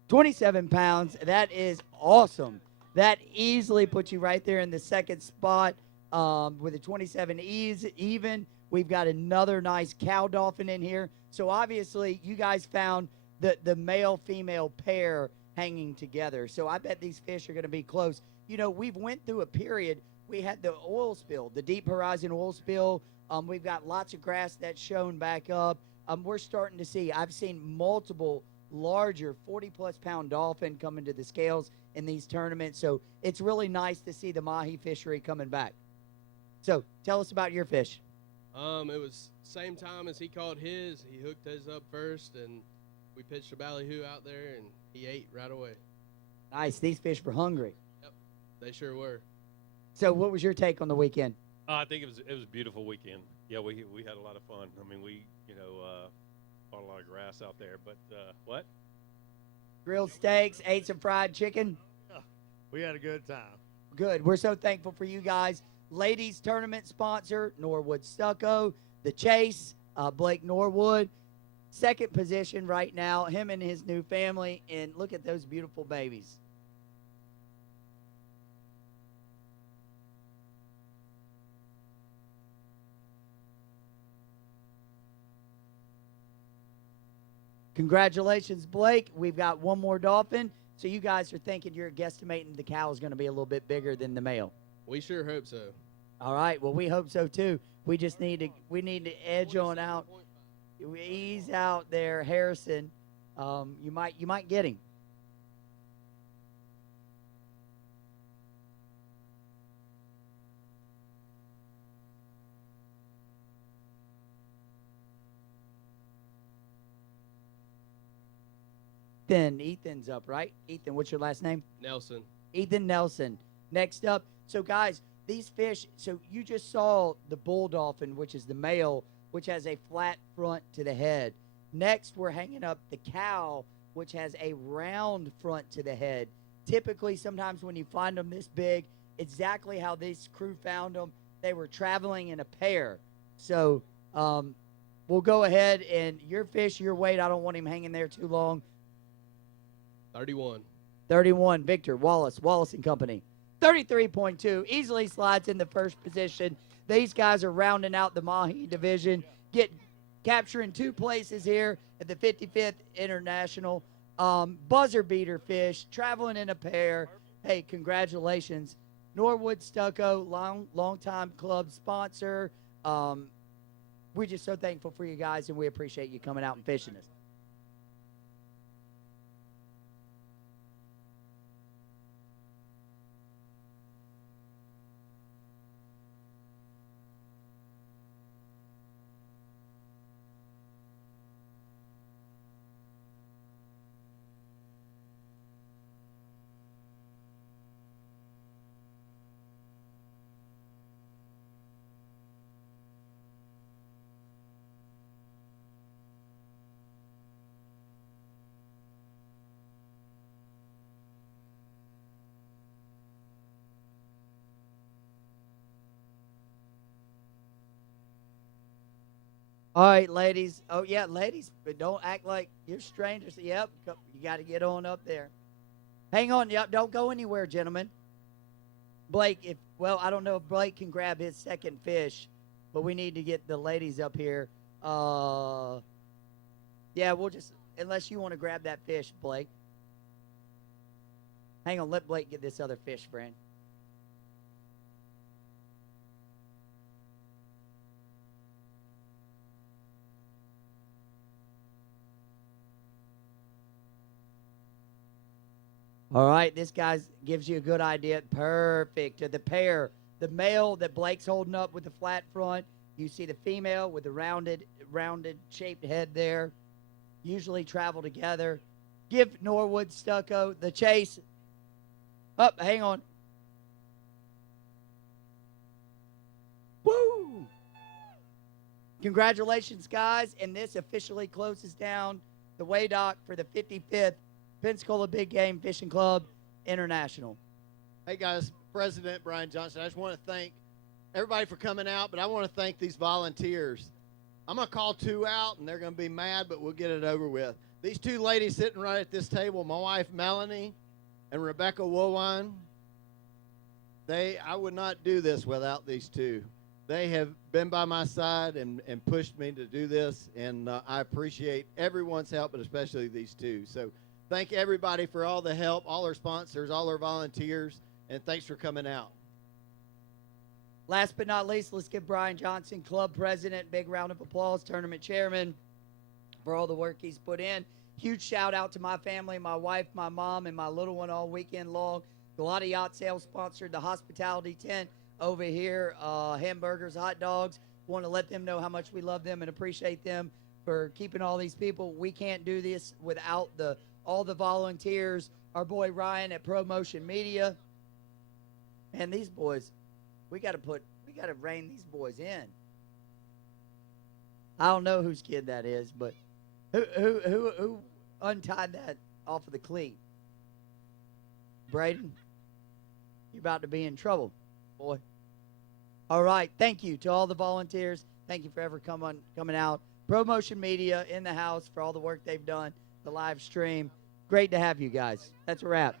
27 pounds. That is awesome. That easily puts you right there in the second spot with a 27 even. We've got another nice cow dolphin in here. So obviously you guys found the male-female pair hanging together. So I bet these fish are going to be close. You know, we've went through a period. We had the oil spill, the Deep Horizon oil spill. We've got lots of grass that's shown back up. We're starting to see, I've seen multiple larger 40-plus pound dolphin coming to the scales in these tournaments. So it's really nice to see the mahi fishery coming back. So tell us about your fish. It was same time as he caught his. He hooked his up first, and we pitched a ballyhoo out there, and he ate right away. Nice. These fish were hungry. Yep, they sure were. So what was your take on the weekend? I think it was a beautiful weekend. Yeah, we had a lot of fun. I mean, we fought a lot of grass out there. But what? Grilled steaks, ate some fried chicken. Yeah, we had a good time. Good. We're so thankful for you guys. Ladies tournament sponsor, Norwood Stucco. The Chase, Blake Norwood. Second position right now, him and his new family. And look at those beautiful babies. Congratulations, Blake. We've got one more dolphin. So you guys are thinking you're guesstimating the cow is going to be a little bit bigger than the male. We sure hope so. All right. Well, we hope so too. We just need to edge on out. Ease out there, Harrison. You might get him. Ethan. Ethan's up, right? Ethan, what's your last name? Nelson. Ethan Nelson. Next up. So, guys, these fish, so you just saw the bull dolphin, which is the male, which has a flat front to the head. Next, we're hanging up the cow, which has a round front to the head. Typically, sometimes when you find them this big, exactly how this crew found them, they were traveling in a pair. So, we'll go ahead and your fish, your weight, I don't want him hanging there too long. 31. 31, Victor Wallace and Company. 33.2, easily slides in the first position. These guys are rounding out the Mahi division, capturing 2 places here at the 55th International. Buzzer beater fish, traveling in a pair. Hey, congratulations. Norwood Stucco, long-time club sponsor. We're just so thankful for you guys, and we appreciate you coming out and fishing us. All right, ladies. Oh, yeah, ladies, but don't act like you're strangers. Yep, you got to get on up there. Hang on. Yep, don't go anywhere, gentlemen. Blake, I don't know if Blake can grab his second fish, but we need to get the ladies up here. Yeah, we'll just, unless you want to grab that fish, Blake. Hang on, let Blake get this other fish, friend. All right, this guy gives you a good idea. Perfect. The pair, the male that Blake's holding up with the flat front. You see the female with the rounded shaped head there. Usually travel together. Give Norwood Stucco the chase. Up, hang on. Woo! Congratulations, guys. And this officially closes down the weigh dock for the 55th Pensacola Big Game Fishing Club International. Hey, guys, President Brian Johnson, I just want to thank everybody for coming out, but I want to thank these volunteers. I'm going to call 2 out, and they're going to be mad, but we'll get it over with. These 2 ladies sitting right at this table, my wife Melanie and Rebecca Woolwine, I would not do this without these 2. They have been by my side and pushed me to do this, and I appreciate everyone's help, but especially these 2. So thank everybody for all the help, all our sponsors, all our volunteers, and thanks for coming out. Last but not least, let's give Brian Johnson, club president, big round of applause, tournament chairman, for all the work he's put in. Huge shout out to my family, my wife, my mom, and my little one all weekend long. Galata Yacht Sales sponsored the hospitality tent over here, hamburgers, hot dogs. Want to let them know how much we love them and appreciate them for keeping all these people. We can't do this without all the volunteers. Our boy Ryan at ProMotion Media. And these boys, we got to rein these boys in. I don't know whose kid that is, but who untied that off of the cleat? Braden, you're about to be in trouble, boy. All right, thank you to all the volunteers. Thank you for coming out. ProMotion Media in the house for all the work they've done, the live stream. Great to have you guys. That's a wrap.